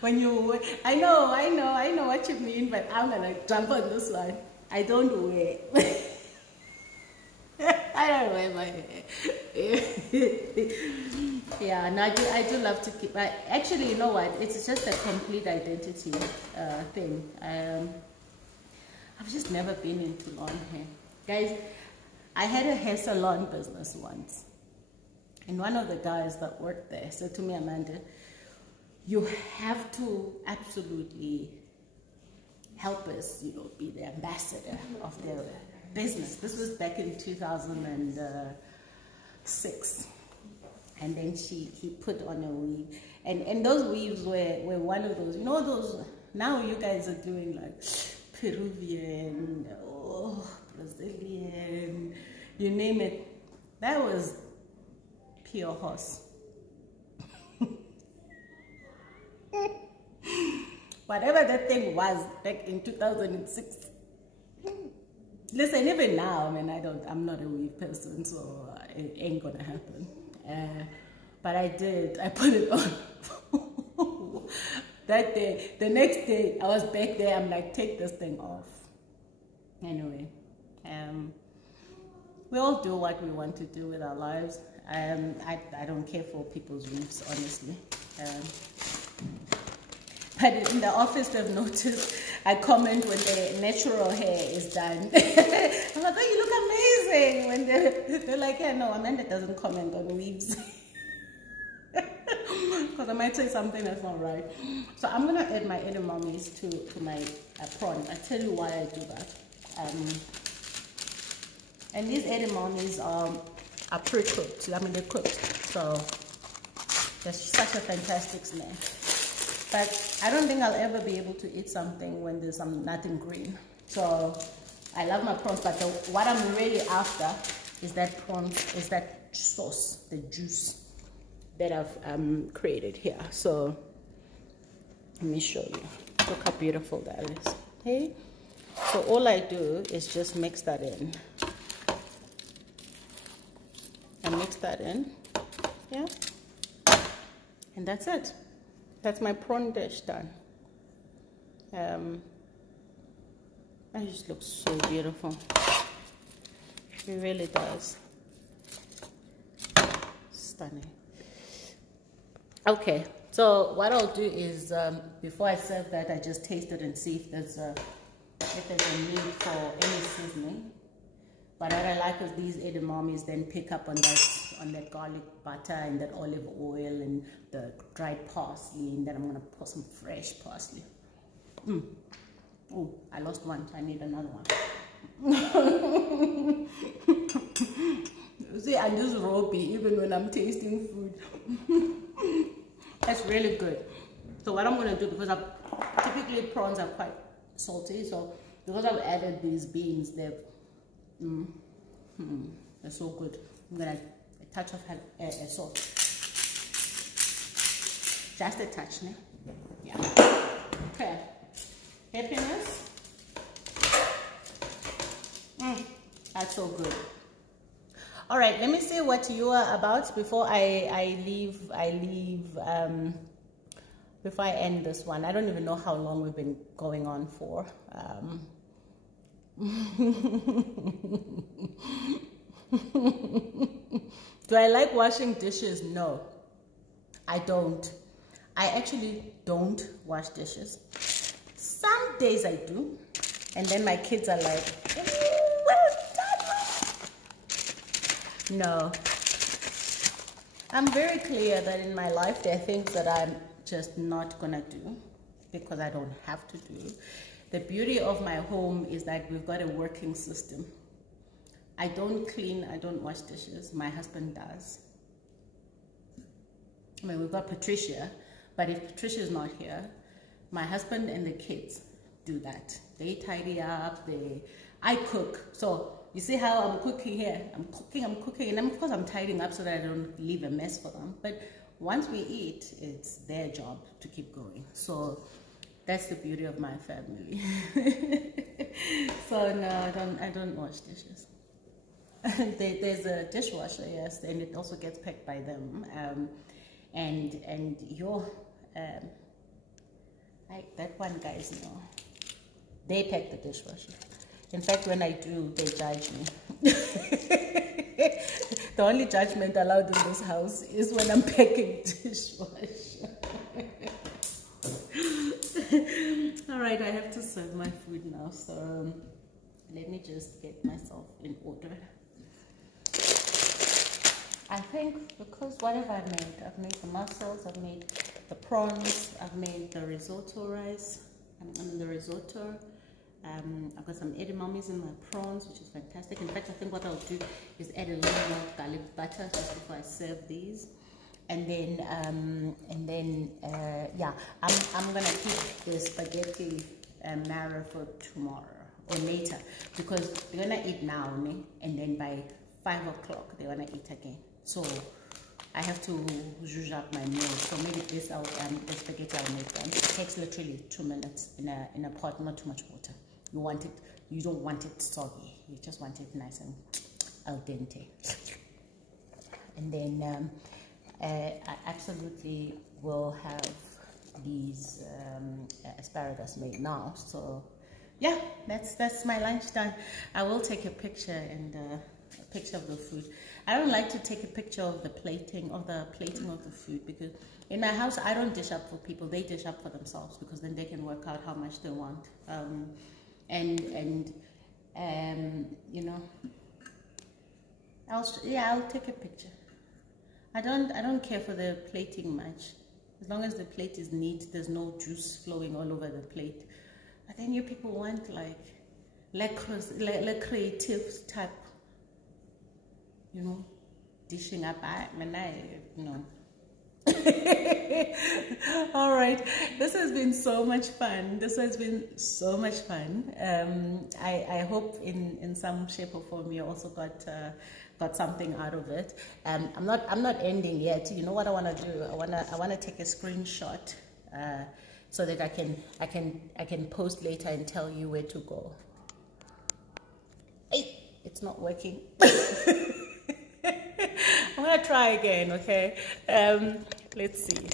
When you wear, I know what you mean, but I'm gonna jump on this one. I don't wear. I don't wear my hair. Yeah, no, I do love to keep. Actually, you know what? It's just a complete identity thing. I've just never been into long hair. Guys, I had a hair salon business once. And one of the guys that worked there said to me, Amanda, you have to absolutely help us, be the ambassador of their business. This was back in 2006. And then he put on a weave. And those weaves were one of those, those, now you guys are doing like Peruvian, Brazilian, you name it. That was pure horse. Whatever that thing was back in 2006. Listen, even now, I mean, I'm not a weave person, so it ain't gonna happen. But I did. I put it on. That day, the next day, I was back there. I'm like, take this thing off. Anyway, we all do what we want to do with our lives. I don't care for people's weaves, honestly. But in the office, they've noticed I comment when the natural hair is done. I'm like, oh, you look amazing. When they're like, yeah, no, Amanda doesn't comment on weaves. Because I might say something that's not right. So I'm going to add my edamames to my prawn. I'll tell you why I do that. And these edamames are pre-cooked. I mean, they're cooked. So That's such a fantastic snack. But I don't think I'll ever be able to eat something when there's nothing green. So I love my prawns, but what I'm really after is that sauce, the juice that I've created here. So let me show you. Look how beautiful that is. Okay, so all I do is just mix that in. I mix that in, yeah, and that's it. That's my prawn dish done. It just looks so beautiful. It really does. Stunning. Okay, so what I'll do is before I serve that, I just taste it and see if there's a need for any seasoning. But what I like is these edamames then pick up on that garlic butter and that olive oil and the dried parsley, and then I'm gonna put some fresh parsley. Oh, I lost one, so I need another one. See, I just ropey even when I'm tasting food. That's really good. So what I'm gonna do, because typically prawns are quite salty, so because I've added these beans, they're so good. I'm gonna a touch of salt, just a touch, ne? Yeah. Okay. Happiness. That's so good. All right, let me see what you are about before I leave. Before I end this one. I don't even know how long we've been going on for. Do I like washing dishes? No, I don't. I actually don't wash dishes. Some days I do, and then my kids are like, well done. No, I'm very clear that in my life there are things that I'm just not gonna do because I don't have to do. The beauty of my home is that we've got a working system. I don't clean, I don't wash dishes. My husband does. I mean, we've got Patricia, but if Patricia is not here, my husband and the kids do that. They tidy up, I cook. So you see how I'm cooking here? I'm cooking, and then of course I'm tidying up so that I don't leave a mess for them. But once we eat, it's their job to keep going. So that's the beauty of my family. So no, I don't wash dishes. There's a dishwasher, yes, and it also gets packed by them. And your like that one, guys, no, they pack the dishwasher. In fact, when I do, they judge me. The only judgment allowed in this house is when I'm packing dishwasher. All right, I have to serve my food now, so let me just get myself in order. I think because what have I made? I've made the mussels, I've made the prawns, I've made the risotto rice, I mean the risotto. I've got some edamames in my prawns, which is fantastic. In fact, I think what I'll do is add a little more garlic butter just before I serve these. And then yeah, I'm gonna keep the spaghetti marrow for tomorrow or later, because they're gonna eat now, and then by 5 o'clock they're gonna eat again. So I have to zhuzh up my meal. So maybe the spaghetti I'll make them. It takes literally 2 minutes in a pot, not too much water. You don't want it soggy. You just want it nice and al dente. And then I absolutely will have these asparagus made now. So yeah, that's my lunch done. I will take a picture and a picture of the food. I don't like to take a picture of the plating of the food, because in my house I don't dish up for people. They dish up for themselves, because then they can work out how much they want. You know, I'll take a picture. I don't care for the plating much, as long as the plate is neat. There's no juice flowing all over the plate. But then you people want like creative type, you know, dishing up. No, All right, this has been so much fun. This has been so much fun. I hope in some shape or form you also got something out of it. I'm not ending yet. You know what I want to do? I want to take a screenshot so that I can post later and tell you where to go. Hey, it's not working. I'm gonna try again, okay? Let's see.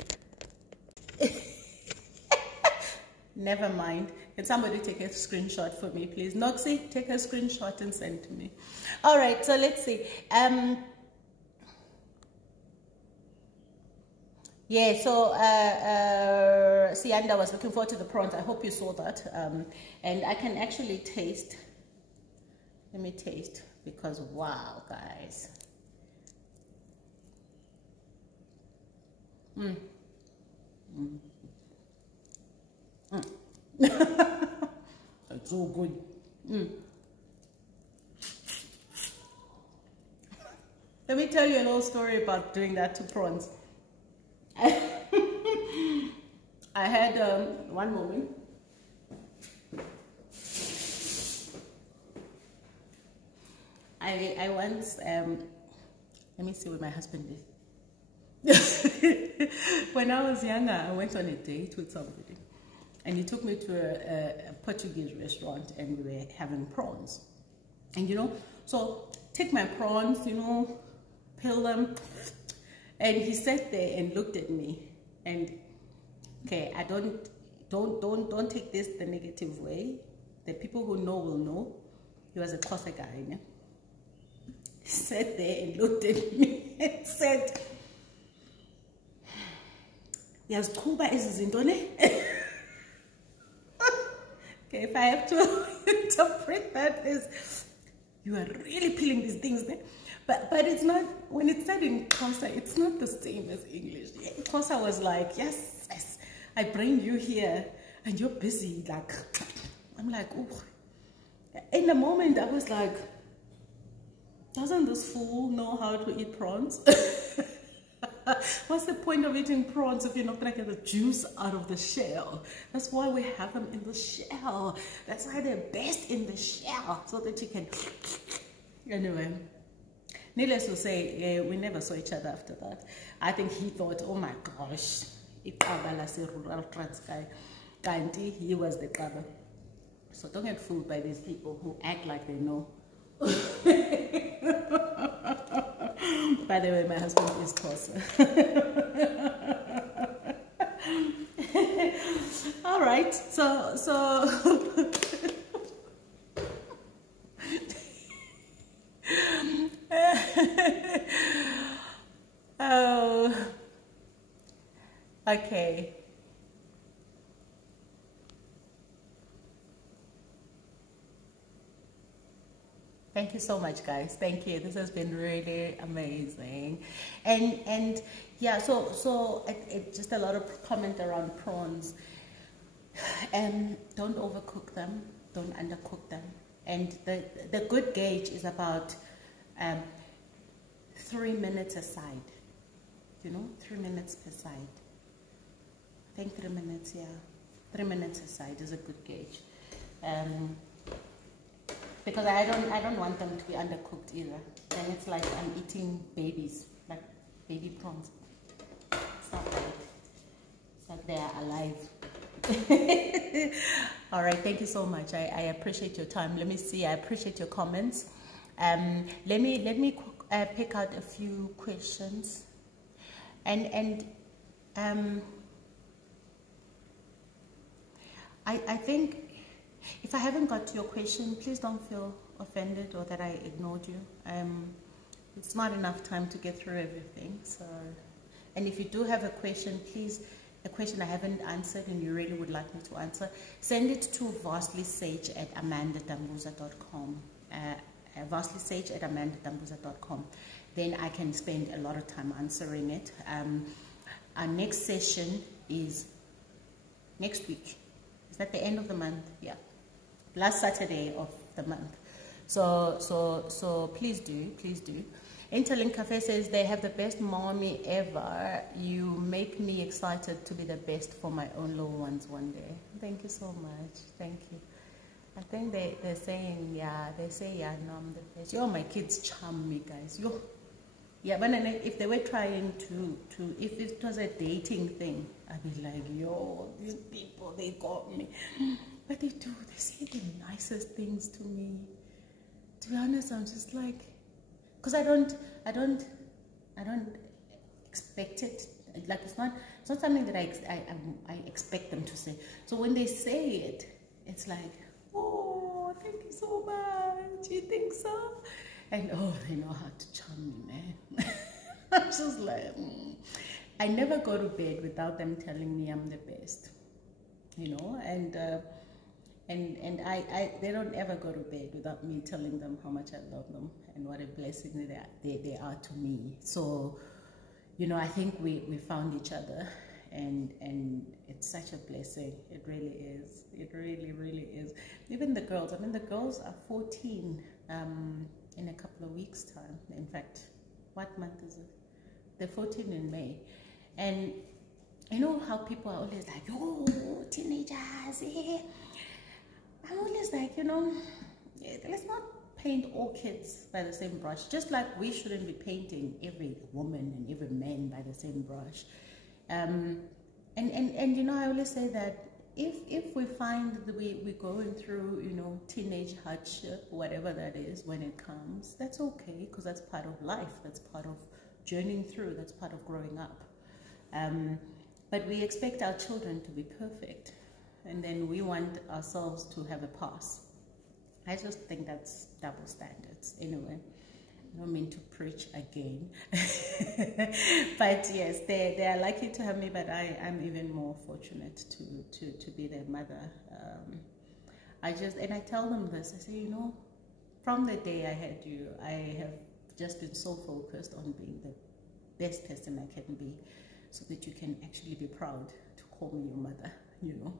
Never mind. Can somebody take a screenshot for me, please? Noxie, take a screenshot and send to me. All right, so let's see. Yeah, so Sianda was looking forward to the prawns. I hope you saw that. And I can actually taste. Let me taste, because wow, guys. That's so good. Let me tell you a little story about doing that to prawns. I had one moment. I once let me see what my husband did. When I was younger, I went on a date with somebody, and he took me to a Portuguese restaurant, and we were having prawns. And you know, so take my prawns, you know, peel them, and he sat there and looked at me. And okay, I don't take this the negative way. The people who know will know. He was a Xhosa guy, you know? He sat there and looked at me and said, "Yazikuba ezi ne?" Okay, if I have to interpret that as, you are really peeling these things there. But it's not, when it's said in Xhosa, it's not the same as English. Xhosa was like, yes, I bring you here and you're busy. Like, I'm like, oh. In the moment, I was like, doesn't this fool know how to eat prawns? What's the point of eating prawns if you're not going to get the juice out of the shell? That's why we have them in the shell. That's why they're best in the shell, so that you can... Anyway, needless to say, we never saw each other after that. I think he thought, oh my gosh, he was the cover. So don't get fooled by these people who act like they know. By the way, my husband is Xhosa. All right, so oh, okay. Thank you so much, guys. Thank you. This has been really amazing. And yeah, so just a lot of comment around prawns. Don't overcook them. Don't undercook them. And the good gauge is about 3 minutes aside. You know, 3 minutes per side. I think 3 minutes, yeah. 3 minutes aside is a good gauge. Because I don't want them to be undercooked either. Then it's like I'm eating babies, like baby prawns. It's not right. It's like they are alive. All right, thank you so much. I appreciate your time. Let me see. I appreciate your comments. Let me pick out a few questions, and I think. If I haven't got to your question, please don't feel offended or that I ignored you. It's not enough time to get through everything. So, and if you do have a question, please, a question I haven't answered and you really would like me to answer, send it to vastlysage@amandadambuza.com. Vastlysage@amandadambuza.com. Then I can spend a lot of time answering it. Our next session is next week. Is that the end of the month? Yeah. Last Saturday of the month. So please do. Interlink Cafe says they have the best mommy ever. You make me excited to be the best for my own little ones one day. Thank you so much. Thank you. I think they're saying, yeah, they say, yeah, no, I'm the best. Yo, my kids charm me, guys. Yo. Yeah, but then if they were trying to, if it was a dating thing, I'd be like, yo, these people, they got me. But they do, they say the nicest things to me. To be honest, I'm just like, because I don't expect it. Like it's not something that I expect them to say. So when they say it, it's like, oh, thank you so much. You think so? And oh, they know how to charm me, man. I'm just like, I never go to bed without them telling me I'm the best, you know. And they don't ever go to bed without me telling them how much I love them and what a blessing they are to me. So, you know, I think we found each other, and it's such a blessing. It really is. It really, really is. Even the girls. I mean, the girls are 14 in a couple of weeks' time. In fact, what month is it? They're 14 in May, and you know how people are always like, "Oh, teenagers." Yeah. I'm always like, you know, let's not paint all kids by the same brush. Just like we shouldn't be painting every woman and every man by the same brush. And you know, I always say that if we find that we're going through, you know, teenage hardship, whatever that is, when it comes, that's okay, because that's part of life. That's part of journeying through. That's part of growing up. But we expect our children to be perfect, and then we want ourselves to have a pass. I just think that's double standards. Anyway, I don't mean to preach again. But yes, they are lucky to have me, but I'm even more fortunate to be their mother. I tell them this. I say, you know, from the day I had you, I have just been so focused on being the best person I can be, so that you can actually be proud to call me your mother. You know,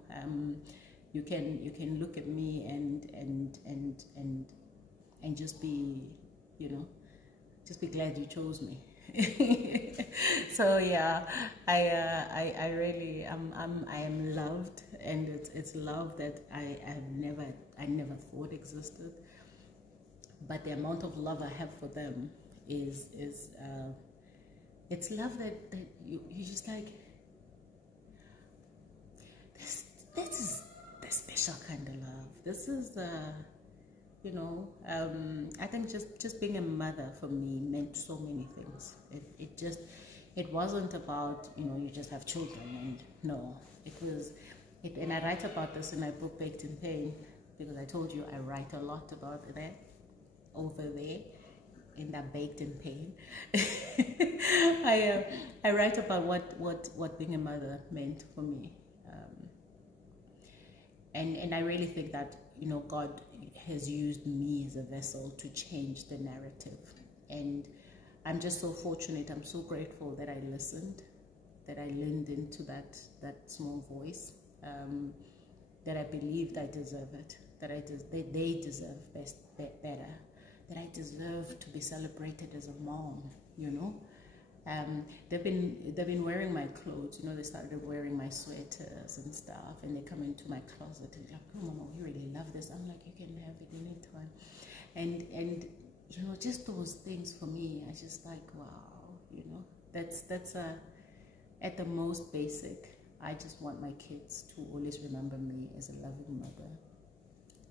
you can look at me and just be, you know, just be glad you chose me. So yeah, I really I am loved, and it's love that I never thought existed. But the amount of love I have for them is it's love that you just like. This is the special kind of love. This is, you know, I think just being a mother for me meant so many things. It wasn't about, you know, you just have children, and no, and I write about this in my book, Baked in Pain, because I told you I write a lot about that over there in that Baked in Pain. I write about what being a mother meant for me. And I really think that, you know, God has used me as a vessel to change the narrative. And I'm just so fortunate, I'm so grateful that I listened, that I leaned into that small voice, that I believed I deserve it, that they deserve better, that I deserve to be celebrated as a mom, you know. They've been wearing my clothes, you know. They started wearing my sweaters and stuff, and they come into my closet and like, oh mama, we really love this. I'm like, you can have it anytime. And you know, just those things for me, I just like, wow, you know, that's at the most basic. I just want my kids to always remember me as a loving mother,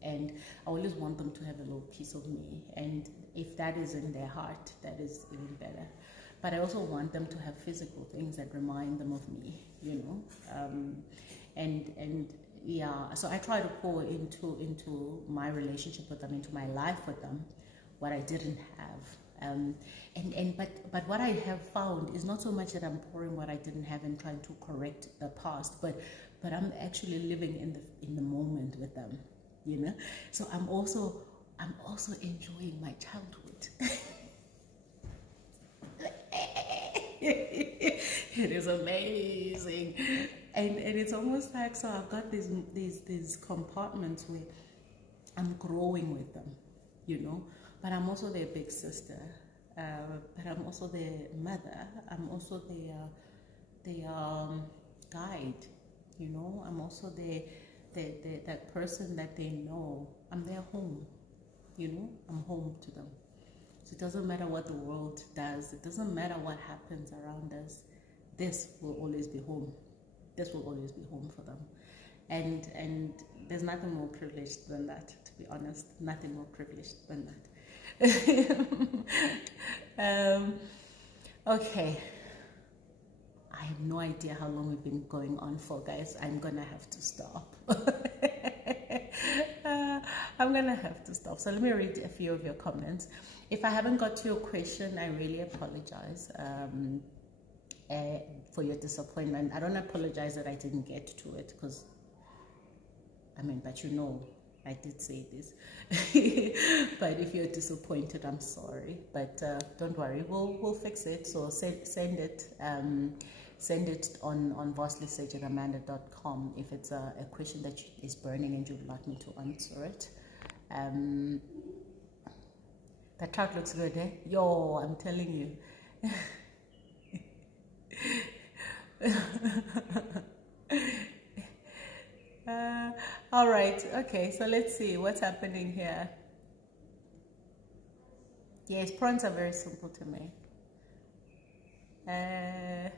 and I always want them to have a little piece of me. And if that is in their heart, that is even better. But I also want them to have physical things that remind them of me, you know. And yeah, so I try to pour into my relationship with them, into my life with them, what I didn't have. But what I have found is not so much that I'm pouring what I didn't have and trying to correct the past, but I'm actually living in the moment with them, you know. So I'm also enjoying my childhood. It is amazing, and it's almost like, so I've got these compartments where I'm growing with them, you know, but I'm also their big sister. but I'm also their mother. I'm also their guide. You know, I'm also that person that they know. I'm their home. You know, I'm home to them. So it doesn't matter what the world does. It doesn't matter what happens around us. This will always be home. This will always be home for them. And there's nothing more privileged than that, to be honest. Nothing more privileged than that. Okay. I have no idea how long we've been going on for, guys. I'm gonna have to stop. I'm gonna have to stop. So let me read a few of your comments. If I haven't got to your question, I really apologize for your disappointment. I don't apologize that I didn't get to it, because I mean, but you know, I did say this. But if you're disappointed, I'm sorry. But don't worry, we'll fix it. So send it on voslysage@amanda.com if it's a question that is burning and you'd like me to answer it. That trout looks good, eh? Yo, I'm telling you. All right, okay, so let's see what's happening here. Yes, prawns are very simple to me. A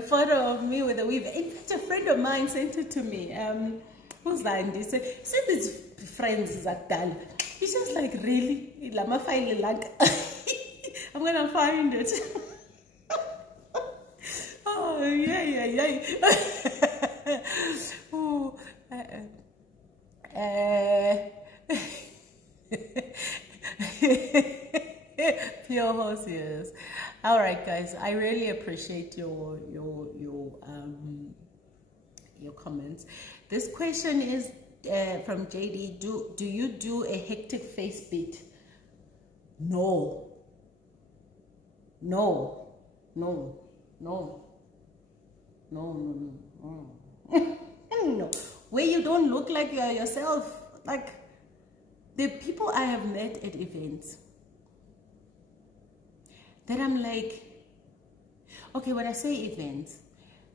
photo of me with a weave. In fact, a friend of mine sent it to me. Who's that? He said his friends that done. He's just like, really? I'm gonna find it. Oh, yeah. Oh, pure horse, yes. All right, guys, I really appreciate your comments. This question is from JD. Do you do a hectic face beat? No. No. Where you don't look like you're yourself. Like the people I have met at events that I'm like, okay, when I say events,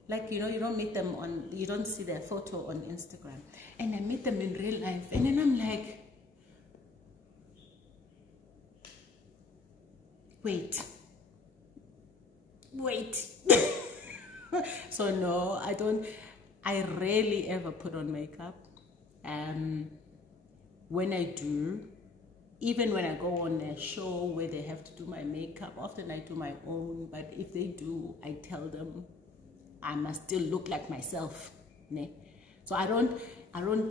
like, you know, you don't meet them you don't see their photo on Instagram, and I meet them in real life, and then I'm like, wait. So no, I rarely ever put on makeup. When I do, even when I go on a show where they have to do my makeup, often I do my own, but if they do, I tell them I must still look like myself. Ne? So I don't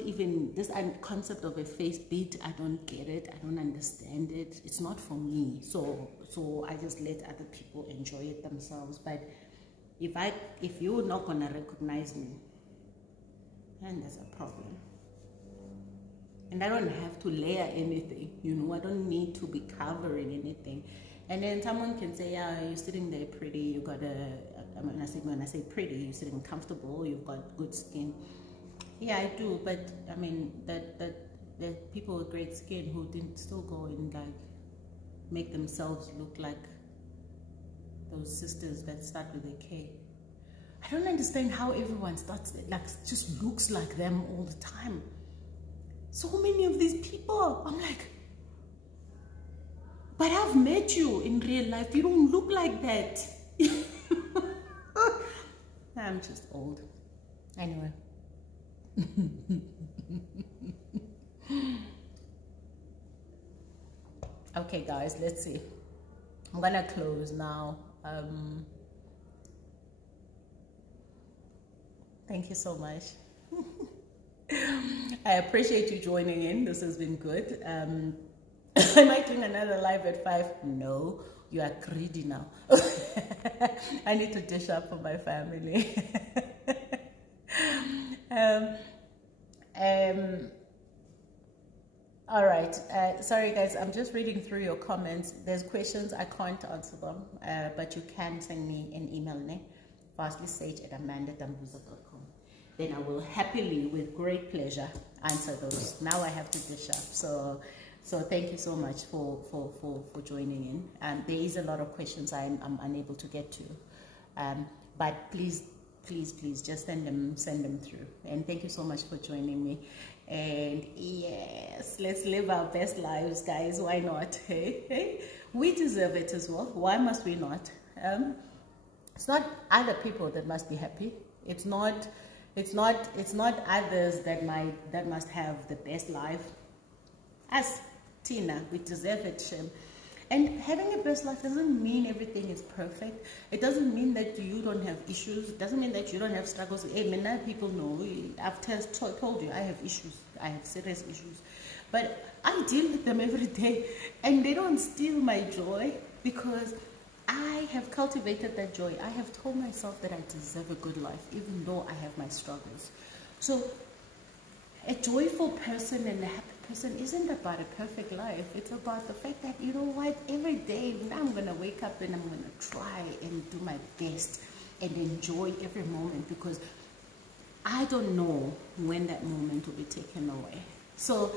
even, this concept of a face beat, I don't get it, I don't understand it. It's not for me. So I just let other people enjoy it themselves. But if you're not gonna recognize me, then there's a problem. And I don't have to layer anything, you know, I don't need to be covering anything. And then someone can say, yeah, you're sitting there pretty, you got when I say pretty, you're sitting comfortable, you've got good skin. Yeah, I do, but I mean, that people with great skin who didn't still go and like make themselves look like those sisters that start with a K. I don't understand how everyone starts, like, just looks like them all the time. So many of these people, I'm like, but I've met you in real life. You don't look like that. I'm just old. Anyway. Okay, guys, let's see. I'm gonna close now. Thank you so much. I appreciate you joining in. This has been good. Am I doing another live at 5? No, you are greedy now. I need to dish up for my family. All right. Sorry, guys. I'm just reading through your comments. There's questions. I can't answer them, but you can send me an email, voslysage@amandadambuza.com. Then I will happily, with great pleasure, answer those. Now I have to dish up. So So thank you so much for joining in. There is a lot of questions I'm unable to get to, but please just send them through. And thank you so much for joining me. And yes, let's live our best lives, guys. Why not? Hey, we deserve it as well. Why must we not? It's not other people that must be happy. It's not others that must have the best life. Us, Tina, we deserve it, Shem. And having a best life doesn't mean everything is perfect. It doesn't mean that you don't have issues. It doesn't mean that you don't have struggles. Hey, many people know. I've told you I have issues. I have serious issues. But I deal with them every day. And they don't steal my joy because I have cultivated that joy. I have told myself that I deserve a good life, even though I have my struggles. So a joyful person and a happy person isn't about a perfect life. It's about the fact that, you know what, every day I'm going to wake up and I'm going to try and do my best and enjoy every moment, because I don't know when that moment will be taken away. So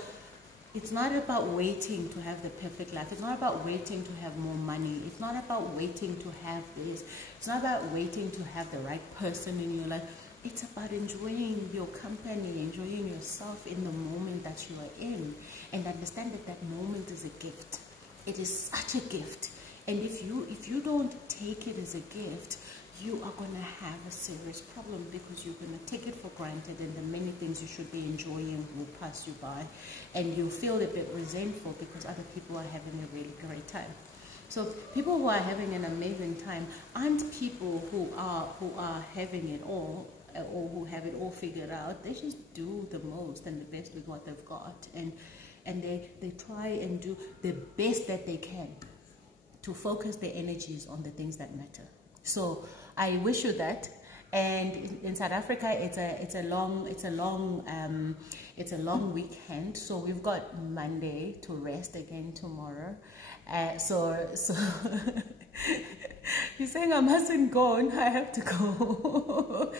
it's not about waiting to have the perfect life. It's not about waiting to have more money. It's not about waiting to have this. It's not about waiting to have the right person in your life. It's about enjoying your company, enjoying yourself in the moment that you are in, and understand that that moment is a gift. It is such a gift. And if you don't take it as a gift, you are going to have a serious problem, because you're going to take it for granted, and the many things you should be enjoying will pass you by, and you'll feel a bit resentful because other people are having a really great time. So people who are having an amazing time aren't people who are having it all, or who have it all figured out. They just do the most and the best with what they've got, and they try and do the best that they can to focus their energies on the things that matter. So I wish you that. And in South Africa, it's a long weekend. So we've got Monday to rest again tomorrow. So you're saying I mustn't go, and I have to go.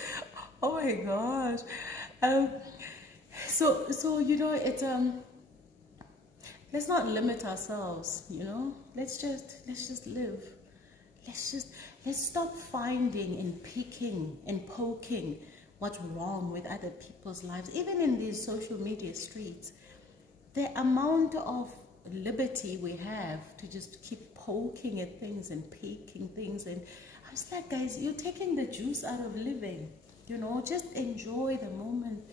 Oh my gosh. So you know, it's let's not limit ourselves, you know. Let's just live. Let's stop finding and picking and poking what's wrong with other people's lives. Even in these social media streets, the amount of liberty we have to just keep poking at things and picking things, and I was like, guys, you're taking the juice out of living. You know, just enjoy the moment.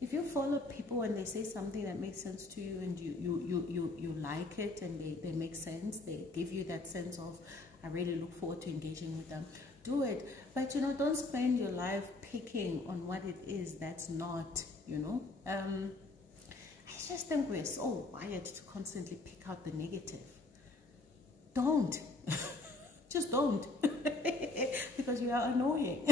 If you follow people and they say something that makes sense to you, and you like it, and they make sense, they give you that sense of, I really look forward to engaging with them, do it. But, you know, don't spend your life picking on what it is that's not, you know. I just think we're so wired to constantly pick out the negative. Don't. Just don't. Because you are annoying.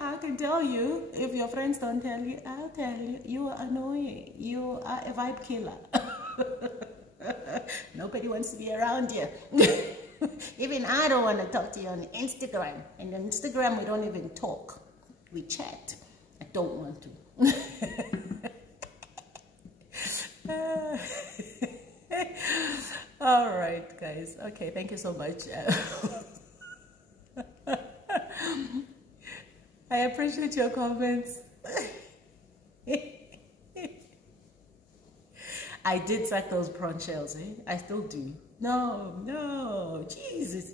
I can tell you, if your friends don't tell you, I'll tell you, you are annoying. You are a vibe killer. Nobody wants to be around you. Even I don't want to talk to you on Instagram. And on Instagram, we don't even talk. We chat. I don't want to. All right, guys. Okay, thank you so much. I appreciate your comments. I did suck those prawn shells, eh? I still do. No, Jesus.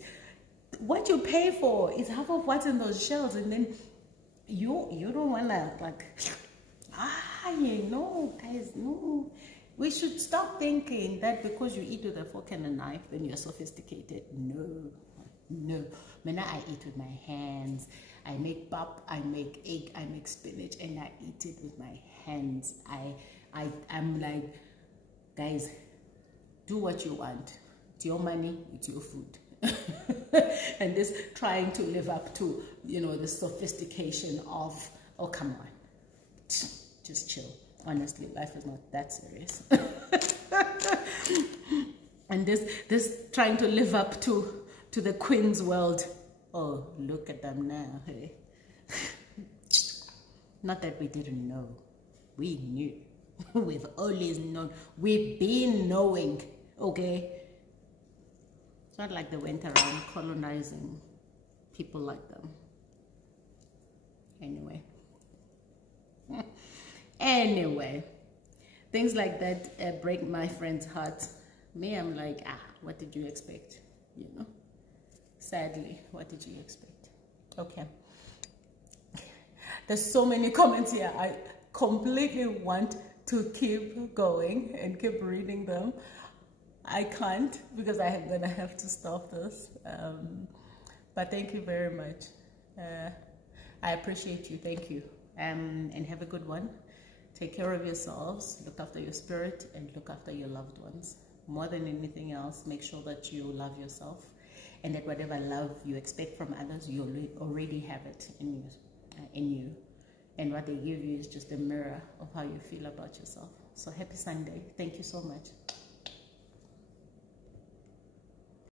What you pay for is half of what's in those shells, and then you don't wanna, like, no, guys, no. We should stop thinking that because you eat with a fork and a knife, then you're sophisticated. No. Man, I eat with my hands. I make pap, I make egg, I make spinach, and I eat it with my hands. I'm like, guys, do what you want. It's your money, it's your food. And this trying to live up to, you know, the sophistication of, oh, come on. Just chill. Honestly, life is not that serious. And this trying to live up to the Queen's world. Oh, look at them now, hey. Not that we didn't know. We knew. We've always known. We've been knowing, okay? It's not like they went around colonizing people like them. Anyway. Anyway. Things like that break my friend's heart. Me, I'm like, what did you expect? You know? Sadly, what did you expect? Okay. There's so many comments here. I completely want to keep going and keep reading them. I can't because I'm gonna have to stop this. But thank you very much. I appreciate you. Thank you. And have a good one. Take care of yourselves. Look after your spirit and look after your loved ones. More than anything else, make sure that you love yourself and that whatever love you expect from others, you already have it in you. And what they give you is just a mirror of how you feel about yourself. So happy Sunday. Thank you so much.